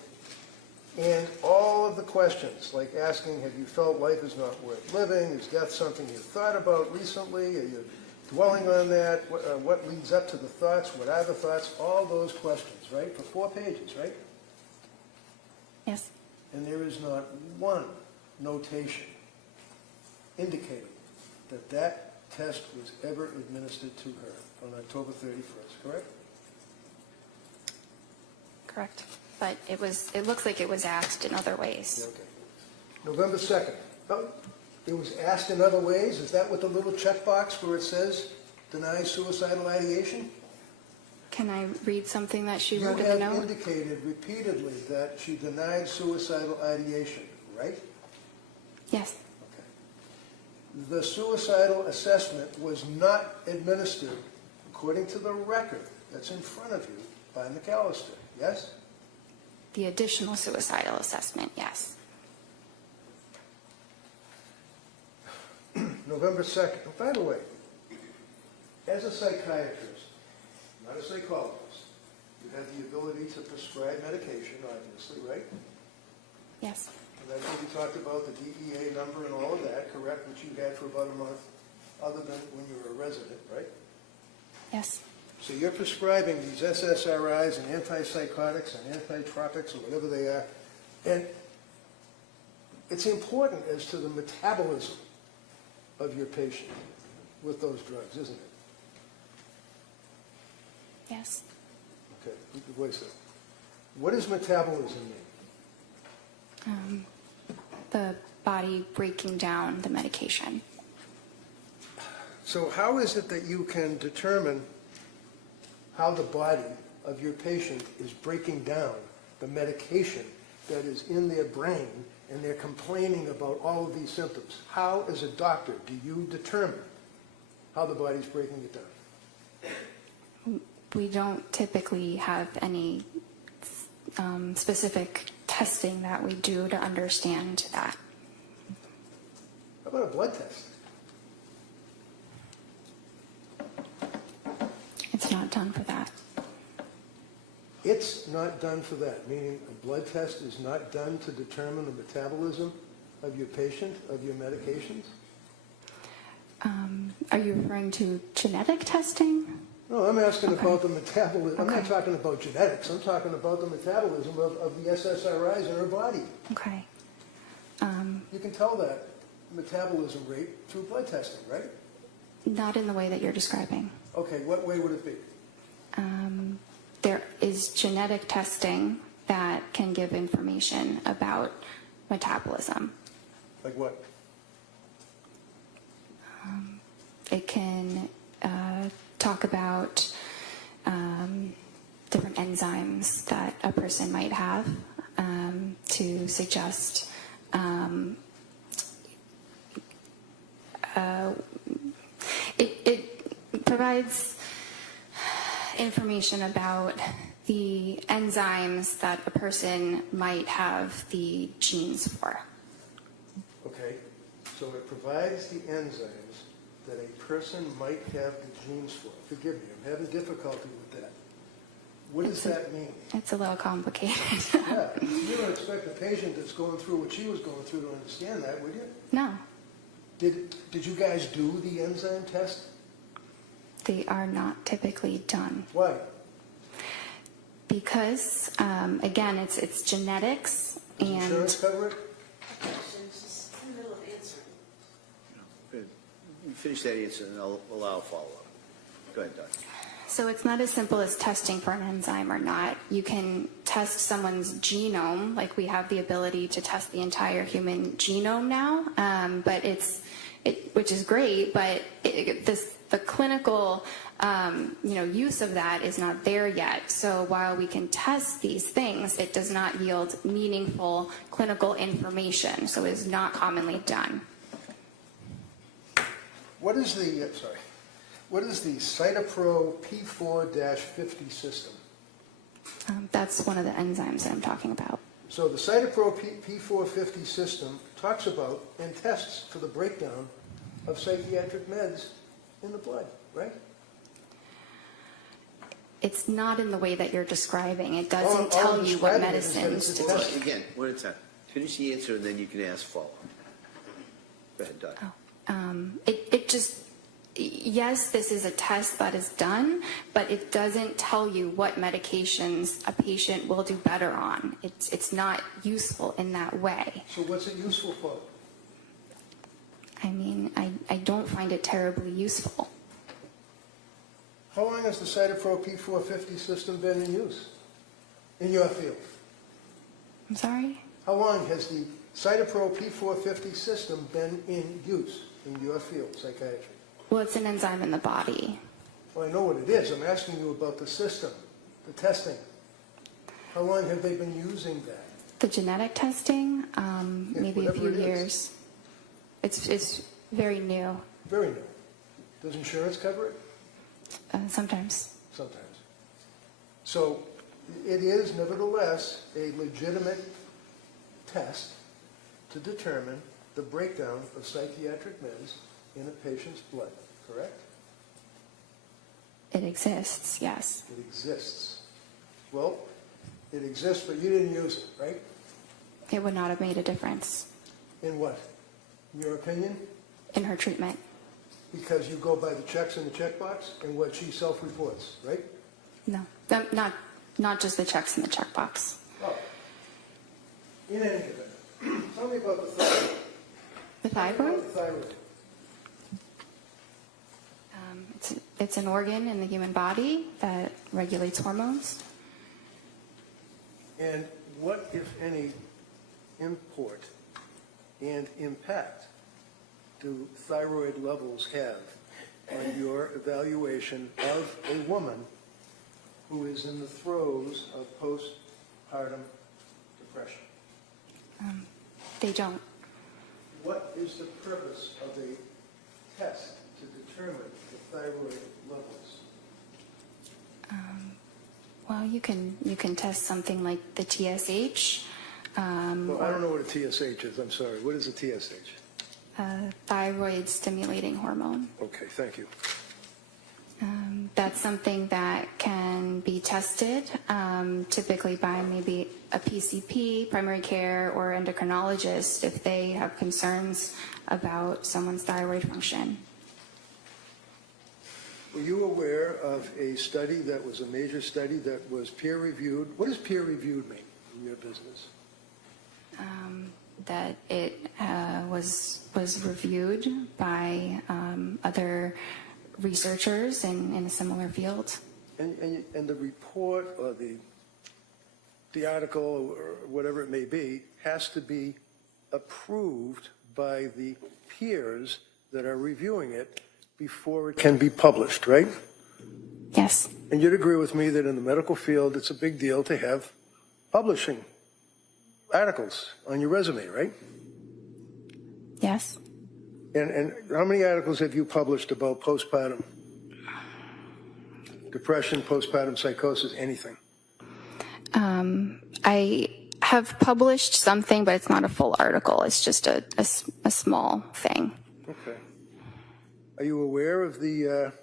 And all of the questions, like asking, have you felt life is not worth living? Is death something you thought about recently? Are you dwelling on that? What leads up to the thoughts? What are the thoughts? All those questions, right? For 4 pages, right? Yes. And there is not one notation indicating that that test was ever administered to her on October 31st, correct? Correct. But it looks like it was asked in other ways. Okay. November 2nd. Oh, it was asked in other ways? Is that what the little checkbox where it says deny suicidal ideation? Can I read something that she You wrote in the have note? indicated repeatedly that she denied suicidal ideation, right? Yes. The suicidal assessment was not administered, according to the record that's in front of you, by McAllister, yes? The additional suicidal assessment, yes. November 2nd. By the way, as a psychiatrist, not a psychologist, you have the ability to prescribe medication, obviously, right? Yes. And that's what we talked about, the DEA number and all of that, correct, which you had for about a month, other than when you were a resident, right? Yes. So you're prescribing these SSRIs and antipsychotics and antitropics or whatever they are, and it's important as to the metabolism of your patient with those drugs, isn't it? Yes. Okay, wait a second. What does metabolism mean? The body breaking down the medication. So how is it that you can determine how the body of your patient is breaking down the medication that is in their brain and they're complaining about all of these symptoms? How, as a doctor, do you determine how the body's breaking it down? We don't typically have any specific testing that we do to understand that. How about a blood test? It's not done for that. It's not done for that, meaning a blood test is not done to determine the metabolism of your patient, of your medications? Are you referring to genetic testing? No, I'm asking Okay. about the metabolism. I'm not Okay. talking about genetics. I'm talking about the metabolism of the SSRIs in her body. Okay. You can tell that metabolism rate through blood testing, right? Not in the way that you're describing. Okay, what way would it be? There is genetic testing that can give information about metabolism. Like what? It can talk about different enzymes that a person might have to suggest it provides information about the enzymes that a person might have the genes for. Okay, so it provides the enzymes that a person might have the genes for. Forgive me, I'm having difficulty with that. What does that mean? It's a little complicated. Yeah, you don't expect a patient that's going through what she was going through to understand that, would you? No, Did you guys do the enzyme test? they are not typically done. Why? Because, again, it's genetics Does and insurance cover it? She's in the middle of answering. Good. You finish that answer and I'll allow a follow-up. Go ahead, Doctor. so it's not as simple as testing for an enzyme or not. You can test someone's genome, like we have the ability to test the entire human genome now, but which is great, but the clinical use of that is not there yet. So while we can test these things, it does not yield meaningful clinical information, so it is not commonly done. What is the, sorry, What is the Cytopro P4-50 system? That's one of the enzymes that I'm talking about. So the Cytopro P450 system talks about and tests for the breakdown of psychiatric meds in the blood, right? It's not in the way that you're describing. It doesn't All tell I'm you what describing is that medicines it's to a Hold test. on, again, one at a time. Finish the answer and then you can ask follow-up. Go ahead, Doc. It just, yes, this is a test that is done, but it doesn't tell you what medications a patient will do better on. It's not useful in that way. So what's it useful for? I mean, I don't find it terribly useful. How long has the Cytopro P450 system been in use in your field? I'm sorry? How long has the Cytopro P450 system been in use in your field, psychiatry? Well, it's an enzyme in the body. Well, I know what it is. I'm asking you about the system, the testing. How long have they been using that? The genetic testing, maybe a whatever few it is. years. It's very new, Very new. Does insurance cover it? sometimes. Sometimes. So it is nevertheless a legitimate test to determine the breakdown of psychiatric meds in a patient's blood, correct? It exists, yes. It exists. Well, it exists, but you didn't use it, right? It would not have made a difference In what? In your opinion? in her treatment. Because you go by the checks in the checkbox and what she self-reports, right? No, not just the checks in the checkbox. Oh. In any event, tell me about the thyroid. The Tell me thyroid? about the thyroid. It's an organ in the human body that regulates hormones. And what, if any, import and impact do thyroid levels have on your evaluation of a woman who is in the throes of postpartum depression? They don't. What is the purpose of a test to determine the thyroid levels? Well, you can test something like the TSH. Well, I don't know what a TSH is. I'm sorry. What is a TSH? Thyroid stimulating hormone. Okay, thank you. That's something that can be tested typically by maybe a PCP, primary care, or endocrinologist if they have concerns about someone's thyroid function. Were you aware of a study that was a major study that was peer-reviewed? What does peer-reviewed mean in your business? That it was reviewed by other researchers in a similar field. And the report or the article or whatever it may be has to be approved by the peers that are reviewing it before it can be published, right? Yes. And you'd agree with me that in the medical field, it's a big deal to have publishing articles on your resume, right? Yes. And how many articles have you published about postpartum depression, postpartum psychosis, anything? I have published something, but it's not a full article. It's just a small thing. Okay. Are you aware of the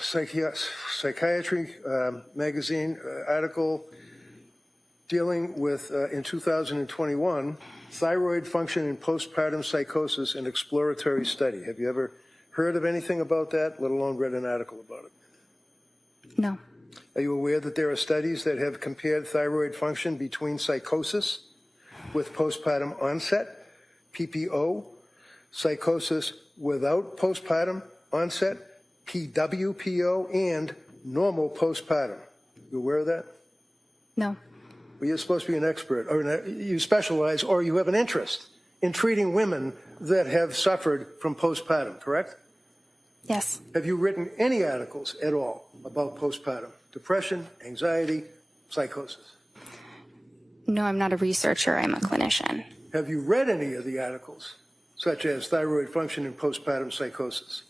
Psychiatry magazine article dealing with, in 2021, thyroid function in postpartum psychosis, an exploratory study? Have you ever heard of anything about that, let alone read an article about it? No. Are you aware that there are studies that have compared thyroid function between psychosis with postpartum onset, PPO, psychosis without postpartum onset, PWPO, and normal postpartum? You aware of that? No. Well, you're supposed to be an expert, or you specialize, or you have an interest in treating women that have suffered from postpartum, correct? Yes. Have you written any articles at all about postpartum depression, anxiety, psychosis? No, I'm not a researcher. I'm a clinician. Have you read any of the articles, such as thyroid function in postpartum psychosis?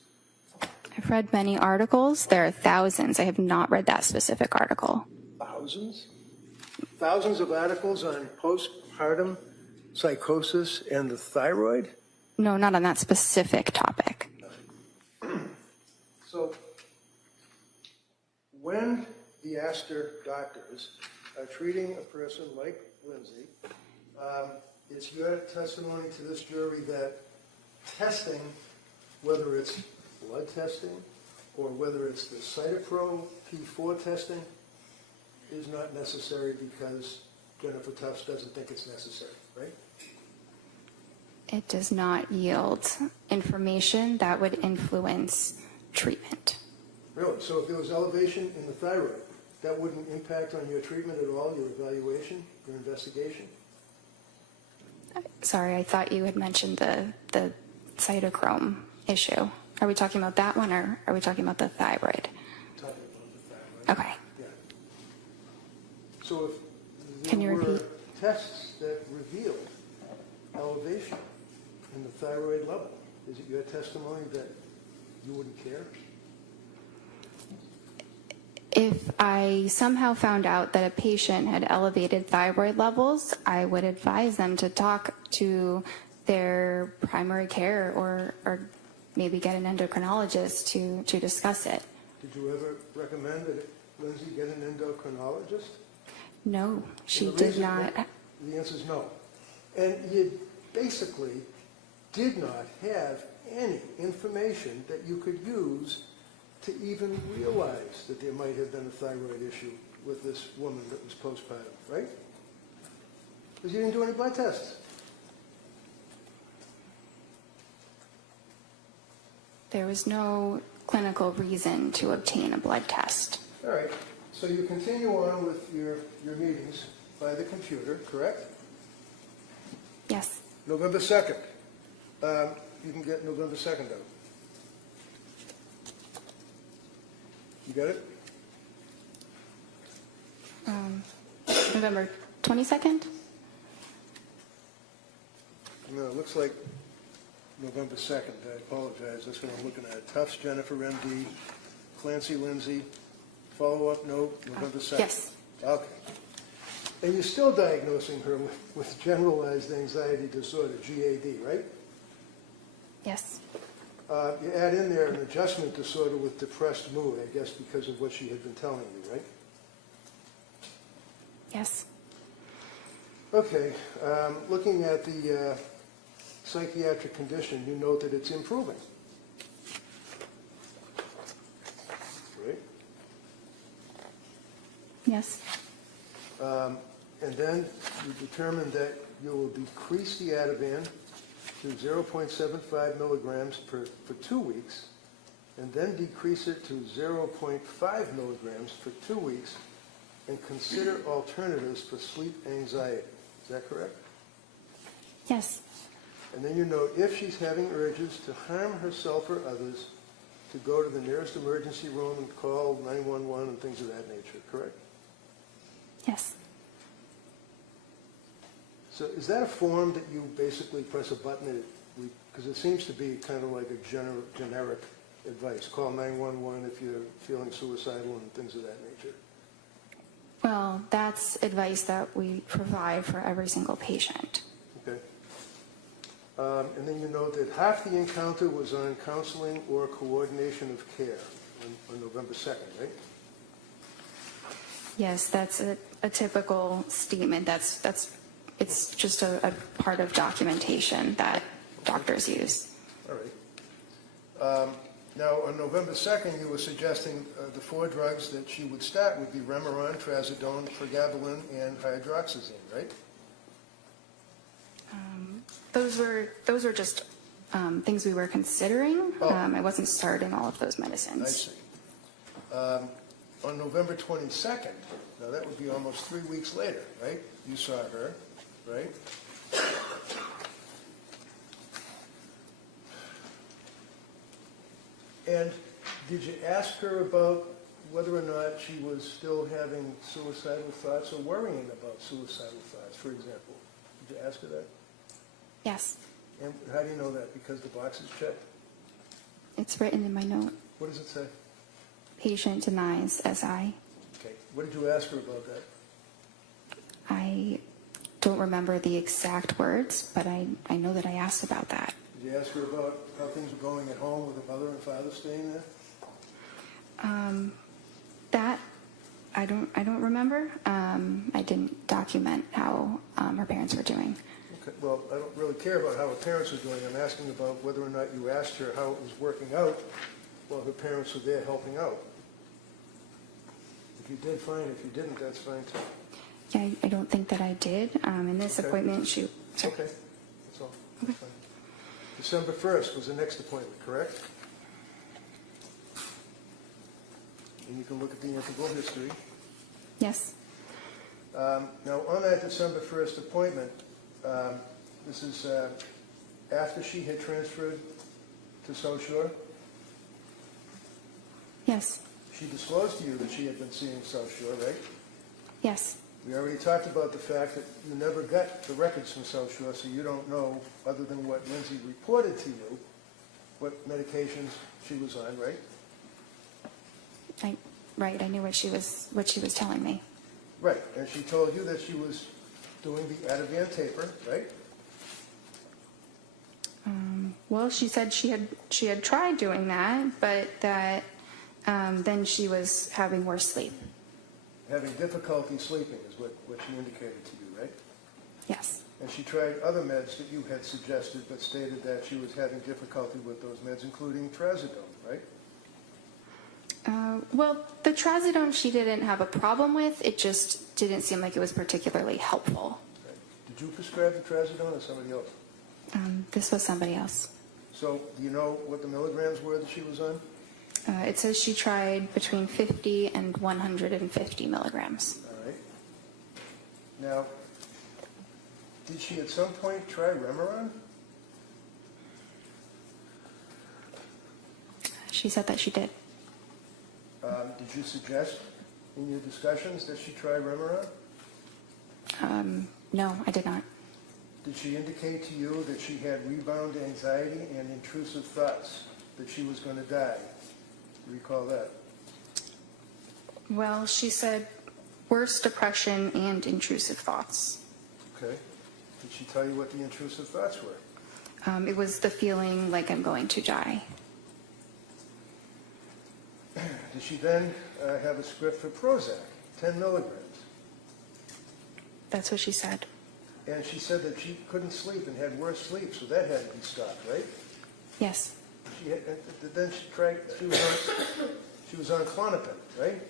I've read many articles. There are thousands. I have not read that specific article. Thousands? Thousands of articles on postpartum psychosis and the thyroid? No, not on that specific topic. So, when the Astor doctors are treating a person like Lindsay, it's your testimony to this jury that testing, whether it's blood testing or whether it's the Cytopro P4 testing, is not necessary because Jennifer Tufts doesn't think it's necessary, right? It does not yield information that would influence treatment. Really? So if there was elevation in the thyroid, that wouldn't impact on your treatment at all, your evaluation, your investigation? Sorry, I thought you had mentioned the cytochrome issue. Are we talking about that one, or are we talking about the thyroid? Talking about the thyroid. Okay. Yeah. So if Can there you were repeat? tests that revealed elevation in the thyroid level, is it your testimony that you wouldn't care? If I somehow found out that a patient had elevated thyroid levels, I would advise them to talk to their primary care or maybe get an endocrinologist to discuss it. Did you ever recommend that Lindsay get an endocrinologist? No, she And the did reason- not. The answer is no. And you basically did not have any information that you could use to even realize that there might have been a thyroid issue with this woman that was postpartum, right? Because you didn't do any blood tests. There was no clinical reason to obtain a blood test. All right, so you continue on with your meetings by the computer, correct? Yes. November 2nd. You can get November 2nd out. You got it? November 22nd? No, it looks like November 2nd. I apologize. That's what I'm looking at. Tufts, Jennifer, MD, Clancy, Lindsay. Follow-up note, November 2nd. Yes. Okay. And you're still diagnosing her with generalized anxiety disorder, GAD, right? Yes. You add in there an adjustment disorder with depressed mood, I guess because of what she had been telling you, right? Yes. Okay. Looking at the psychiatric condition, you note that it's improving. Right? Yes. And then you determine that you will decrease the Ativan to 0.75 milligrams for 2 weeks, and then decrease it to 0.5 milligrams for 2 weeks, and consider alternatives for sleep anxiety. Is that correct? Yes. And then you note if she's having urges to harm herself or others, to go to the nearest emergency room and call 911 and things of that nature, correct? Yes. So is that a form that you basically press a button, because it seems to be kind of like a generic advice. Call 911 if you're feeling suicidal and things of that nature. Well, that's advice that we provide for every single patient. Okay. And then you note that half the encounter was on counseling or coordination of care on November 2nd, right? Yes, that's a typical statement. It's just a part of documentation that doctors use. All right. Now, on November 2nd, you were suggesting the 4 drugs that she would start would be Remeron, Trazodone, Pregabalin, and hydroxyzine, right? Those were just things we were considering. Oh. I wasn't starting all of those I medicines. see. On November 22nd, now that would be almost 3 weeks later, right? You saw her, right? And did you ask her about whether or not she was still having suicidal thoughts or worrying about suicidal thoughts, for example? Did you ask her that? Yes. And how do you know that? Because the box is checked? It's written in my note. What does it say? Patient denies SI. Okay. What did you ask her about that? I don't remember the exact words, but I know that I asked about that. Did you ask her about how things were going at home with her mother and father staying there? That I don't remember. I didn't document how her parents were doing. Okay. Well, I don't really care about how her parents are doing. I'm asking about whether or not you asked her how it was working out while her parents were there helping out. If you did, fine. If you didn't, that's fine too. Yeah, I don't think that I did. In this Okay. appointment, sorry. Okay, that's all. Fine. December 1st was the next appointment, correct? And you can look at the interval history. Yes. Now, on that December 1st appointment, this is after she had transferred to South Shore. Yes. She disclosed to you that she had been seeing South Shore, right? Yes. We already talked about the fact that you never got the records from South Shore, so you don't know, other than what Lindsay reported to you, what medications she was on, right? Right. I knew what she was telling me. Right, and she told you that she was doing the Ativan taper, right? Well, she said she had tried doing that, but that then she was having worse sleep. Having difficulty sleeping is what she indicated to you, right? Yes. And she tried other meds that you had suggested, but stated that she was having difficulty with those meds, including trazodone, right? Well, the trazodone she didn't have a problem with. It just didn't seem like it was particularly helpful. Right. Did you prescribe the trazodone or somebody else? This was somebody else. So do you know what the milligrams were that she was on? It says she tried between 50 and 150 milligrams. All right. Now, did she at some point try Remeron? She said that she did. Did you suggest in your discussions that she try Remeron? No, I did not. Did she indicate to you that she had rebound anxiety and intrusive thoughts, that she was going to die? Do you recall that? Well, she said worse depression and intrusive thoughts. Okay. Did she tell you what the intrusive thoughts were? It was the feeling like I'm going to die. Did she then have a script for Prozac, 10 milligrams? That's what she said. And she said that she couldn't sleep and had worse sleep, so that had to be stopped, right? Yes. Then she was on Klonopin, right?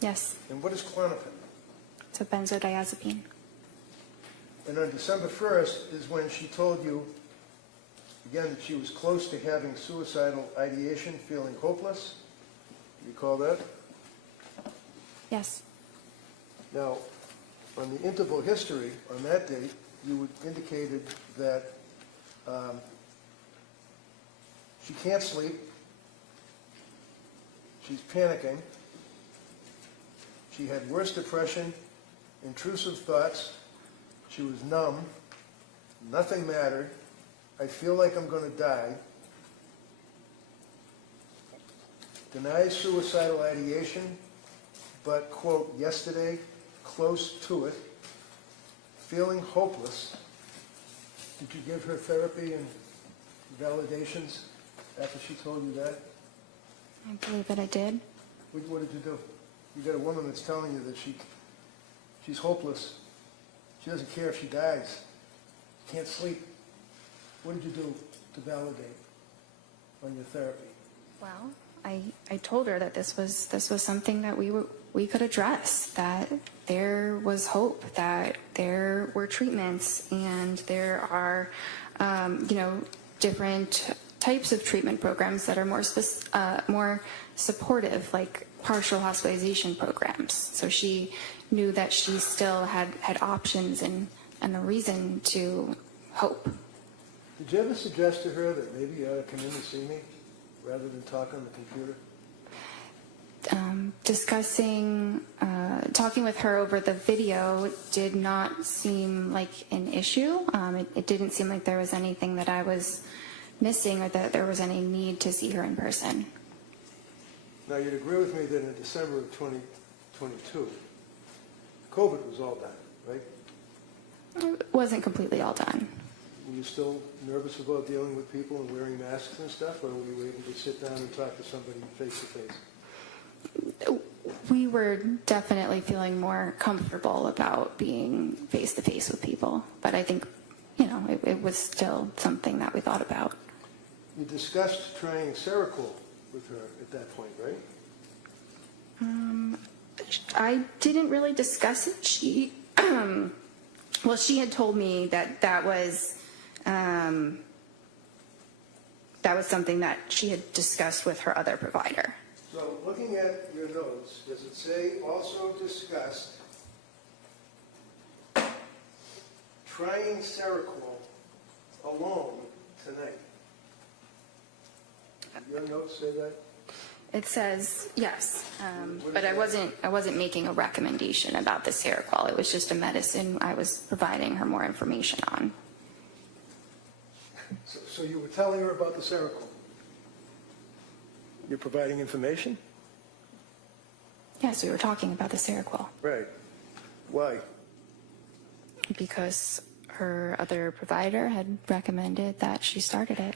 Yes. And what is Klonopin? It's a benzodiazepine. And on December 1st is when she told you, again, that she was close to having suicidal ideation, feeling hopeless. You recall that? Yes. Now, on the interval history, on that date, you indicated that she can't sleep, she's panicking, she had worse depression, intrusive thoughts, she was numb, nothing mattered, I feel like I'm going to die, denies suicidal ideation, but, quote, yesterday, close to it, feeling hopeless. Did you give her therapy and validations after she told you that? I believe that I did. What did you do? You got a woman that's telling you that she's hopeless. She doesn't care if she dies. Can't sleep. What did you do to validate on your therapy? Well, I told her that this was something that we could address, that there was hope, that there were treatments, and there are different types of treatment programs that are more supportive, like partial hospitalization programs. So she knew that she still had options and a reason to hope. Did you ever suggest to her that maybe you ought to come in and see me rather than talk on the computer? Talking with her over the video did not seem like an issue. It didn't seem like there was anything that I was missing or that there was any need to see her in person. Now, you'd agree with me that in December of 2022, COVID was all done, right? It wasn't completely all done. Were you still nervous about dealing with people and wearing masks and stuff, or were you waiting to sit down and talk to somebody face to face? We were definitely feeling more comfortable about being face to face with people, but I think, it was still something that we thought about. You discussed trying Seroquel with her at that point, right? I didn't really discuss it. She had told me that was something that she had discussed with her other provider. So looking at your notes, does it say also discussed trying Seroquel alone tonight? Your notes say that? It says yes, but I wasn't making a recommendation about the Seroquel. It was just a medicine I was providing her more information on. So you were telling her about the Seroquel? You're providing information? Yes, we were talking about the Seroquel Right. Why? because her other provider had recommended that she started it.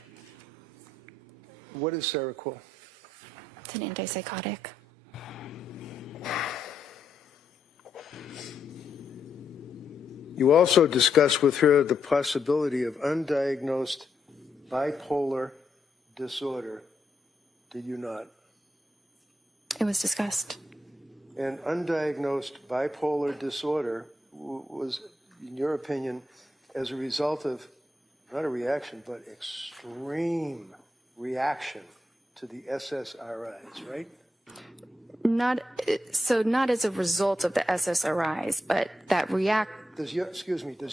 What is Seroquel? It's an antipsychotic. You also discussed with her the possibility of undiagnosed bipolar disorder, did you not? It was discussed. And undiagnosed bipolar disorder was, in your opinion, as a result of, not a reaction, but extreme reaction to the SSRIs, right? Not as a result of the SSRIs, but that Does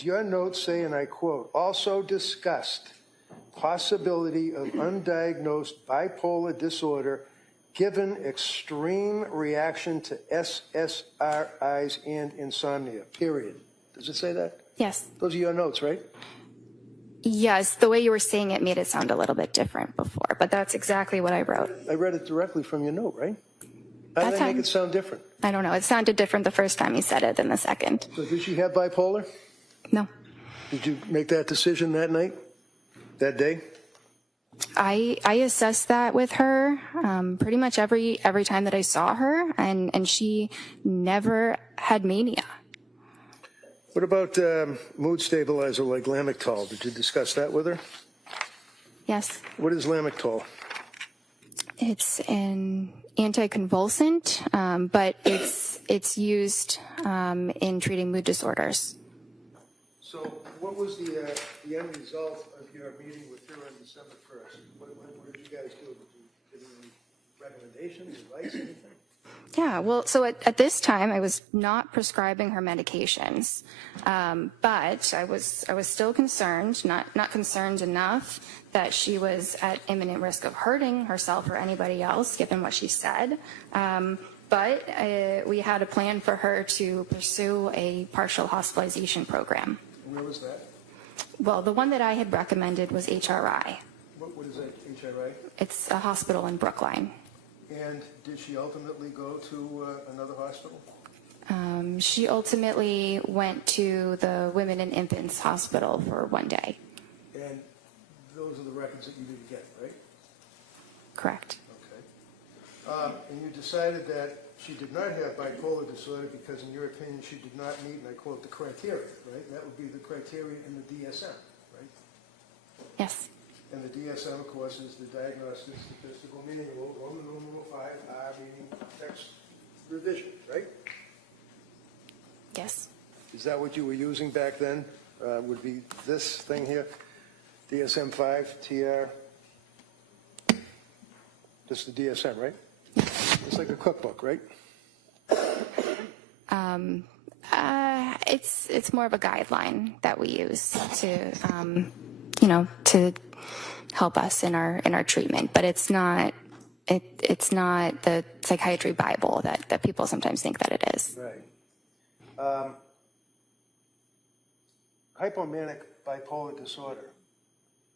your note say, and I quote, also discussed possibility of undiagnosed bipolar disorder given extreme reaction to SSRIs and insomnia, period. Does it say that? Yes. Those are your notes, right? Yes, the way you were saying it made it sound a little bit different before, but that's exactly what I wrote. I read it directly from your note, right? How did That I make time- it sound different? I don't know. It sounded different the first time you said it than the second. So did she have bipolar? No. Did you make that decision that night, that day? I assessed that with her pretty much every time that I saw her, and she never had mania. What about mood stabilizer like Lamictal? Did you discuss that with her? Yes. What is Lamictal? It's an anticonvulsant, but it's used in treating mood disorders. So what was the end result of your meeting with her on December 1st? What did you guys do? Did you give any recommendations, advice, anything? Yeah, well, so at this time, I was not prescribing her medications, but I was still concerned, not concerned enough that she was at imminent risk of hurting herself or anybody else, given what she said. But we had a plan for her to pursue a partial hospitalization program. Where was that? Well, the one that I had recommended was HRI. What is that, HRI? It's a hospital in Brookline. And did she ultimately go to another hospital? She ultimately went to the Women and Infants Hospital for one day. And those are the records that you didn't get, right? Correct. Okay. And you decided that she did not have bipolar disorder because, in your opinion, she did not meet, and I quote, the criteria, right? That would be the criteria in the DSM, right? Yes. And the DSM, of course, is the Diagnostic Statistical Manual, Roman numeral 5R, meaning text revision, right? Yes. Is that what you were using back then? Would be this thing here, DSM-5, TR? Just the DSM, right? It's like a cookbook, right? It's more of a guideline that we use to, to help us in our treatment, but it's not the psychiatry Bible that people sometimes think that it is. Right. Hypomanic bipolar disorder.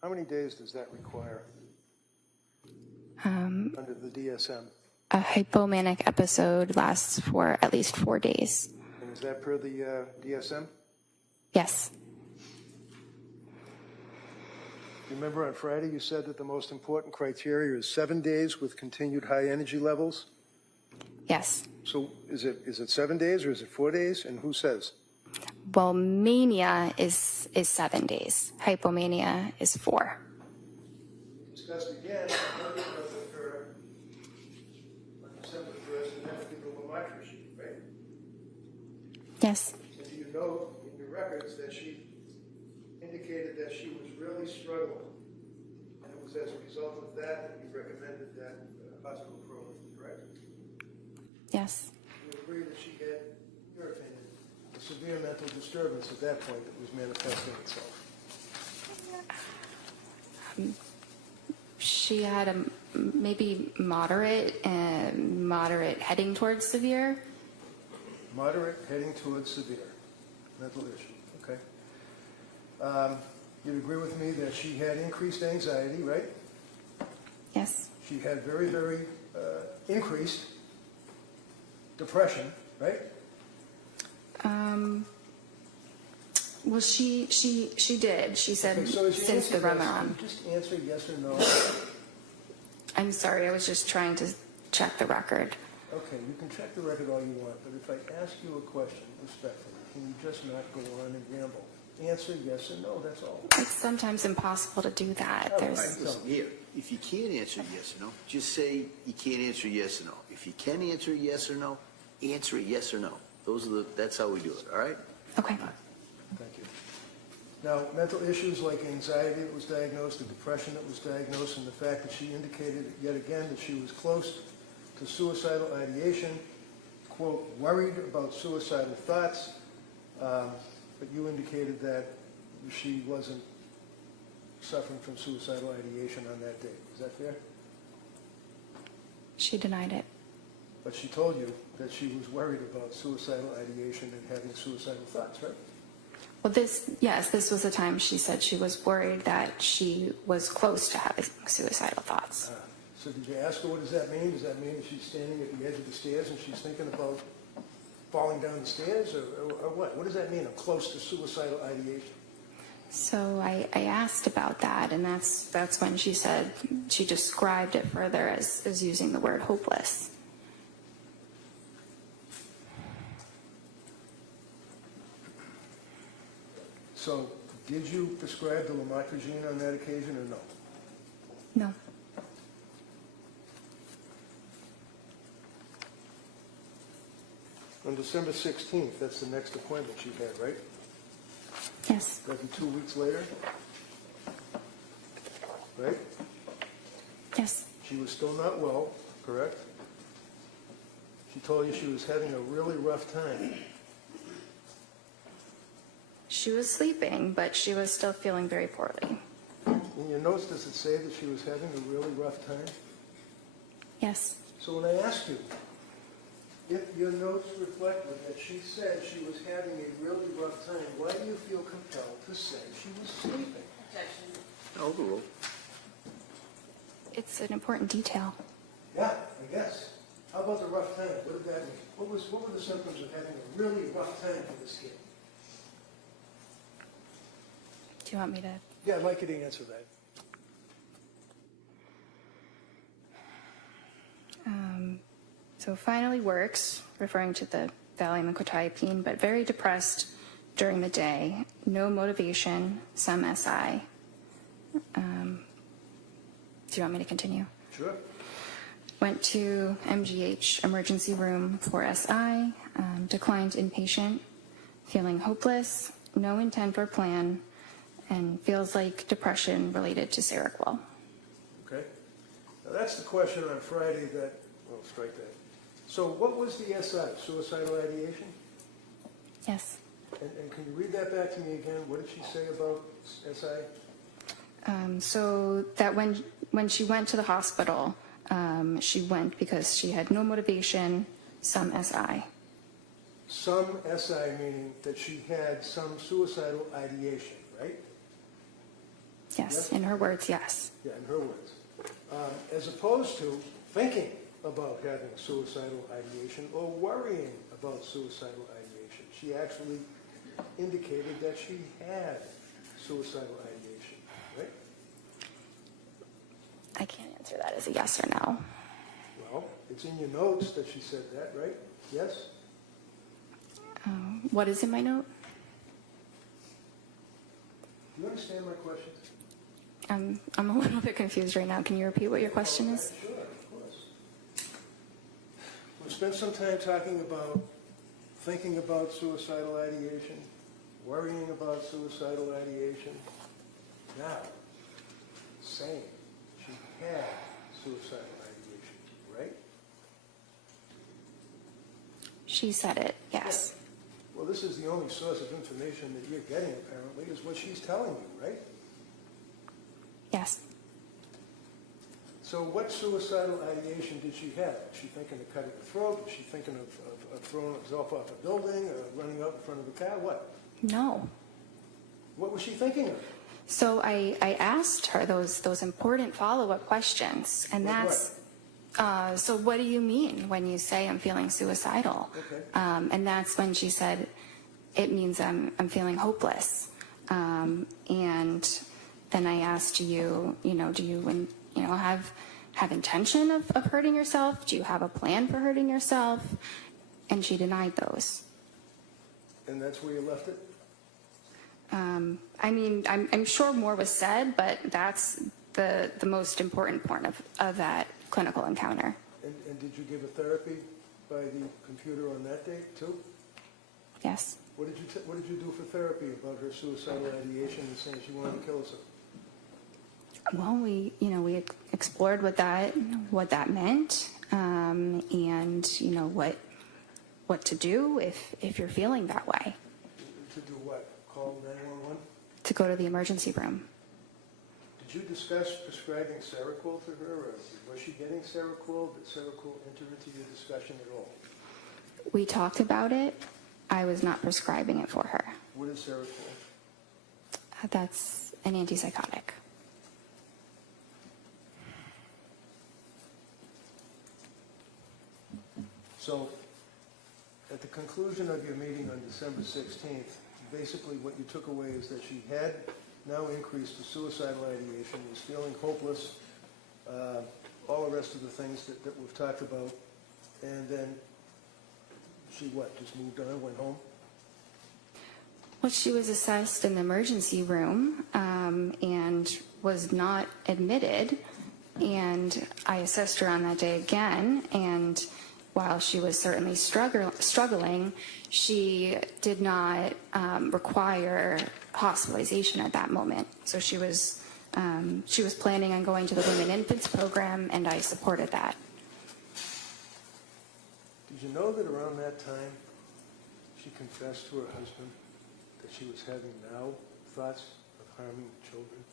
How many days does that require under the DSM? A hypomanic episode lasts for at least 4 days. And is that per the DSM? Yes. Remember on Friday you said that the most important criteria is 7 days with continued high energy levels? Yes. So is it 7 days or is it 4 days? And who says? Well, mania is 7 days. Hypomania is 4. Discussed again, what does occur on December 1st, and that's the Lamont sheet, right? Yes. And do you know in your records that she indicated that she was really struggling? And it was as a result of that you recommended that hospital program, correct? Yes. You agree that she had, in your opinion, a severe mental disturbance at that point that was manifesting itself? She had a maybe moderate heading towards severe. Moderate, heading towards severe mental issue, okay. You'd agree with me that she had increased anxiety, right? Yes. She had very, very increased depression, right? Well, she did. She said Okay, so as you since answer the this, Ramadan. just answer yes or no. I'm sorry. I was just trying to check the record. Okay, you can check the record all you want, but if I ask you a question respectfully, can you just not go on and ramble? Answer yes or no, that's all. It's sometimes impossible to do that. Oh, There's right. Listen, here, if you can't answer yes or no, just say you can't answer yes or no. If you can answer yes or no, answer it yes or no. That's how we do it, all right? okay. Thank you. Now, mental issues like anxiety that was diagnosed, the depression that was diagnosed, and the fact that she indicated yet again that she was close to suicidal ideation, quote, worried about suicidal thoughts, but you indicated that she wasn't suffering from suicidal ideation on that date. Is that fair? She denied it. But she told you that she was worried about suicidal ideation and having suicidal thoughts, right? Well, this was the time she said she was worried that she was close to having suicidal thoughts. So did you ask her what does that mean? Does that mean that she's standing at the edge of the stairs and she's thinking about falling down the stairs, or what? What does that mean? I'm close to suicidal ideation. So I asked about that, and that's when she said she described it further as using the word hopeless. So did you prescribe the lamotrigine on that occasion or no? No. On December 16th, that's the next appointment she had, right? Yes. That'd be 2 weeks later, right? Yes. She was still not well, correct? She told you she was having a really rough time. She was sleeping, but she was still feeling very poorly. In your notes, does it say that she was having a really rough time? Yes. So when I asked you, if your notes reflected that she said she was having a really rough time, why do you feel compelled to say she was sleeping? Objection. Overruled. It's an important detail. Yeah, I guess. How about the rough time? What did that mean? What were the symptoms of having a really rough time for this kid? Do you want me to? Yeah, I'd like you to answer that. So finally works, referring to the Valium and quetiapine, but very depressed during the day. No motivation, some SI. Do you want me to continue? Sure. Went to MGH emergency room for SI, declined inpatient, feeling hopeless, no intent or plan, and feels like depression related to Seroquel. Okay. Now that's the question on Friday that, well, strike that. So what was the SI? Suicidal ideation? Yes. And can you read that back to me again? What did she say about SI? So that when she went to the hospital, she went because she had no motivation, some SI. Some SI meaning that she had some suicidal ideation, right? Yes, in her words, yes. Yeah, in her words. As opposed to thinking about having suicidal ideation or worrying about suicidal ideation. She actually indicated that she had suicidal ideation, right? I can't answer that as a yes or no. Well, it's in your notes that she said that, right? Yes? What is in my note? Do you understand my question? I'm a little bit confused right now. Can you repeat what your question is? Sure, of course. We've spent some time talking about thinking about suicidal ideation, worrying about suicidal ideation. Now, saying she had suicidal ideation, right? She said it, yes. Well, this is the only source of information that you're getting, apparently, is what she's telling you, right? Yes. So what suicidal ideation did she have? Was she thinking of cutting her throat? Was she thinking of throwing herself off a building or running out in front of a car? What? No. What was she thinking of? So I asked her those important follow-up questions, and Like that's, so what do you mean when you say I'm feeling suicidal? Okay. And that's when she said, it means I'm feeling hopeless. And then I asked, do you have intention of hurting yourself? Do you have a plan for hurting yourself? And she denied those. And that's where you left it? I mean, I'm sure more was said, but that's the most important part of that clinical encounter. And did you give her therapy by the computer on that date, too? Yes. What did you do for therapy about her suicidal ideation and saying she wanted to kill herself? Well, we explored what that meant, and what to do if you're feeling that way. To do what? Call 911? To go to the emergency room. Did you discuss prescribing Seroquel to her, or was she getting Seroquel? Did Seroquel enter into your discussion at all? We talked about it. I was not prescribing it for her. What is Seroquel? That's an antipsychotic. So, at the conclusion of your meeting on December 16th, basically what you took away is that she had now increased to suicidal ideation, was feeling hopeless, all the rest of the things that we've talked about, and then she just moved on, went home? Well, she was assessed in the emergency room and was not admitted, and I assessed her on that day again, and while she was certainly struggling, she did not require hospitalization at that moment. So she was planning on going to the Women and Infants program, and I supported that. Did you know that around that time she confessed to her husband that she was having now thoughts of harming children?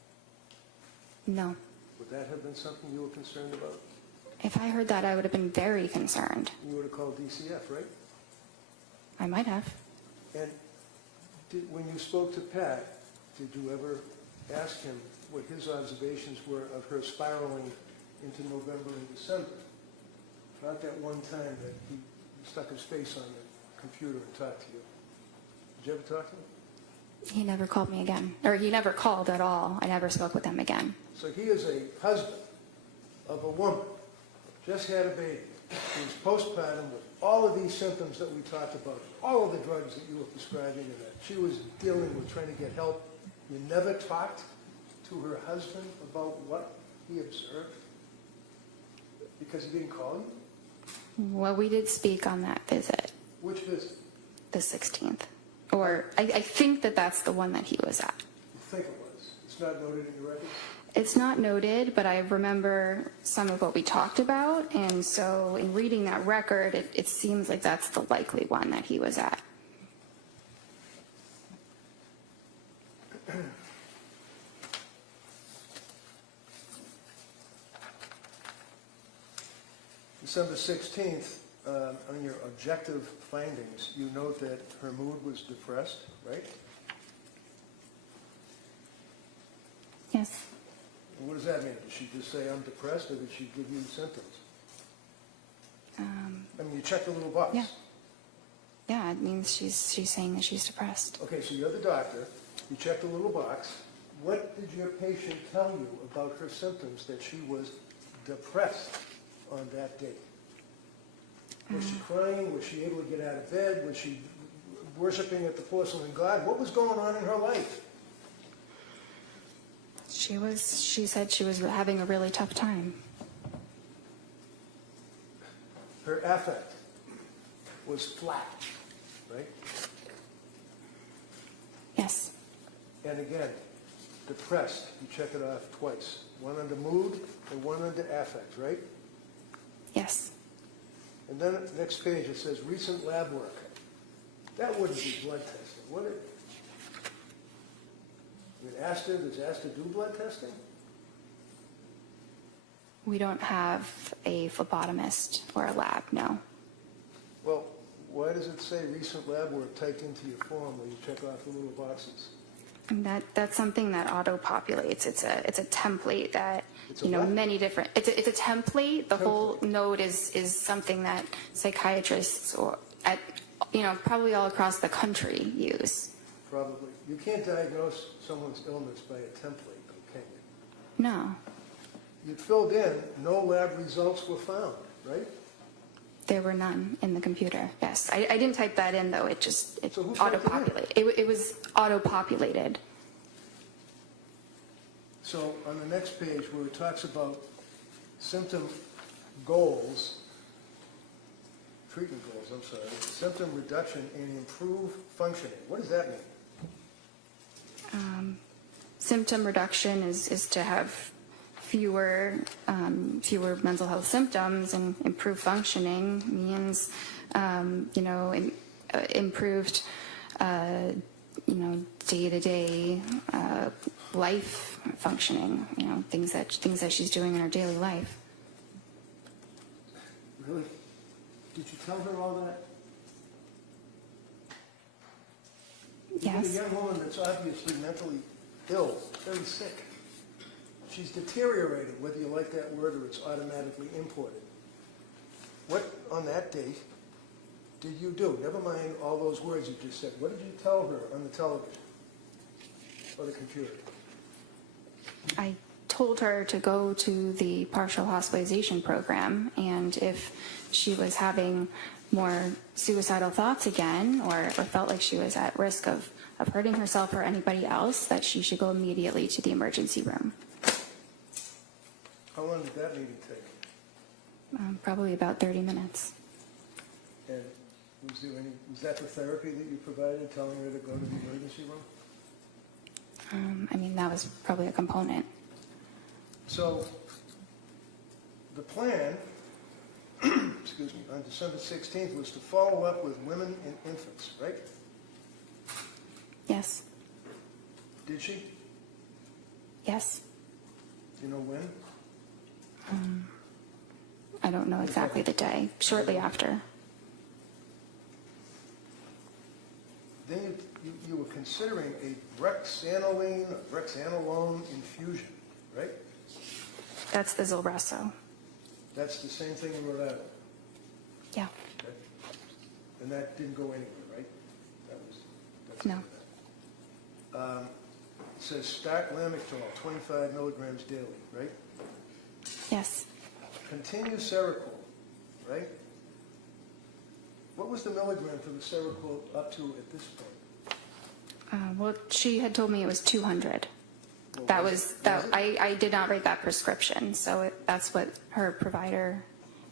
No. Would that have been something you were concerned about? If I heard that, I would have been very concerned. You would have called DCF, right? I might have. And when you spoke to Pat, did you ever ask him what his observations were of her spiraling into November and December? Not that one time that he stuck his face on the computer and talked to you. Did you ever talk to him? He never called me again. Or he never called at all. I never spoke with him again. So he is a husband of a woman, just had a baby, who's postpartum with all of these symptoms that we talked about, all of the drugs that you were prescribing, and that she was dealing with trying to get help. You never talked to her husband about what he observed? Because he didn't call you? Well, we did speak on that visit, Which visit? the 16th. Or I think that's the one that he was at. You think it was? It's not noted in your records? It's not noted, but I remember some of what we talked about, and so in reading that record, it seems like that's the likely one that he was at. December 16th, on your objective findings, you note that her mood was depressed, right? Yes. what does that mean? Did she just say, I'm depressed, or did she give you symptoms? I mean, you checked the little box. Yeah. Yeah, it means she's saying that she's depressed. Okay, so you're the doctor, you checked the little box. What did your patient tell you about her symptoms that she was depressed on that date? Was she crying? Was she able to get out of bed? Was she worshiping at the porcelain god? What was going on in her life? She said she was having a really tough time. Her affect was flat, right? Yes. And again, depressed, you check it off twice. One under mood and one under affect, right? Yes. And then next page it says recent lab work. That wouldn't be blood testing, would it? Does ASTA do blood testing? We don't have a phlebotomist or a lab, no. Well, why does it say recent lab work typed into your form where you check off the little boxes? And that's something that auto-populates. It's a template that, It's a what? many different, it's a template. The whole node is something that psychiatrists or probably all across the country use. Probably. You can't diagnose someone's illness by a template, though, can you? No, You filled in, no lab results were found, right? there were none in the computer. Yes, I didn't type that in though. It So who typed it in? auto-populated. It was auto-populated. So on the next page where it talks about symptom goals, treatment goals, I'm sorry, symptom reduction and improve functioning. What does that mean? Symptom reduction is to have fewer mental health symptoms, and improved functioning means improved day-to-day life functioning, things that she's doing in her daily life. Really? Did you tell her all that? You get Yes. a young woman that's obviously mentally ill, very sick. She's deteriorated, whether you like that word or it's automatically imported. What, on that date, did you do? Never mind all those words you just said. What did you tell her on the television or the computer? I told her to go to the partial hospitalization program, and if she was having more suicidal thoughts again, or felt like she was at risk of hurting herself or anybody else, that she should go immediately to the emergency room. How long did that meeting take? Probably about 30 minutes. And was that the therapy that you provided, telling her to go to the emergency room? That was probably a component. So the plan, excuse me, on December 16th was to follow up with women and infants, right? Yes. Did she? Yes. Do you know when? I don't know exactly the day. Shortly after. Then you were considering a brexanolone infusion, right? That's the Zolresso. That's the same thing in Rhode Island. Yeah. Okay. And that didn't go anywhere, right? That's No. It says start lamictal, 25 milligrams daily, right? Yes. Continue Seroquel, right? What was the milligram for the Seroquel up to at this point? Well, she had told me it was 200. Well, That was was it? that. I did not write that prescription, so that's what her provider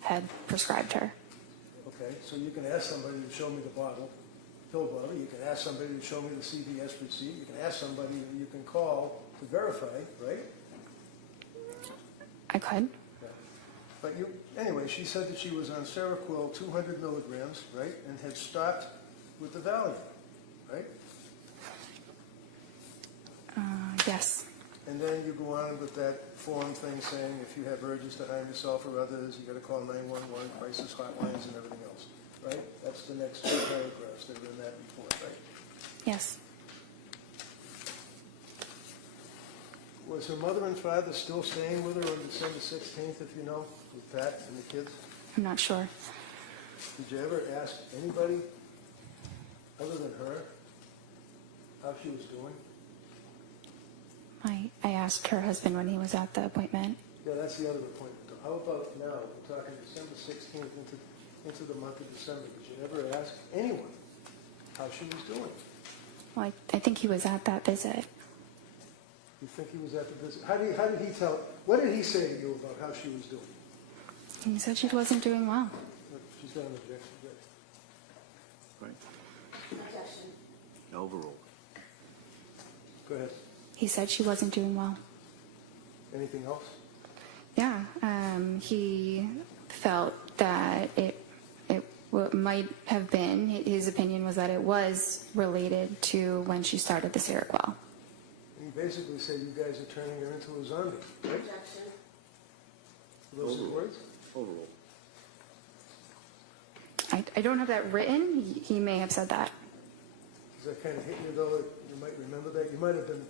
had prescribed her. Okay, so you can ask somebody to show me the pill bottle. You can ask somebody to show me the CVS receipt. You can ask somebody that you can call to verify, right? I could. Yeah. But anyway, she said that she was on Seroquel 200 milligrams, right, and had stopped with the Valium, right? Yes. And then you go on with that form thing saying if you have urges to harm yourself or others, you got to call 911, crisis hotlines, and everything else, right? That's the next two paragraphs that are in that report, right? Yes. Was her mother and father still staying with her on December 16th, if you know, with Pat and the kids? I'm not sure. Did you ever ask anybody other than her how she was doing? I asked her husband when he was at the appointment. Yeah, that's the other appointment. How about now? We're talking December 16th into the month of December. Did you ever ask anyone how she was doing? Well, I think he was at that visit. You think he was at the visit? How did he tell? What did he say to you about how she was doing? He said she wasn't doing well. She's got an objection. Right. Objection. Overruled. Go ahead. He said she wasn't doing well. Anything else? Yeah, he felt that it might have been, his opinion was that it was related to when she started the Seroquel. He basically said you guys are turning her into a zombie, right? Objection. Were those his words? Overruled. I don't have that written. He may have said that. Does that kind of hit you, though? You might remember that. You might have been,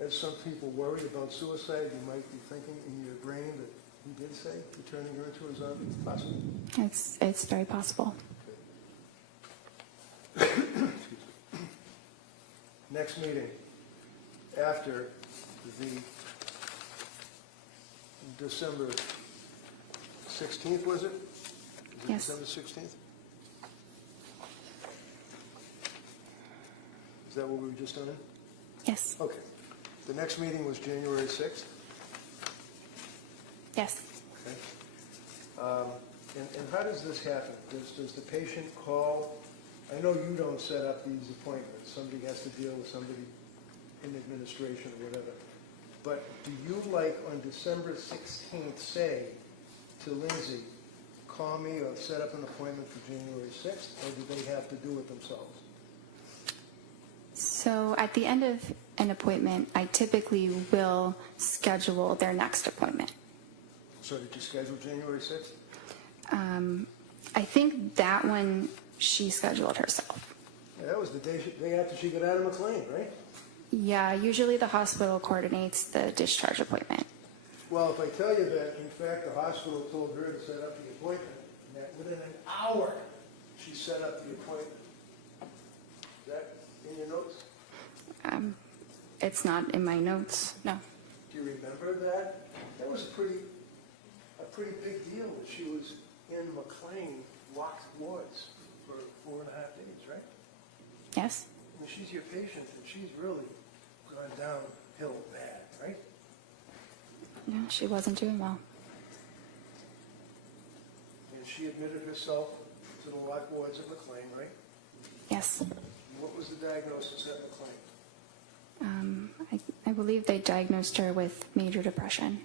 as some people worry about suicide, you might be thinking in your brain that he did say you're turning her into a zombie. Possible. It's very possible. Next meeting after the December 16th, was it? Is it Yes. December 16th? Is that what we were just on? Yes. Okay. The next meeting was January 6th. Yes. Okay. And how does this happen? Does the patient call? I know you don't set up these appointments. Somebody has to deal with somebody in administration or whatever. But do you, like, on December 16th, say to Lindsay, call me or set up an appointment for January 6th, or do they have to do it themselves? So at the end of an appointment, I typically will schedule their next appointment. So did you schedule January 6th? I think that one she scheduled herself. Yeah, that was the day after she got out of McLean, right? Yeah, usually the hospital coordinates the discharge appointment. Well, if I tell you that, in fact, the hospital told her to set up the appointment, and that within an hour, she set up the appointment. Is that in your notes? It's not in my notes, no. Do you remember that? That was a pretty big deal that she was in McLean, locked wards for 4.5 days, right? Yes? I mean, she's your patient, and she's really gone downhill bad, right? No, she wasn't doing well. And she admitted herself to the locked wards at McLean, right? Yes. And what was the diagnosis at McLean? I believe they diagnosed her with major depression.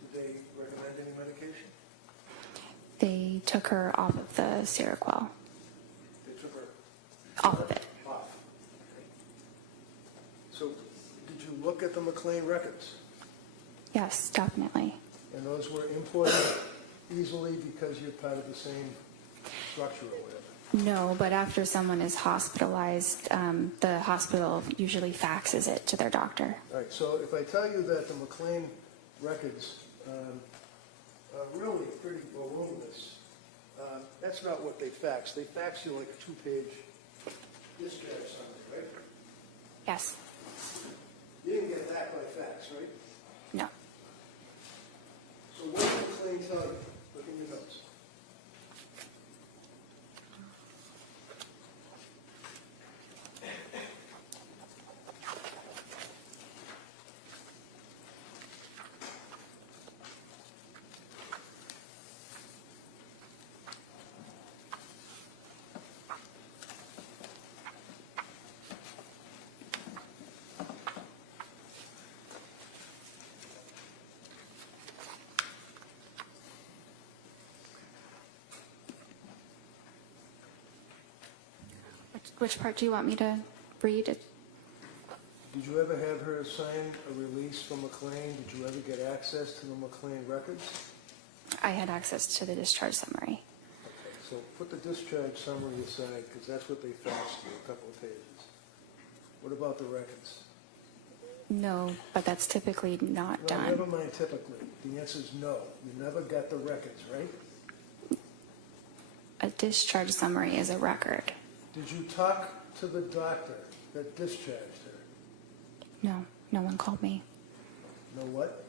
Did they recommend any medication? They took her off of the Seroquel. They took her Off of it. off. Okay. So, did you look at the McLean records? Yes, definitely. And those were imported easily because you're part of the same structure or whatever? No, but after someone is hospitalized, the hospital usually faxes it to their doctor. All right, so if I tell you that the McLean records are really pretty voluminous, that's not what they fax. They fax you like a 2-page discharge summary, right? Yes. You didn't get that by fax, right? No. So what did McLean tell you? Look in your notes. Which part do you want me to read? Did you ever have her sign a release from McLean? Did you ever get access to the McLean records? I had access to the discharge summary. Okay, so put the discharge summary aside, because that's what they faxed you, a couple of pages. What about the records? No, but that's typically not No, done. never mind typically. The answer is no. You never got the records, right? A discharge summary is a record. Did you talk to the doctor that discharged her? No, no one called me. Know what?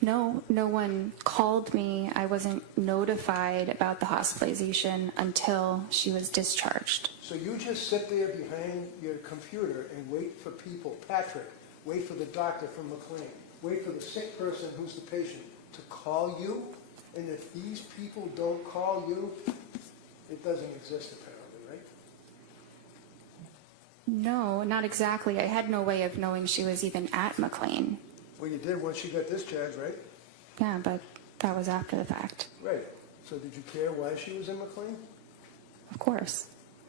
No, no one called me. I wasn't notified about the hospitalization until she was discharged. So you just sit there behind your computer and wait for people, Patrick, wait for the doctor from McLean, wait for the sick person who's the patient to call you? And if these people don't call you, it doesn't exist apparently, right? No, not exactly. I had no way of knowing she was even at McLean. Well, you did once she got discharged, right? Yeah, but that was after the fact. Right. So did you care why she was in McLean? Of course,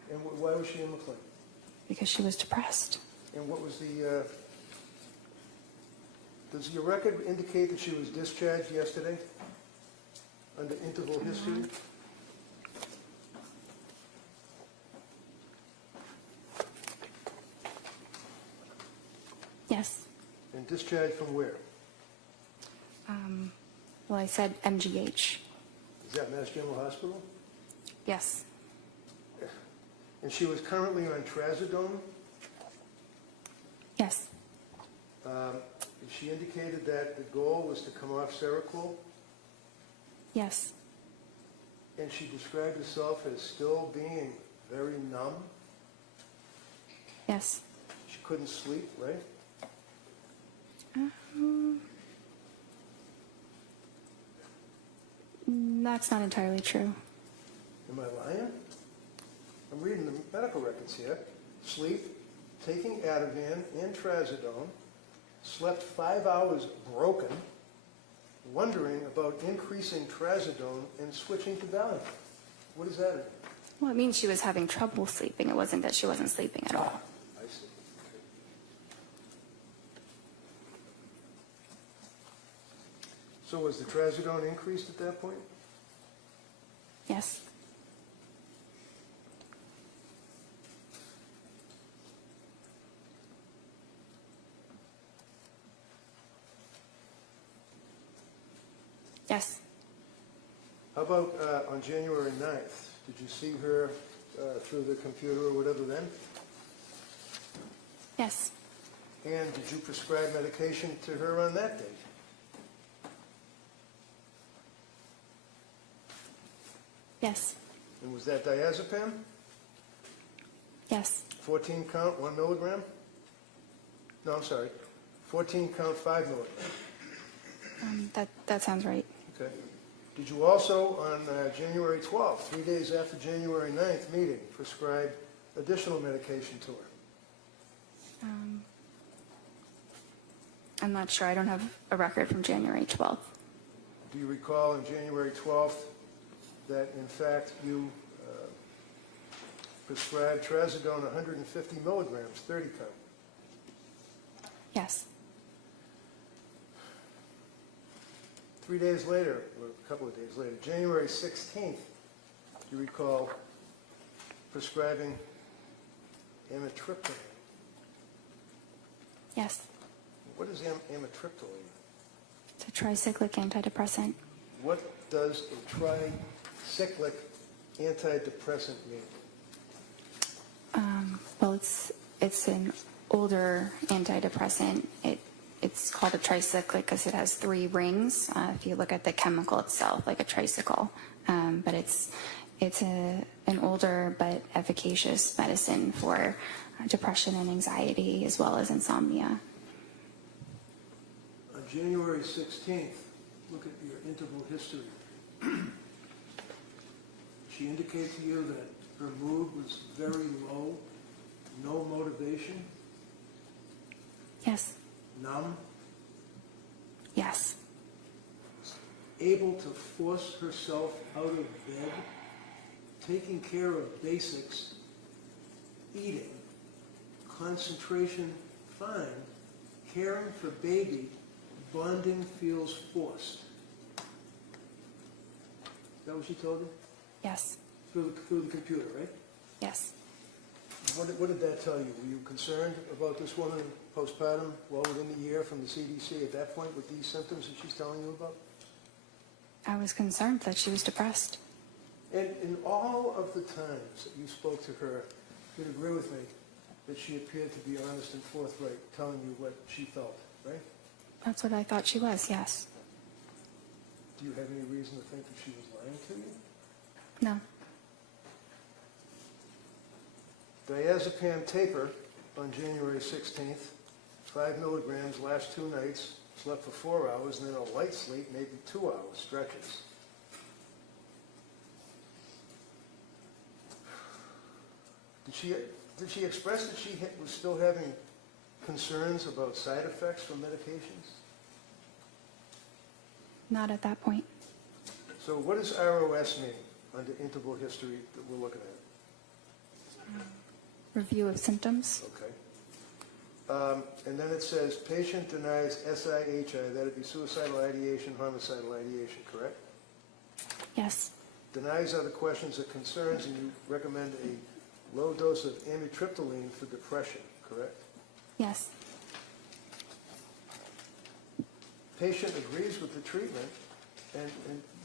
And why was she in McLean? because she was depressed. And what was the, does your record indicate that she was discharged yesterday under interval history? Yes. And discharged from where? Well, I said MGH. Is that Mass General Hospital? Yes. And she was currently on trazodone? Yes. She indicated that the goal was to come off Seroquel, Yes. and she described herself as still being very numb. Yes. She couldn't sleep, right? That's not entirely true. Am I lying? I'm reading the medical records here. Sleep, taking Ativan and trazodone, slept 5 hours broken, wondering about increasing trazodone and switching to Valium. What does that mean? Well, it means she was having trouble sleeping. It wasn't that she wasn't sleeping at all. I see. So was the trazodone increased at that point? Yes. Yes. How about on January 9th? Did you see her through the computer or whatever then? Yes. And did you prescribe medication to her on that date? Yes. And was that diazepam? Yes. 14 count, 1 milligram? No, I'm sorry. 14 count, 5 milligram. That sounds right. Okay. Did you also, on January 12th, 3 days after January 9th meeting, prescribe additional medication to her? I'm not sure. I don't have a record from January 12th. Do you recall on January 12th that, in fact, you prescribed trazodone 150 milligrams, 30 count? Yes. 3 days later, or a couple of days later, January 16th, you recall prescribing amitriptyline. Yes. What is amitriptyline? It's a tricyclic antidepressant. What does a tricyclic antidepressant mean? Well, it's an older antidepressant. It's called a tricyclic because it has 3 rings. If you look at the chemical itself, like a tricycle, but it's an older but efficacious medicine for depression and anxiety as well as insomnia. On January 16th, look at your interval history. She indicated to you that her mood was very low, no motivation, Yes. numb, Yes. able to force herself out of bed, taking care of basics, eating, concentration fine, caring for baby, bonding feels forced. Is that what she told you? Yes. Through the computer, right? Yes. what did that tell you? Were you concerned about this woman postpartum well within the year from the CDC at that point with these symptoms that she's telling you about? I was concerned that she was depressed. And in all of the times that you spoke to her, you'd agree with me that she appeared to be honest and forthright, telling you what she felt, right? That's what I thought she was, yes. Do you have any reason to think that she was lying to you? No. Diazepam taper on January 16th, 5 milligrams last 2 nights, slept for 4 hours, and then a light sleep, maybe 2 hours, stretches. Did she express that she was still having concerns about side effects from medications? Not at that point. So what does ROS mean under interval history that we're looking at? Review of symptoms. Okay. And then it says patient denies SIHI, that'd be suicidal ideation, homicidal ideation, correct? Yes. Denies other questions or concerns, and you recommend a low dose of amitriptyline for depression, correct? Yes. Patient agrees with the treatment, and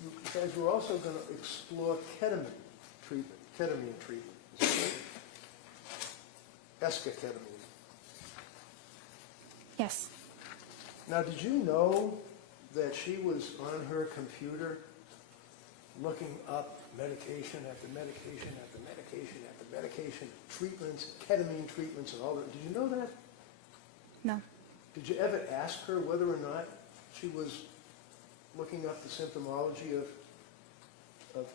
you guys were also going to explore ketamine treatment. Is that right? Esketamine. Yes. Now, did you know that she was on her computer looking up medication after medication after medication after medication, treatments, ketamine treatments, and all that? Did you know that? No. Did you ever ask her whether or not she was looking up the symptomology of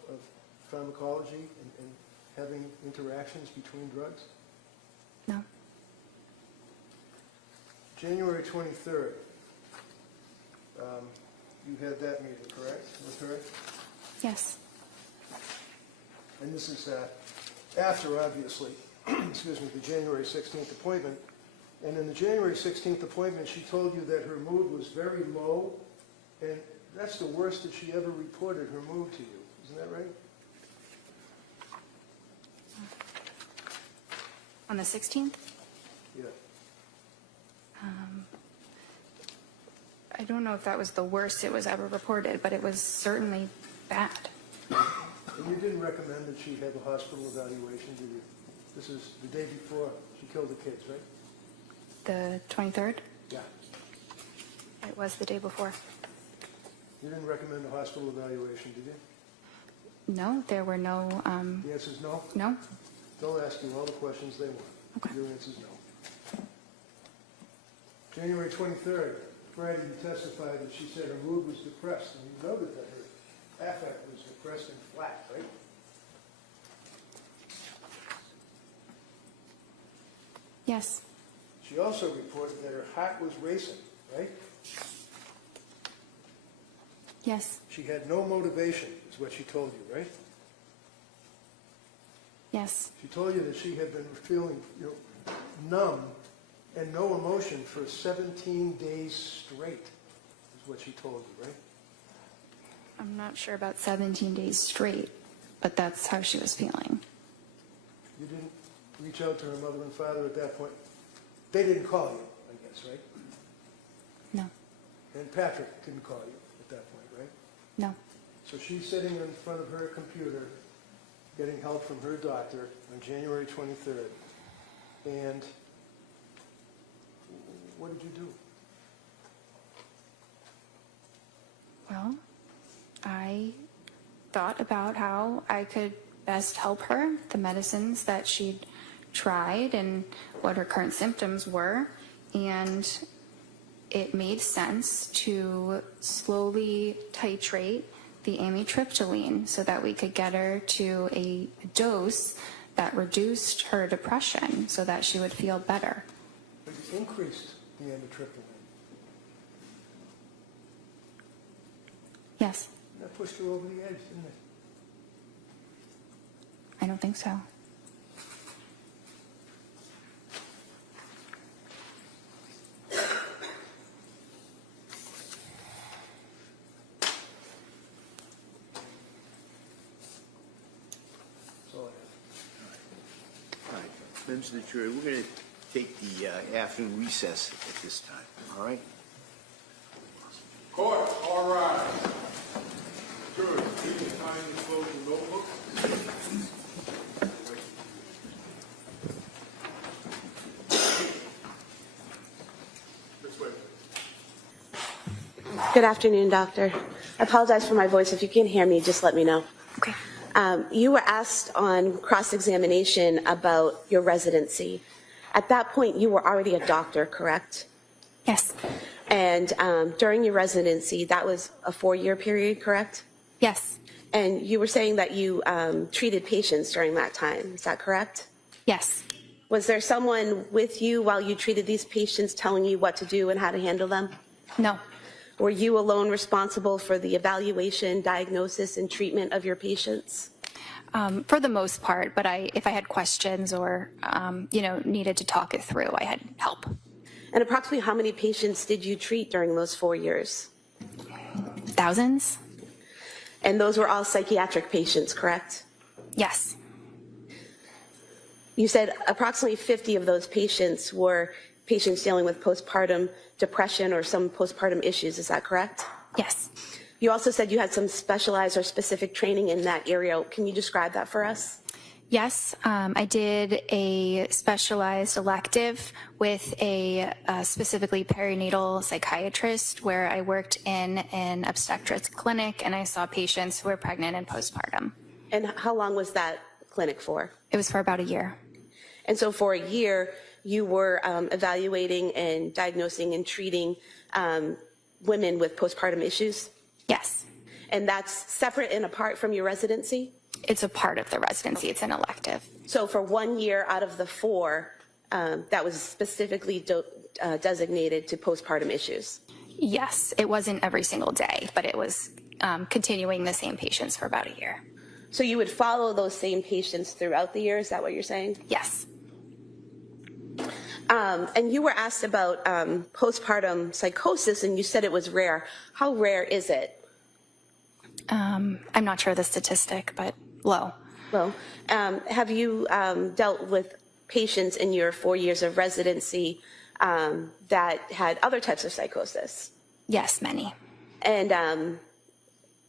pharmacology and having interactions between drugs? No. January 23rd, you had that meeting, correct, with her? Yes. And this is after, obviously, excuse me, the January 16th appointment. And in the January 16th appointment, she told you that her mood was very low, and that's the worst that she ever reported her mood to you. Isn't that right? On the 16th? Yeah. I don't know if that was the worst it was ever reported, but it was certainly bad. And you didn't recommend that she have a hospital evaluation, did you? This is the day before she killed the kids, right? The 23rd? Yeah. It was the day before. You didn't recommend a hospital evaluation, did you? No, there were no, The answer is no? no? They'll ask you all the questions they want. Okay. Your answer is no. January 23rd, Friday, you testified that she said her mood was depressed, and you noted that her affect was depressed and flat, right? Yes. She also reported that her heart was racing, right? Yes. She had no motivation, is what she told you, right? Yes. She told you that she had been feeling, numb and no emotion for 17 days straight, is what she told you, right? I'm not sure about 17 days straight, but that's how she was feeling. You didn't reach out to her mother and father at that point? They didn't call you, I guess, right? No. And Patrick didn't call you at that point, right? No. So she's sitting in front of her computer, getting help from her doctor on January 23rd. And what did you do? Well, I thought about how I could best help her, the medicines that she'd tried and what her current symptoms were, and it made sense to slowly titrate the amitriptyline so that we could get her to a dose that reduced her depression so that she would feel better. But you increased the amitriptyline. Yes. That pushed her over the edge, didn't it? I don't think so. That's all I have. All right. Members of the jury, we're going to take the afternoon recess at this time, all right? Court, all rise. Jury, please sign the closing notebook. This way. Good afternoon, doctor. I apologize for my voice. If you can't hear me, just let me know. Okay. You were asked on cross-examination about your residency. At that point, you were already a doctor, correct? Yes. And during your residency, that was a 4-year period, correct? Yes. And you were saying that you treated patients during that time. Is that correct? Yes. Was there someone with you while you treated these patients telling you what to do and how to handle them? No. Were you alone responsible for the evaluation, diagnosis, and treatment of your patients? For the most part, but if I had questions or, needed to talk it through, I had help. And approximately how many patients did you treat during those 4 years? Thousands? And those were all psychiatric patients, correct? Yes. You said approximately 50 of those patients were patients dealing with postpartum depression or some postpartum issues. Is that correct? Yes. You also said you had some specialized or specific training in that area. Can you describe that for us? Yes, I did a specialized elective with a specifically perinatal psychiatrist where I worked in an obstetrics clinic and I saw patients who were pregnant and postpartum. And how long was that clinic for? It was for about a year. And so for a year, you were evaluating and diagnosing and treating women with postpartum issues? Yes. And that's separate and apart from your residency? It's a part of the residency. It's an elective. So for 1 year out of the 4, that was specifically designated to postpartum issues? Yes, it wasn't every single day, but it was continuing the same patients for about a year. So you would follow those same patients throughout the year, is that what you're saying? Yes. And you were asked about postpartum psychosis, and you said it was rare. How rare is it? I'm not sure of the statistic, but low. Well, have you dealt with patients in your 4 years of residency that had other types of psychosis? Yes, many. And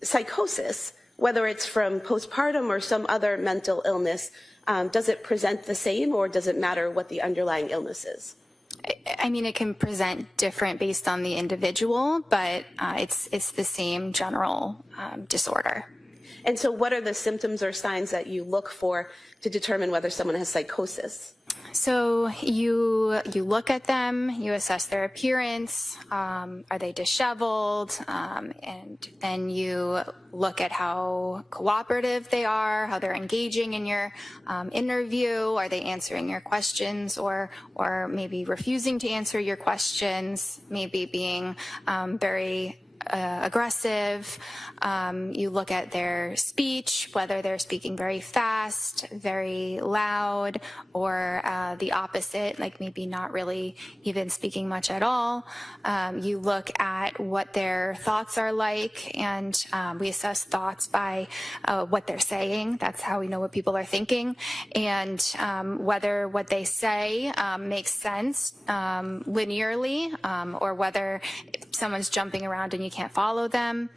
psychosis, whether it's from postpartum or some other mental illness, does it present the same or does it matter what the underlying illness is? I mean, it can present different based on the individual, but it's the same general disorder. And so what are the symptoms or signs that you look for to determine whether someone has psychosis? So you look at them, you assess their appearance, are they disheveled, and then you look at how cooperative they are, how they're engaging in your interview, are they answering your questions or maybe refusing to answer your questions, maybe being very aggressive. You look at their speech, whether they're speaking very fast, very loud, or the opposite, like maybe not really even speaking much at all. You look at what their thoughts are like, and we assess thoughts by what they're saying. That's how we know what people are thinking, and whether what they say makes sense linearly, or whether someone's jumping around and you can't follow them.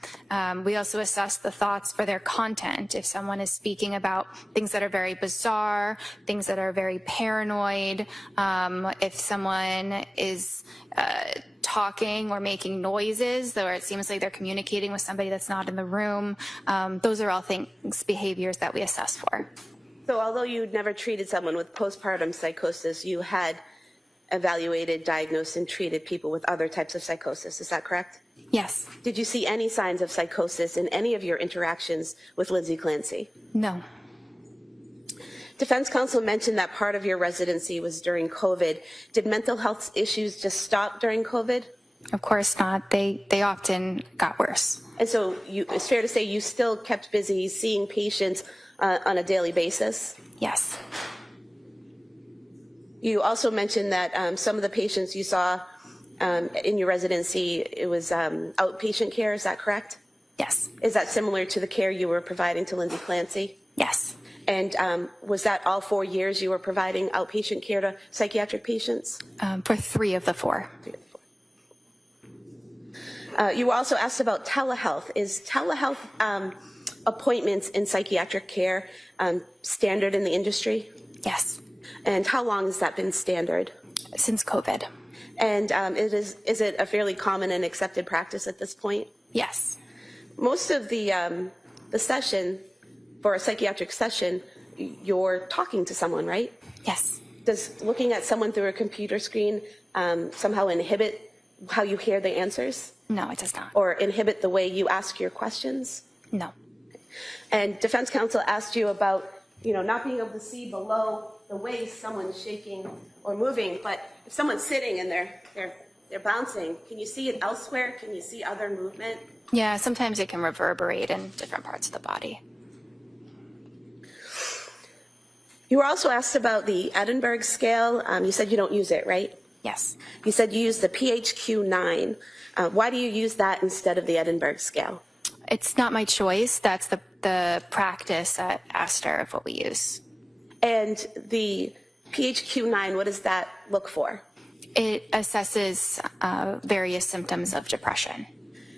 We also assess the thoughts for their content. If someone is speaking about things that are very bizarre, things that are very paranoid, if someone is talking or making noises, or it seems like they're communicating with somebody that's not in the room, those are all things, behaviors that we assess for. So although you'd never treated someone with postpartum psychosis, you had evaluated, diagnosed, and treated people with other types of psychosis. Is that correct? Yes. Did you see any signs of psychosis in any of your interactions with Lindsay Clancy? No. Defense counsel mentioned that part of your residency was during COVID. Did mental health issues just stop during COVID? Of course not. They often got worse. And so it's fair to say you still kept busy seeing patients on a daily basis? Yes. You also mentioned that some of the patients you saw in your residency, it was outpatient care, is that correct? Yes. Is that similar to the care you were providing to Lindsay Clancy? Yes. And was that all 4 years you were providing outpatient care to psychiatric patients? For 3 of the 4. You were also asked about telehealth. Is telehealth appointments in psychiatric care standard in the industry? Yes, And how long has that been standard? since COVID. And is it a fairly common and accepted practice at this point? Yes. Most of the session, for a psychiatric session, you're talking to someone, right? Yes. Does looking at someone through a computer screen somehow inhibit how you hear the answers? No, it does not. Or inhibit the way you ask your questions? No. And defense counsel asked you about, not being able to see below the waist someone's shaking or moving, but if someone's sitting and they're bouncing, can you see it elsewhere? Can you see other movement? Yeah, sometimes it can reverberate in different parts of the body. You were also asked about the Edinburgh scale. You said you don't use it, right? Yes. You said you use the PHQ-9. Why do you use that instead of the Edinburgh scale? It's not my choice. That's the practice at Astor of what we use. And the PHQ-9, what does that look for? It assesses various symptoms of depression.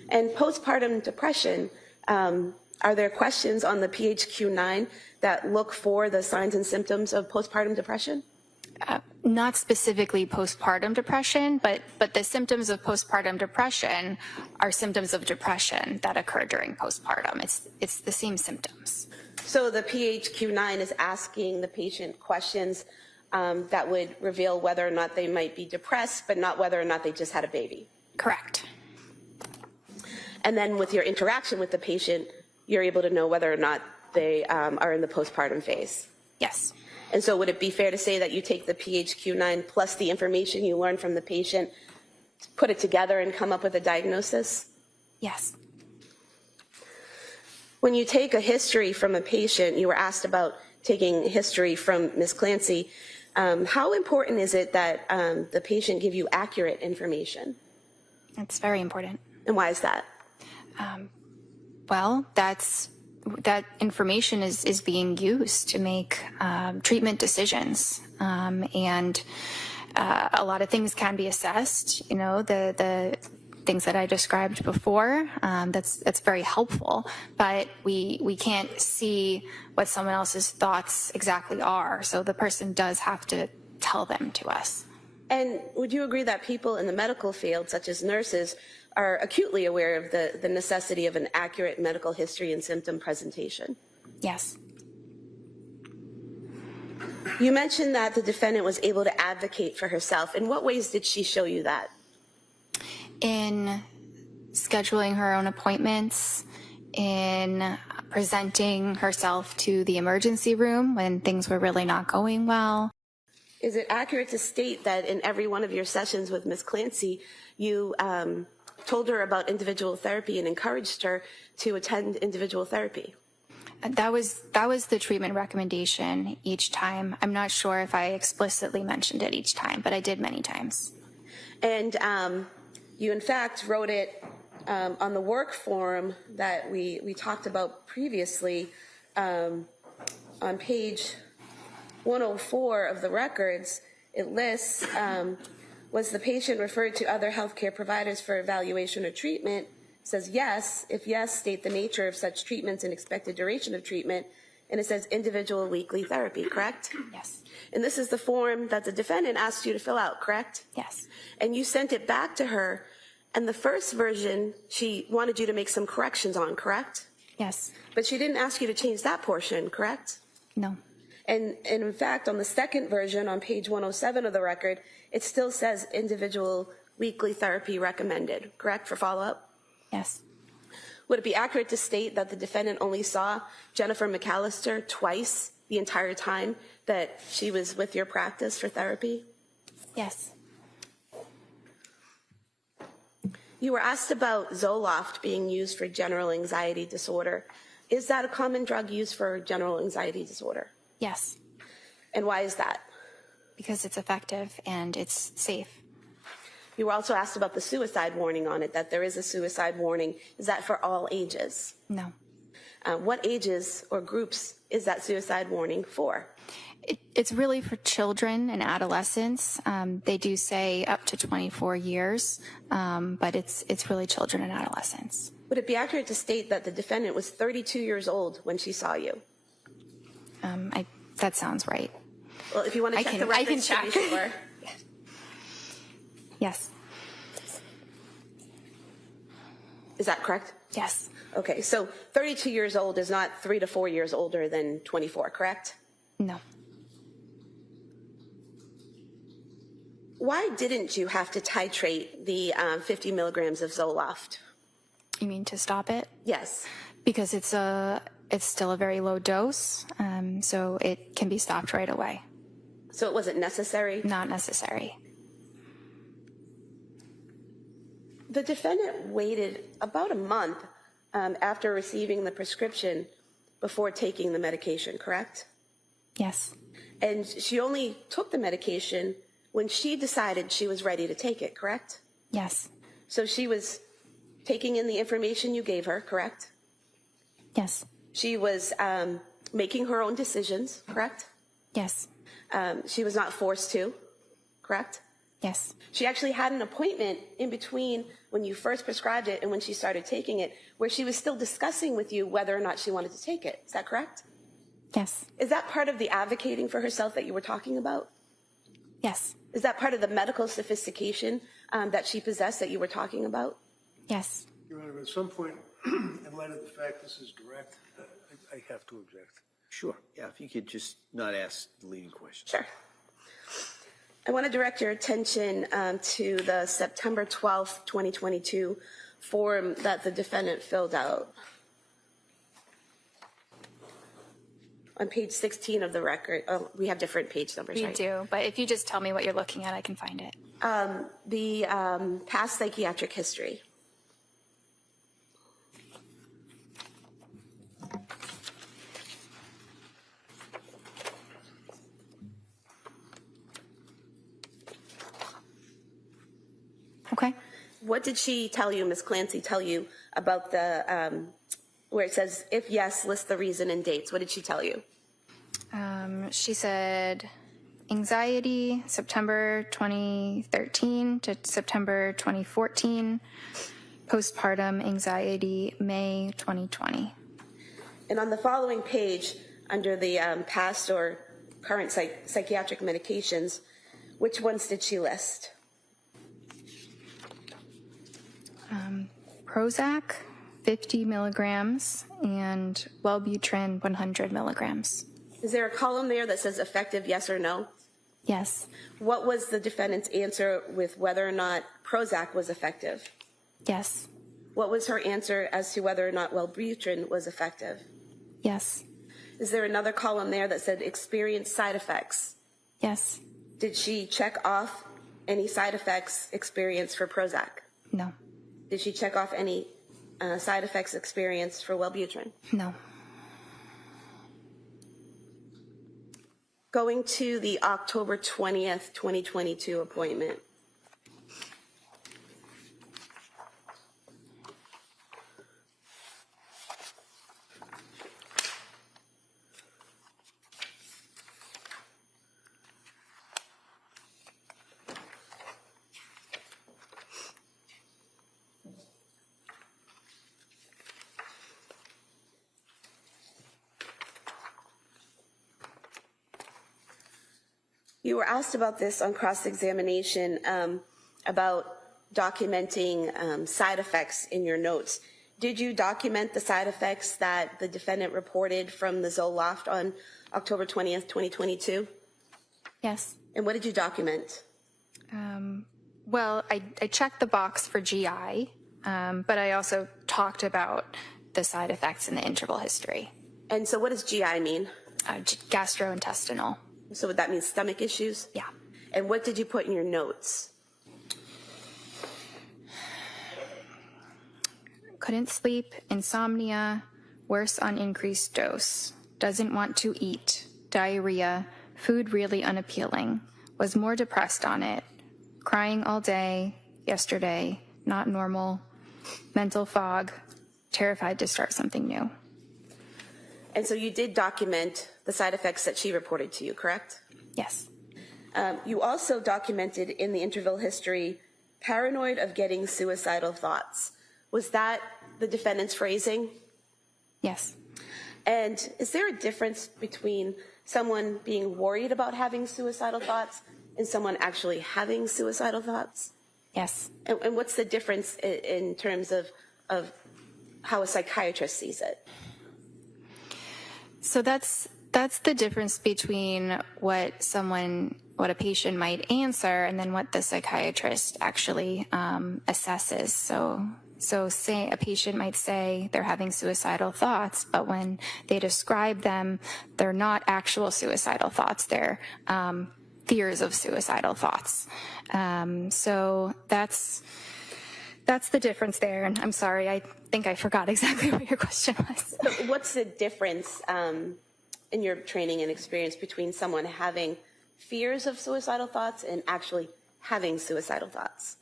And postpartum depression, are there questions on the PHQ-9 that look for the signs and symptoms of postpartum depression? Not specifically postpartum depression, but the symptoms of postpartum depression are symptoms of depression that occur during postpartum. It's the same symptoms. So the PHQ-9 is asking the patient questions that would reveal whether or not they might be depressed, but not whether or not they just had a baby. Correct. And then with your interaction with the patient, you're able to know whether or not they are in the postpartum phase. Yes. And so would it be fair to say that you take the PHQ-9 plus the information you learn from the patient, put it together and come up with a diagnosis? Yes. When you take a history from a patient, you were asked about taking history from Ms. Clancy. How important is it that the patient give you accurate information? It's very important. And why is that? Well, that information is being used to make treatment decisions. And a lot of things can be assessed, the things that I described before. That's very helpful, but we can't see what someone else's thoughts exactly are. So the person does have to tell them to us. And would you agree that people in the medical field, such as nurses, are acutely aware of the necessity of an accurate medical history and symptom presentation? Yes. You mentioned that the defendant was able to advocate for herself. In what ways did she show you that? In scheduling her own appointments, in presenting herself to the emergency room when things were really not going well. Is it accurate to state that in every one of your sessions with Ms. Clancy, you told her about individual therapy and encouraged her to attend individual therapy? That was the treatment recommendation each time. I'm not sure if I explicitly mentioned it each time, but I did many times. And you, in fact, wrote it on the work form that we talked about previously on page 104 of the records. It lists, was the patient referred to other healthcare providers for evaluation or treatment? It says yes. If yes, state the nature of such treatments and expected duration of treatment. And it says individual weekly therapy, correct? Yes. And this is the form that the defendant asked you to fill out, correct? Yes. And you sent it back to her, and the first version she wanted you to make some corrections on, correct? Yes. But she didn't ask you to change that portion, correct? No. And in fact, on the second version, on page 107 of the record, it still says individual weekly therapy recommended, correct, for follow-up? Yes. Would it be accurate to state that the defendant only saw Jennifer McAllister twice the entire time that she was with your practice for therapy? Yes. You were asked about Zoloft being used for general anxiety disorder. Is that a common drug used for general anxiety disorder? Yes. And why is that? Because it's effective and it's safe. You were also asked about the suicide warning on it, that there is a suicide warning. Is that for all ages? No. What ages or groups is that suicide warning for? It's really for children and adolescents. They do say up to 24 years, but it's really children and adolescents. Would it be accurate to state that the defendant was 32 years old when she saw you? That sounds right. Well, if you want to check the records, I can check. to be sure. Yes. Is that correct? Yes. Okay, so 32 years old is not 3 to 4 years older than 24, correct? No. Why didn't you have to titrate the 50 milligrams of Zoloft? You mean to stop it? Yes. Because it's still a very low dose, so it can be stopped right away. So it wasn't necessary? Not necessary. The defendant waited about a month after receiving the prescription before taking the medication, correct? Yes. And she only took the medication when she decided she was ready to take it, correct? Yes. So she was taking in the information you gave her, correct? Yes. She was making her own decisions, correct? Yes. She was not forced to, correct? Yes. She actually had an appointment in between when you first prescribed it and when she started taking it, where she was still discussing with you whether or not she wanted to take it. Is that correct? Yes. Is that part of the advocating for herself that you were talking about? Yes. Is that part of the medical sophistication that she possessed that you were talking about? Yes. Your Honor, at some point, in light of the fact this is direct, I have to object. Sure. Yeah, if you could just not ask the leading question. Sure. I want to direct your attention to the September 12th, 2022 form that the defendant filled out. On page 16 of the record, we have different page numbers, We right? do, but if you just tell me what you're looking at, I can find it. The past psychiatric history. Okay. What did she tell you, Ms. Clancy, tell you about the, where it says, if yes, list the reason and dates? What did she tell you? She said anxiety, September 2013 to September 2014, postpartum anxiety, May 2020. And on the following page, under the past or current psychiatric medications, which ones did she list? Prozac, 50 milligrams, and Wellbutrin, 100 milligrams. Is there a column there that says effective yes or no? Yes. What was the defendant's answer with whether or not Prozac was effective? Yes. What was her answer as to whether or not Wellbutrin was effective? Yes. Is there another column there that said experienced side effects? Yes. Did she check off any side effects experienced for Prozac? No. Did she check off any side effects experienced for Wellbutrin? No. Going to the October 20th, 2022 appointment. You were asked about this on cross-examination about documenting side effects in your notes. Did you document the side effects that the defendant reported from the Zoloft on October 20th, 2022? Yes. And what did you document? Well, I checked the box for GI, but I also talked about the side effects in the interval history. And so what does GI mean? Gastrointestinal. So would that mean stomach issues? Yeah. And what did you put in your notes? Couldn't sleep, insomnia, worse on increased dose, doesn't want to eat, diarrhea, food really unappealing, was more depressed on it, crying all day, yesterday, not normal, mental fog, terrified to start something new. And so you did document the side effects that she reported to you, correct? Yes. You also documented in the interval history, paranoid of getting suicidal thoughts. Was that the defendant's phrasing? Yes. And is there a difference between someone being worried about having suicidal thoughts and someone actually having suicidal thoughts? Yes. And what's the difference in terms of how a psychiatrist sees it? So that's the difference between what a patient might answer and then what the psychiatrist actually assesses. So say a patient might say they're having suicidal thoughts, but when they describe them, they're not actual suicidal thoughts. They're fears of suicidal thoughts. So that's the difference there. And I'm sorry, I think I forgot exactly what your question was. So what's the difference in your training and experience between someone having fears of suicidal thoughts and actually having suicidal thoughts?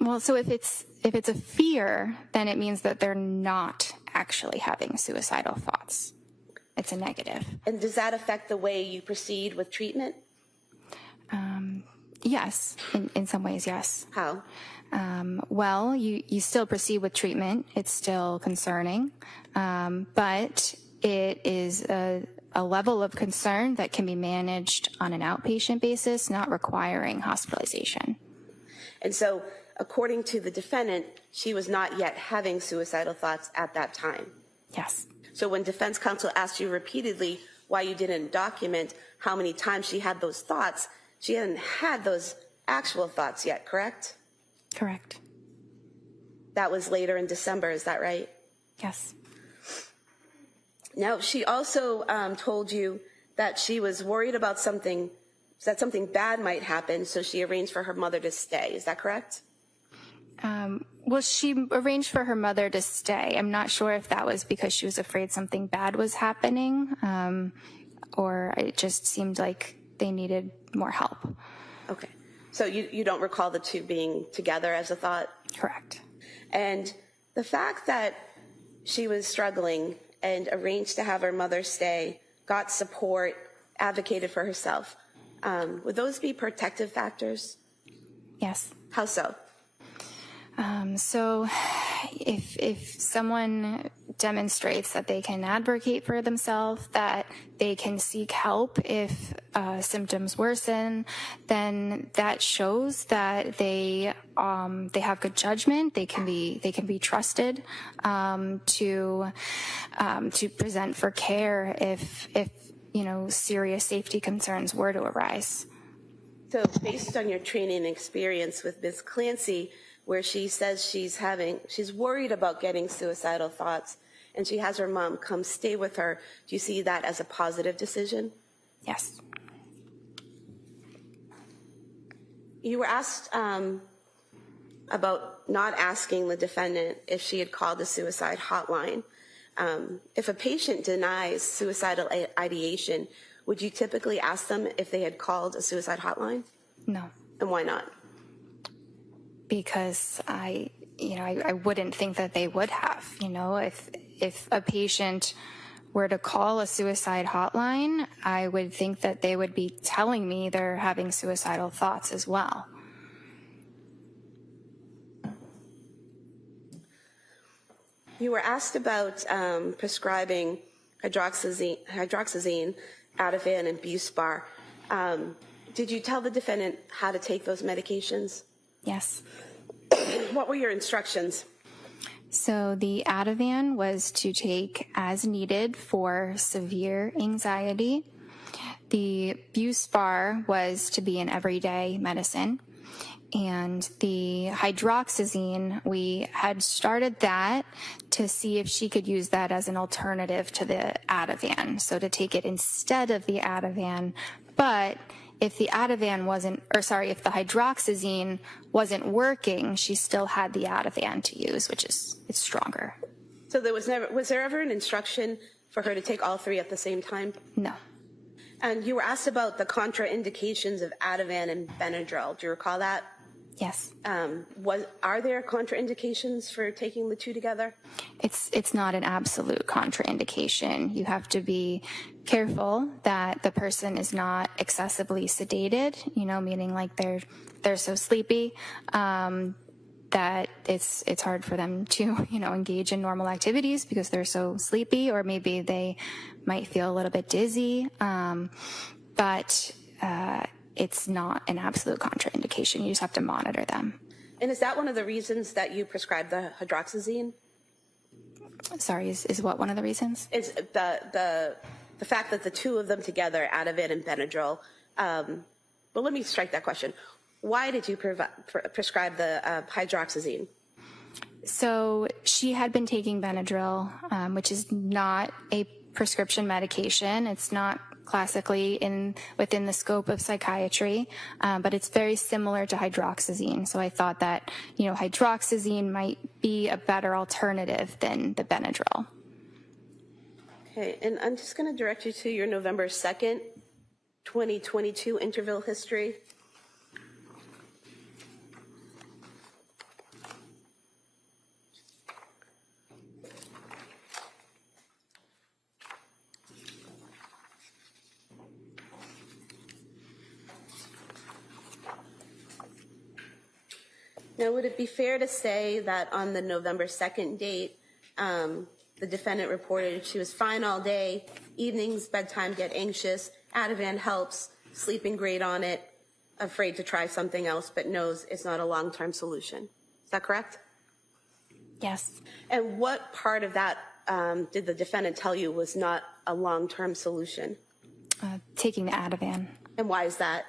Well, so if it's a fear, then it means that they're not actually having suicidal thoughts. It's a negative. And does that affect the way you proceed with treatment? Yes, in some ways, yes. How? Well, you still proceed with treatment. It's still concerning, but it is a level of concern that can be managed on an outpatient basis, not requiring hospitalization. And so, according to the defendant, she was not yet having suicidal thoughts at that time. Yes. So when defense counsel asked you repeatedly why you didn't document how many times she had those thoughts, she hadn't had those actual thoughts yet, correct? Correct. That was later in December, is that right? Yes. Now, she also told you that she was worried about that something bad might happen, so she arranged for her mother to stay. Is that correct? Well, she arranged for her mother to stay. I'm not sure if that was because she was afraid something bad was happening, or it just seemed like they needed more help. Okay. So you don't recall the two being together as a thought? Correct. And the fact that she was struggling and arranged to have her mother stay, got support, advocated for herself, would those be protective factors? Yes. How so? So if someone demonstrates that they can advocate for themselves, that they can seek help if symptoms worsen, then that shows that they have good judgment. They can be trusted to present for care if serious safety concerns were to arise. So based on your training and experience with Ms. Clancy, where she says she's worried about getting suicidal thoughts, and she has her mom come stay with her, do you see that as a positive decision? Yes. You were asked about not asking the defendant if she had called the suicide hotline. If a patient denies suicidal ideation, would you typically ask them if they had called a suicide hotline? No. And why not? Because I wouldn't think that they would have. If a patient were to call a suicide hotline, I would think that they would be telling me they're having suicidal thoughts as well. You were asked about prescribing hydroxyzine, Ativan, and Buspar. Did you tell the defendant how to take those medications? Yes. What were your instructions? So the Ativan was to take as needed for severe anxiety. The Buspar was to be an everyday medicine. And the hydroxyzine, we had started that to see if she could use that as an alternative to the Ativan. So to take it instead of the Ativan. But if the if the hydroxyzine wasn't working, she still had the Ativan to use, it's stronger. So was there ever an instruction for her to take all three at the same time? No. And you were asked about the contraindications of Ativan and Benadryl. Do you recall that? Yes. Are there contraindications for taking the two together? It's not an absolute contraindication. You have to be careful that the person is not excessively sedated, meaning like they're so sleepy that it's hard for them to, engage in normal activities because they're so sleepy, or maybe they might feel a little bit dizzy. But it's not an absolute contraindication. You just have to monitor them. And is that one of the reasons that you prescribe the hydroxyzine? Sorry, is what one of the reasons? Is the fact that the two of them together, Ativan and Benadryl. Well, let me strike that question. Why did you prescribe the hydroxyzine? So she had been taking Benadryl, which is not a prescription medication. It's not classically within the scope of psychiatry, but it's very similar to hydroxyzine. So I thought that, hydroxyzine might be a better alternative than the Benadryl. Okay, and I'm just going to direct you to your November 2nd, 2022 interval history. Now, would it be fair to say that on the November 2nd date, the defendant reported she was fine all day, evenings, bedtime, get anxious, Ativan helps, sleeping great on it, afraid to try something else, but knows it's not a long-term solution. Is that correct? Yes. And what part of that did the defendant tell you was not a long-term solution? Taking the Ativan. And why is that?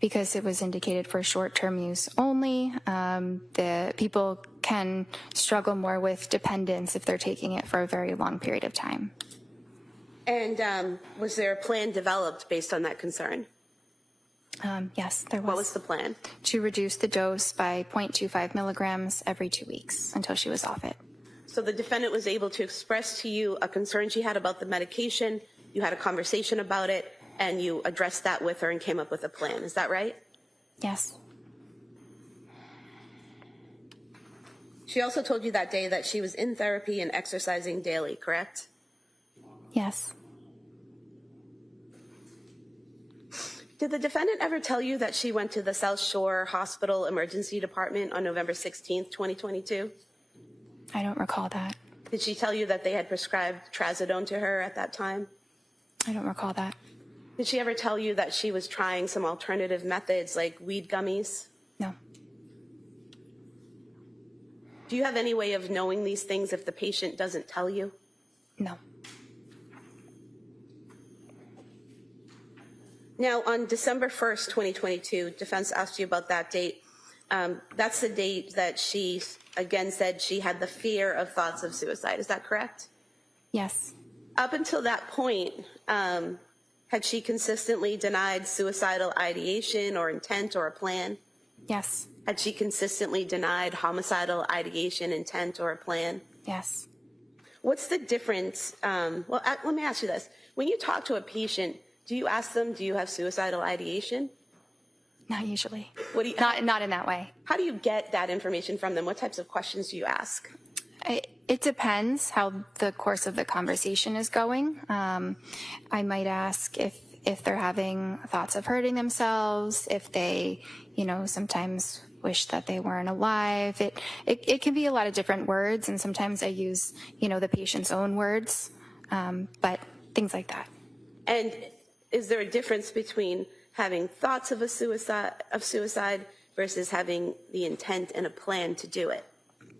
Because it was indicated for short-term use only. The people can struggle more with dependence if they're taking it for a very long period of time. And was there a plan developed based on that concern? Yes, there was. What was the plan? To reduce the dose by 0.25 milligrams every 2 weeks until she was off it. So the defendant was able to express to you a concern she had about the medication, you had a conversation about it, and you addressed that with her and came up with a plan. Is that right? Yes. She also told you that day that she was in therapy and exercising daily, correct? Yes. Did the defendant ever tell you that she went to the South Shore Hospital Emergency Department on November 16th, 2022? I don't recall that. Did she tell you that they had prescribed trazodone to her at that time? I don't recall that. Did she ever tell you that she was trying some alternative methods like weed gummies? No. Do you have any way of knowing these things if the patient doesn't tell you? No. Now, on December 1st, 2022, defense asked you about that date. That's the date that she, again, said she had the fear of thoughts of suicide. Is that correct? Yes. Up until that point, had she consistently denied suicidal ideation or intent or a plan? Yes. Had she consistently denied homicidal ideation, intent, or a plan? Yes. What's the difference? Let me ask you this. When you talk to a patient, do you ask them, do you have suicidal ideation? Not usually. What do you, Not in that way. how do you get that information from them? What types of questions do you ask? It depends how the course of the conversation is going. I might ask if they're having thoughts of hurting themselves, if they, sometimes wish that they weren't alive. It can be a lot of different words, and sometimes I use, the patient's own words, but things like that. And is there a difference between having thoughts of suicide versus having the intent and a plan to do it?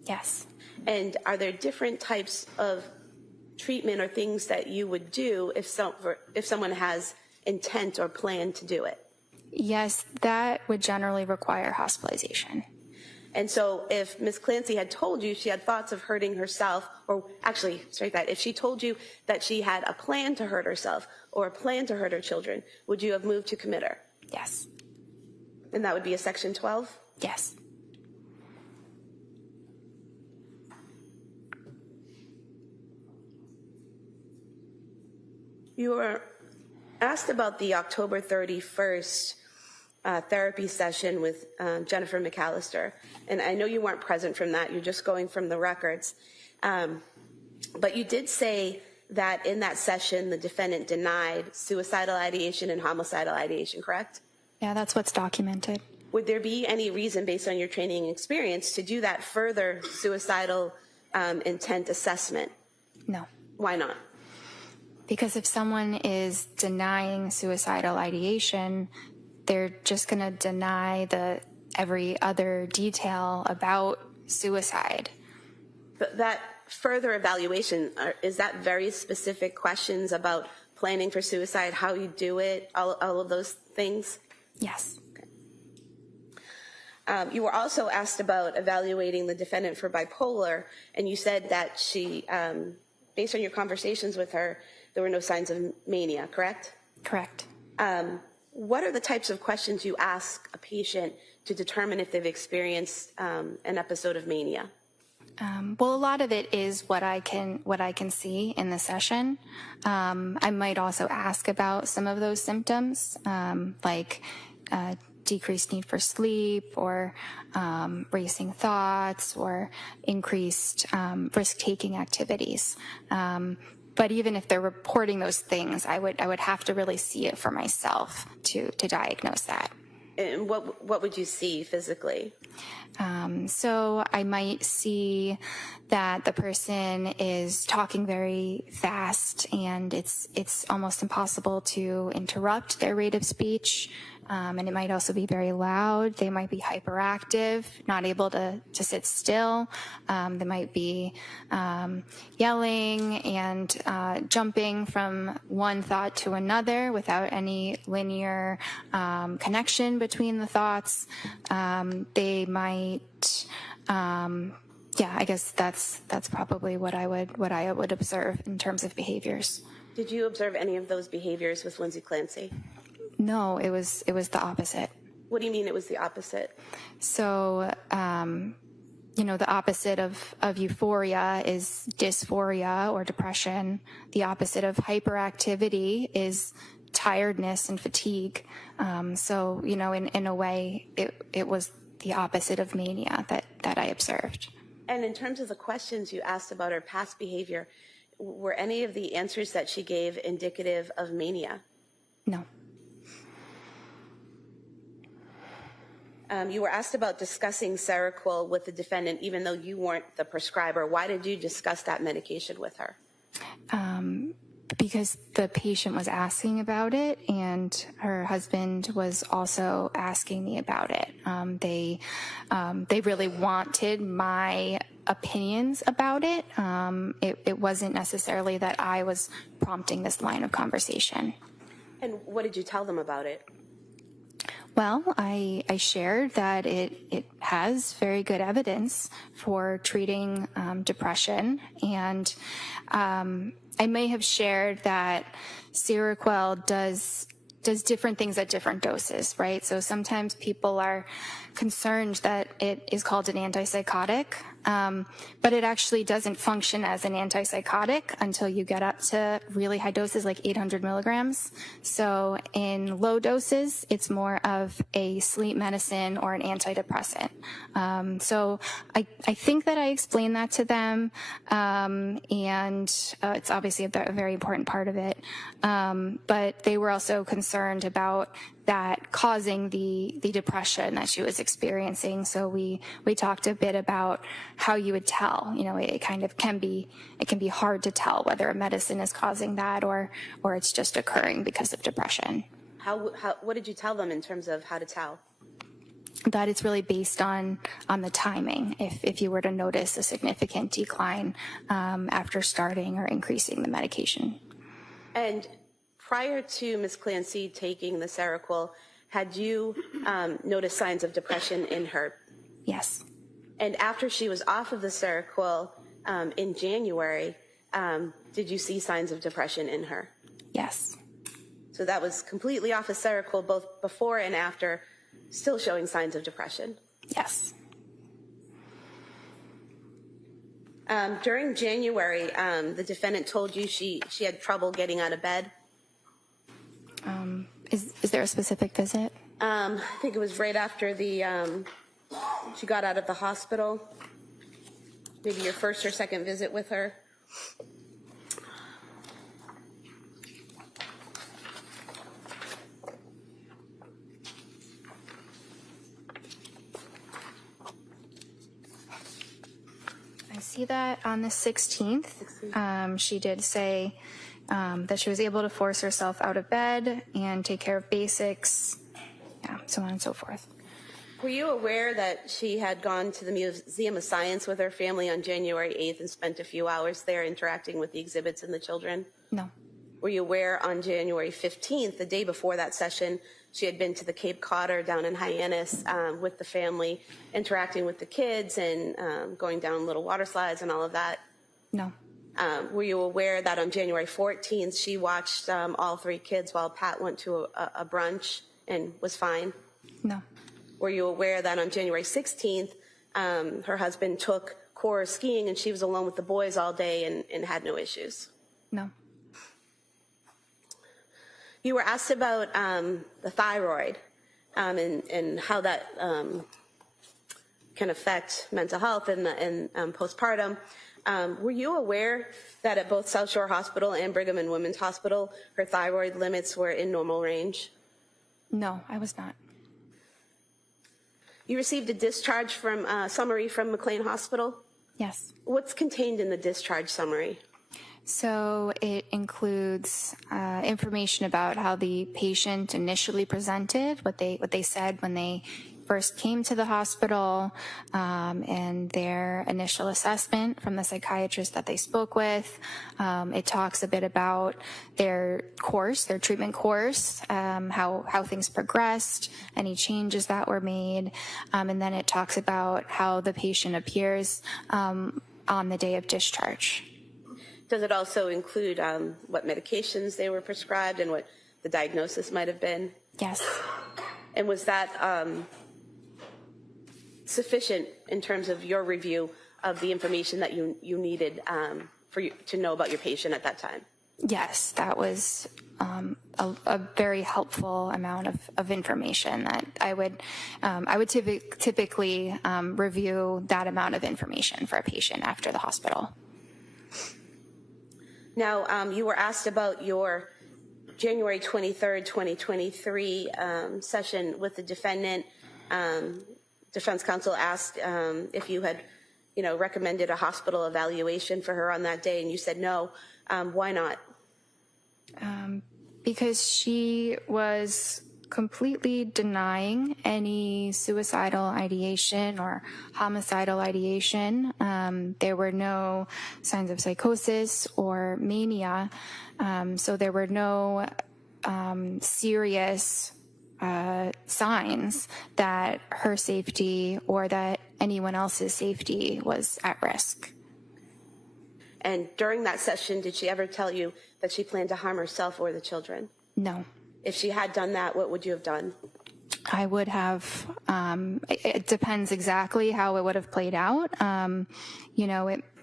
Yes. And are there different types of treatment or things that you would do if someone has intent or plan to do it? Yes, that would generally require hospitalization. And so if Ms. Clancy had told you she had thoughts of hurting herself, or actually, if she told you that she had a plan to hurt herself or a plan to hurt her children, would you have moved to commit her? Yes. And that would be a Section 12? Yes. You were asked about the October 31st therapy session with Jennifer McAllister. And I know you weren't present from that, you're just going from the records. But you did say that in that session, the defendant denied suicidal ideation and homicidal ideation, correct? Yeah, that's what's documented. Would there be any reason, based on your training and experience, to do that further suicidal intent assessment? No. Why not? Because if someone is denying suicidal ideation, they're just going to deny every other detail about suicide. But that further evaluation, is that very specific questions about planning for suicide, how you do it, all of those things? Yes. You were also asked about evaluating the defendant for bipolar, and you said that she, based on your conversations with her, there were no signs of mania, correct? Correct. What are the types of questions you ask a patient to determine if they've experienced an episode of mania? Well, a lot of it is what I can see in the session. I might also ask about some of those symptoms, like decreased need for sleep, or racing thoughts, or increased risk-taking activities. But even if they're reporting those things, I would have to really see it for myself to diagnose that. And what would you see physically? So I might see that the person is talking very fast, and it's almost impossible to interrupt their rate of speech. And it might also be very loud. They might be hyperactive, not able to sit still. They might be yelling and jumping from one thought to another without any linear connection between the thoughts. They might, I guess that's probably what I would observe in terms of behaviors. Did you observe any of those behaviors with Lindsay Clancy? No, it was the opposite. What do you mean it was the opposite? So, the opposite of euphoria is dysphoria or depression. The opposite of hyperactivity is tiredness and fatigue. So, in a way, it was the opposite of mania that I observed. And in terms of the questions you asked about her past behavior, were any of the answers that she gave indicative of mania? No. You were asked about discussing Seroquel with the defendant, even though you weren't the prescriber. Why did you discuss that medication with her? Because the patient was asking about it, and her husband was also asking me about it. They really wanted my opinions about it. It wasn't necessarily that I was prompting this line of conversation. And what did you tell them about it? Well, I shared that it has very good evidence for treating depression, and I may have shared that Seroquel does different things at different doses, right? So sometimes people are concerned that it is called an antipsychotic, but it actually doesn't function as an antipsychotic until you get up to really high doses, like 800 milligrams. So in low doses, it's more of a sleep medicine or an antidepressant. So I think that I explained that to them, and it's obviously a very important part of it. But they were also concerned about that causing the depression that she was experiencing. So we talked a bit about how you would tell. It kind of can be hard to tell whether a medicine is causing that or it's just occurring because of depression. What did you tell them in terms of how to tell? That it's really based on the timing. If you were to notice a significant decline after starting or increasing the medication. And prior to Ms. Clancy taking the Seroquel, had you noticed signs of depression in her? Yes. And after she was off of the Seroquel in January, did you see signs of depression in her? Yes. So that was completely off of Seroquel, both before and after, still showing signs of depression? Yes. During January, the defendant told you she had trouble getting out of bed? Is there a specific visit? I think it was right after she got out of the hospital. Maybe your first or second visit with her. I see that on the 16th, she did say that she was able to force herself out of bed and take care of basics, so on and so forth. Were you aware that she had gone to the Museum of Science with her family on January 8th and spent a few hours there interacting with the exhibits and the children? No. Were you aware on January 15th, the day before that session, she had been to the Cape Codder down in Hyannis with the family, interacting with the kids and going down little water slides and all of that? No. Were you aware that on January 14th, she watched all 3 kids while Pat went to a brunch and was fine? No. Were you aware that on January 16th, her husband took Cora skiing and she was alone with the boys all day and had no issues? No. You were asked about the thyroid and how that can affect mental health and postpartum. Were you aware that at both South Shore Hospital and Brigham and Women's Hospital, her thyroid limits were in normal range? No, I was not. You received a discharge summary from McLean Hospital? Yes. What's contained in the discharge summary? So it includes information about how the patient initially presented, what they said when they first came to the hospital, and their initial assessment from the psychiatrist that they spoke with. It talks a bit about their course, their treatment course, how things progressed, any changes that were made, and then it talks about how the patient appears on the day of discharge. Does it also include what medications they were prescribed and what the diagnosis might have been? Yes. And was that sufficient in terms of your review of the information that you needed for you to know about your patient at that time? Yes, that was a very helpful amount of information that I would typically review that amount of information for a patient after the hospital. Now, you were asked about your January 23rd, 2023 session with the defendant. Defense counsel asked if you had, recommended a hospital evaluation for her on that day, and you said no. Why not? Because she was completely denying any suicidal ideation or homicidal ideation. There were no signs of psychosis or mania, so there were no serious signs that her safety or that anyone else's safety was at risk. And during that session, did she ever tell you that she planned to harm herself or the children? No. If she had done that, what would you have done? I would have, it depends exactly how it would have played out.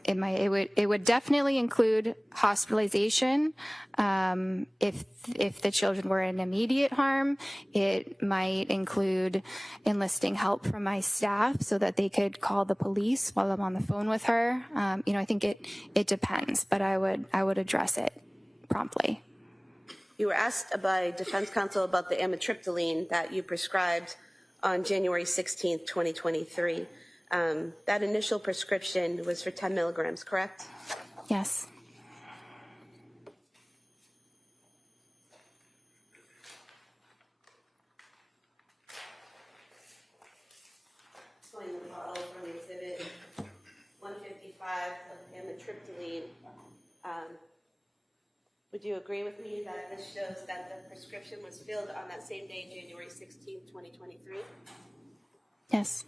It would definitely include hospitalization. If the children were in immediate harm, it might include enlisting help from my staff so that they could call the police while I'm on the phone with her. I think it depends, but I would address it promptly. You were asked by defense counsel about the amitriptyline that you prescribed on January 16th, 2023. That initial prescription was for 10 milligrams, correct? Yes. Pulling the bottle from exhibit 155 of amitriptyline. Would you agree with me that this shows that the prescription was filled on that same day, January 16th, 2023? Yes.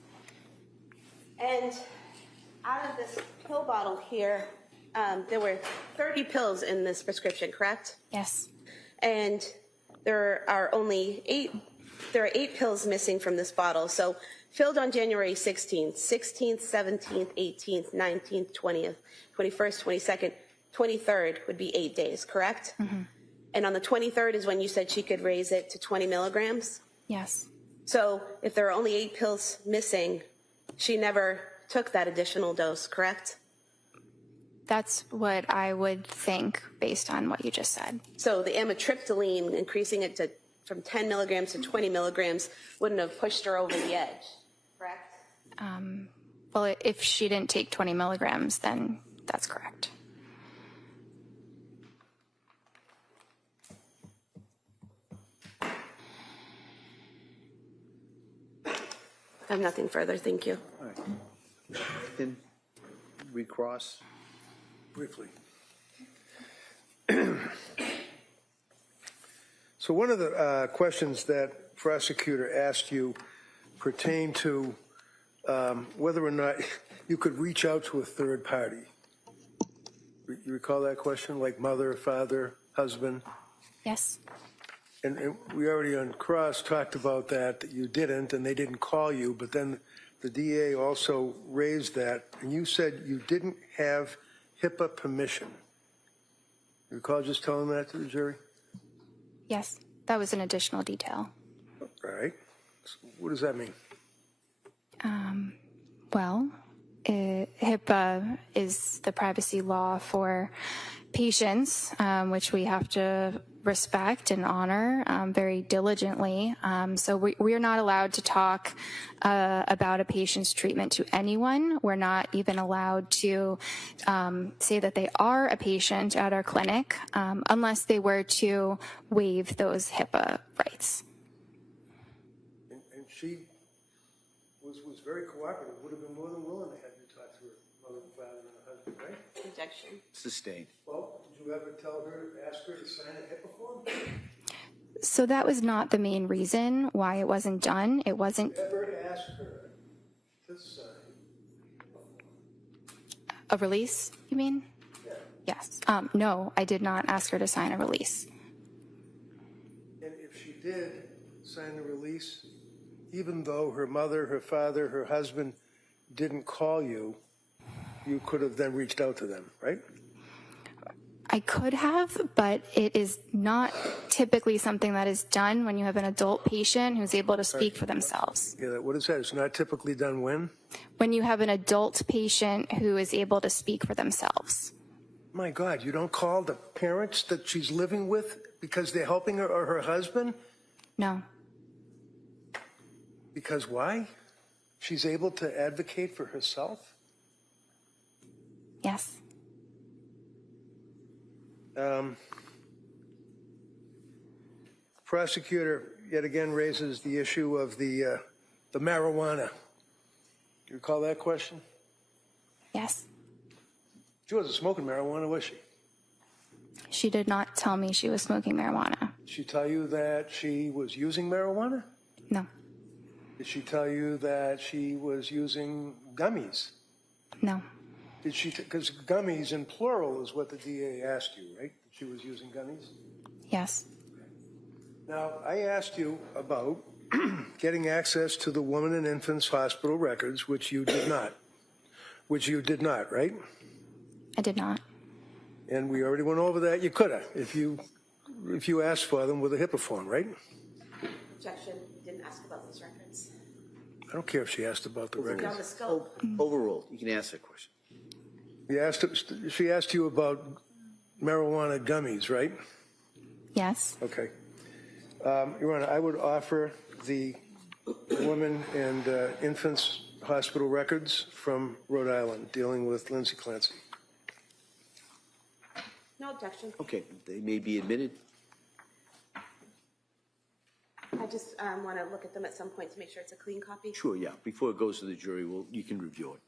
And out of this pill bottle here, there were 30 pills in this prescription, correct? Yes. And there are 8 pills missing from this bottle. So filled on January 16th, 16th, 17th, 18th, 19th, 20th, 21st, 22nd, 23rd would be 8 days, correct? Mm-hmm. And on the 23rd is when you said she could raise it to 20 milligrams? Yes. So if there are only 8 pills missing, she never took that additional dose, correct? That's what I would think based on what you just said. So the amitriptyline, increasing it from 10 milligrams to 20 milligrams, wouldn't have pushed her over the edge, correct? Well, if she didn't take 20 milligrams, then that's correct. I have nothing further, thank you. All right. Then recross. Briefly. So one of the questions that prosecutor asked you pertained to whether or not you could reach out to a third party. You recall that question, like mother, father, husband? Yes. And we already on cross talked about that you didn't, and they didn't call you, but then the DA also raised that, and you said you didn't have HIPAA permission. You recall just telling that to the jury? Yes. That was an additional detail. All right. So what does that mean? Well, HIPAA is the privacy law for patients, which we have to respect and honor very diligently. So we are not allowed to talk about a patient's treatment to anyone. We're not even allowed to say that they are a patient at our clinic unless they were to waive those HIPAA rights. And she was very cooperative, would have been more than willing to have you talk to her mother and father and her husband, right? Objection. Sustained. Well, did you ever tell her, ask her to sign a HIPAA form? So that was not the main reason why it wasn't done. It wasn't Ever ask her to sign a release, you mean? Yeah. Yes. No, I did not ask her to sign a release. And if she did sign the release, even though her mother, her father, her husband didn't call you, you could have then reached out to them, right? I could have, but it is not typically something that is done when you have an adult patient who's able to speak for themselves. Yeah, what is that? It's not typically done when? When you have an adult patient who is able to speak for themselves. My God, you don't call the parents that she's living with because they're helping her or her husband? No. Because why? She's able to advocate for herself? Yes. Prosecutor yet again raises the issue of the marijuana. You recall that question? Yes. She wasn't smoking marijuana, was she? She did not tell me she was smoking marijuana. Did she tell you that she was using marijuana? No. Did she tell you that she was using gummies? No. Did she, because gummies in plural is what the DA asked you, right? That she was using gummies? Yes. Now, I asked you about getting access to the woman and infants hospital records, which you did not. Which you did not, right? I did not. And we already went over that. You could have, if you asked for them with a HIPAA form, right? Objection. Didn't ask about those records. I don't care if she asked about the records. Beyond the scope. Overruled. You can ask that question. She asked you about marijuana gummies, right? Yes. Okay. Your Honor, I would offer the women and infants hospital records from Rhode Island dealing with Lindsay Clancy. No objection. Okay, they may be admitted. I just want to look at them at some point to make sure it's a clean copy. Sure, yeah. Before it goes to the jury, you can review it.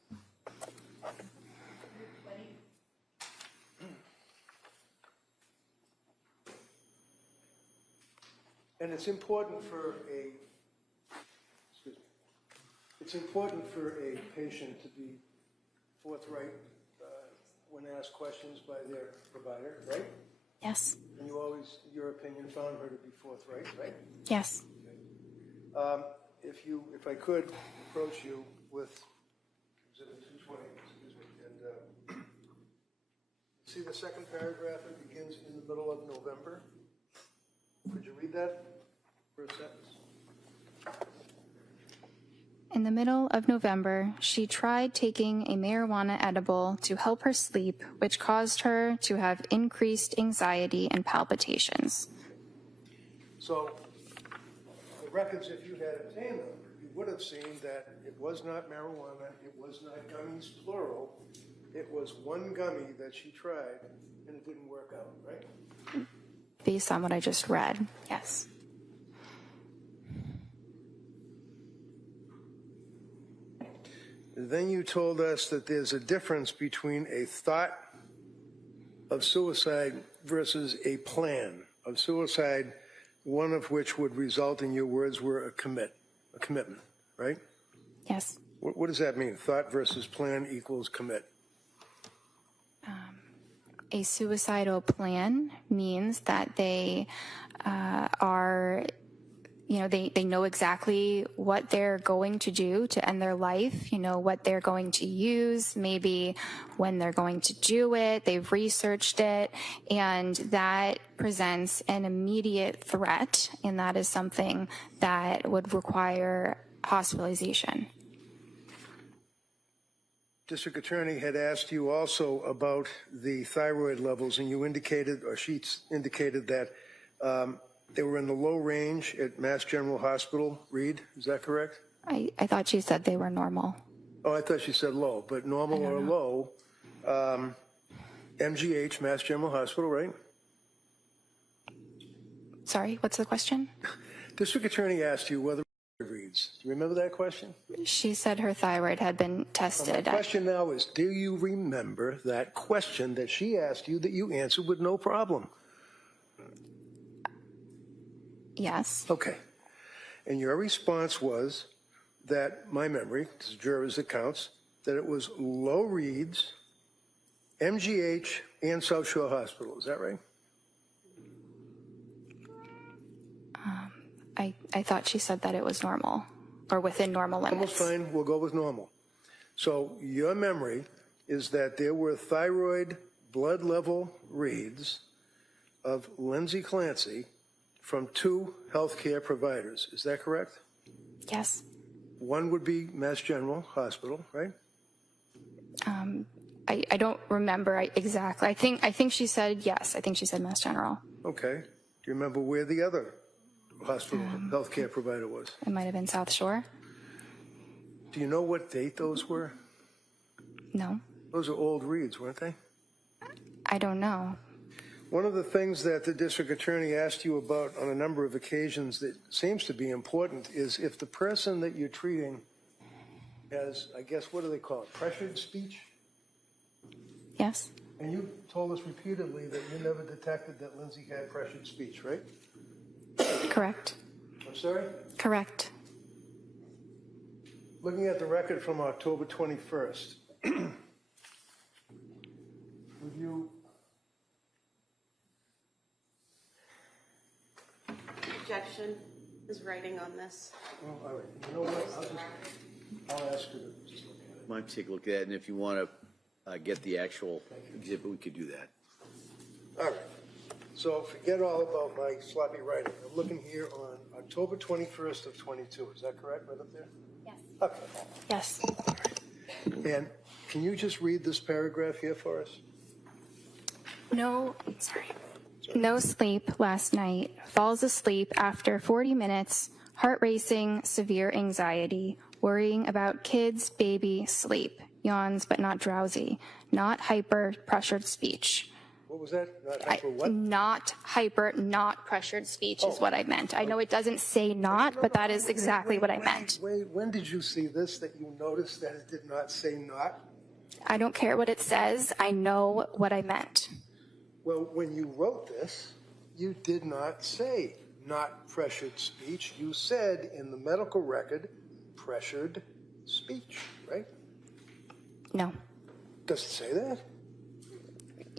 And it's important for a patient to be forthright when asked questions by their provider, right? Yes. And you always, in your opinion, found her to be forthright, right? Yes. If I could approach you with Exhibit 220, excuse me, and see the second paragraph, it begins in the middle of November. Could you read that first sentence? In the middle of November, she tried taking a marijuana edible to help her sleep, which caused her to have increased anxiety and palpitations. So, the records, if you had obtained them, you would have seen that it was not marijuana, it was not gummies, plural. It was one gummy that she tried, and it didn't work out, right? Based on what I just read, yes. Then you told us that there's a difference between a thought of suicide versus a plan of suicide, one of which would result, in your words, were a commitment, right? Yes. What does that mean? Thought versus plan equals commit. A suicidal plan means that they are, they know exactly what they're going to do to end their life, what they're going to use, maybe when they're going to do it, they've researched it, and that presents an immediate threat, and that is something that would require hospitalization. District Attorney had asked you also about the thyroid levels, and you indicated, or she indicated that they were in the low range at Mass General Hospital, Reed, is that correct? I thought she said they were normal. Oh, I thought she said low, but normal or low, MGH, Mass General Hospital, right? Sorry, what's the question? District Attorney asked you whether reads. Do you remember that question? She said her thyroid had been tested. The question now is, do you remember that question that she asked you that you answered with no problem? Yes. Okay. And your response was that, my memory, as jurors it counts, that it was low reads, MGH, and South Shore Hospital. Is that right? I thought she said that it was normal, or within normal limits. Almost fine. We'll go with normal. So your memory is that there were thyroid blood level reads of Lindsay Clancy from 2 healthcare providers. Is that correct? Yes. One would be Mass General Hospital, right? I don't remember exactly. I think she said yes. I think she said Mass General. Okay. Do you remember where the other hospital healthcare provider was? It might have been South Shore. Do you know what date those were? No. Those are old reads, weren't they? I don't know. One of the things that the district attorney asked you about on a number of occasions that seems to be important is if the person that you're treating has, I guess, what do they call it, pressured speech? Yes. And you told us repeatedly that you never detected that Lindsay had pressured speech, right? Correct. I'm sorry? Correct. Looking at the record from October 21st, would you... Objection is writing on this. Oh, all right. You know what? I'll ask her to just look at it. Might take a look at it, and if you want to get the actual exhibit, we could do that. All right. So forget all about my sloppy writing. I'm looking here on October 21st of 22. Is that correct, right up there? Yes. Okay. Yes. And can you just read this paragraph here for us? No sleep last night. Falls asleep after 40 minutes. Heart racing, severe anxiety. Worrying about kids, baby, sleep. Yawns but not drowsy. Not hyper, pressured speech. What was that? Not hyper what? Not hyper, not pressured speech is what I meant. I know it doesn't say not, but that is exactly what I meant. Wait, when did you see this that you noticed that it did not say not? I don't care what it says. I know what I meant. Well, when you wrote this, you did not say not pressured speech. You said in the medical record, pressured speech, right? No. Does it say that?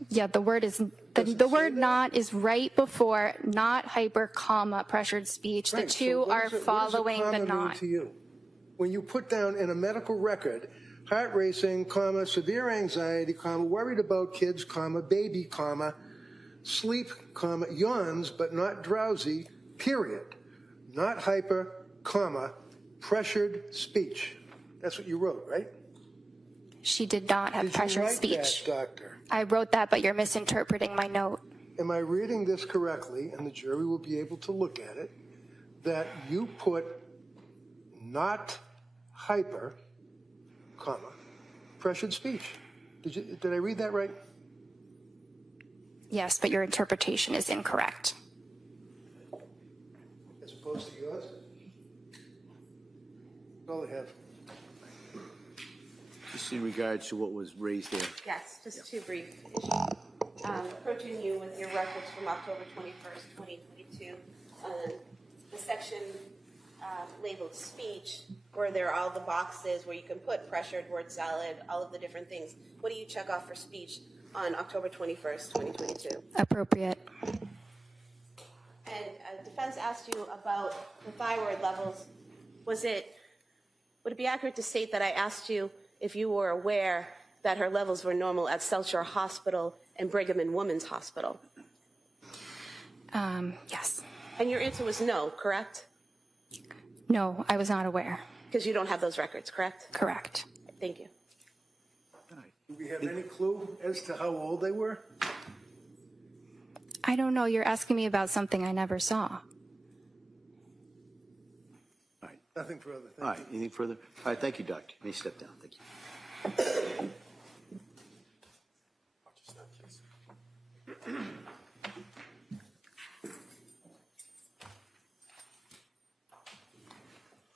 Yeah, the word is the word not is right before not hyper, comma, pressured speech. Right. The two are following the what does a comma mean not. to you? When you put down in a medical record, heart racing, comma, severe anxiety, comma, worried about kids, comma, baby, comma, sleep, comma, yawns but not drowsy, period. Not hyper, comma, pressured speech. That's what you wrote, right? She did not have pressured Did you write speech. that, doctor? I wrote that, but you're misinterpreting my note. Am I reading this correctly, and the jury will be able to look at it, that you put not hyper, comma, pressured speech? Did I read that right? Yes, but your interpretation is incorrect. As opposed to yours? That's all I have. Just in regards to what was raised there. Yes, just two brief issues. Approaching you with your records from October 21st, 2022, the section labeled speech, where there are all the boxes where you can put pressured, word salad, all of the different things. What do you check off for speech on October 21st, 2022? Appropriate. And defense asked you about the thyroid levels. Would it be accurate to state that I asked you if you were aware that her levels were normal at South Shore Hospital and Brigham and Women's Hospital? Yes. And your answer was no, correct? No, I was not aware. Because you don't have those records, correct? Correct. Thank you. Do we have any clue as to how old they were? I don't know. You're asking me about something I never saw. All right. Nothing further. All right. Anything further? All right. Thank you, doctor. You may step down. Thank you.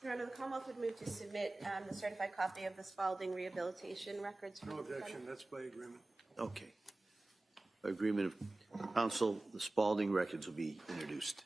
Your Honor, the Commonwealth would move to submit the certified copy of the Spalding rehabilitation records. No objection, that's by agreement. Okay. By agreement of counsel, the Spalding records will be introduced.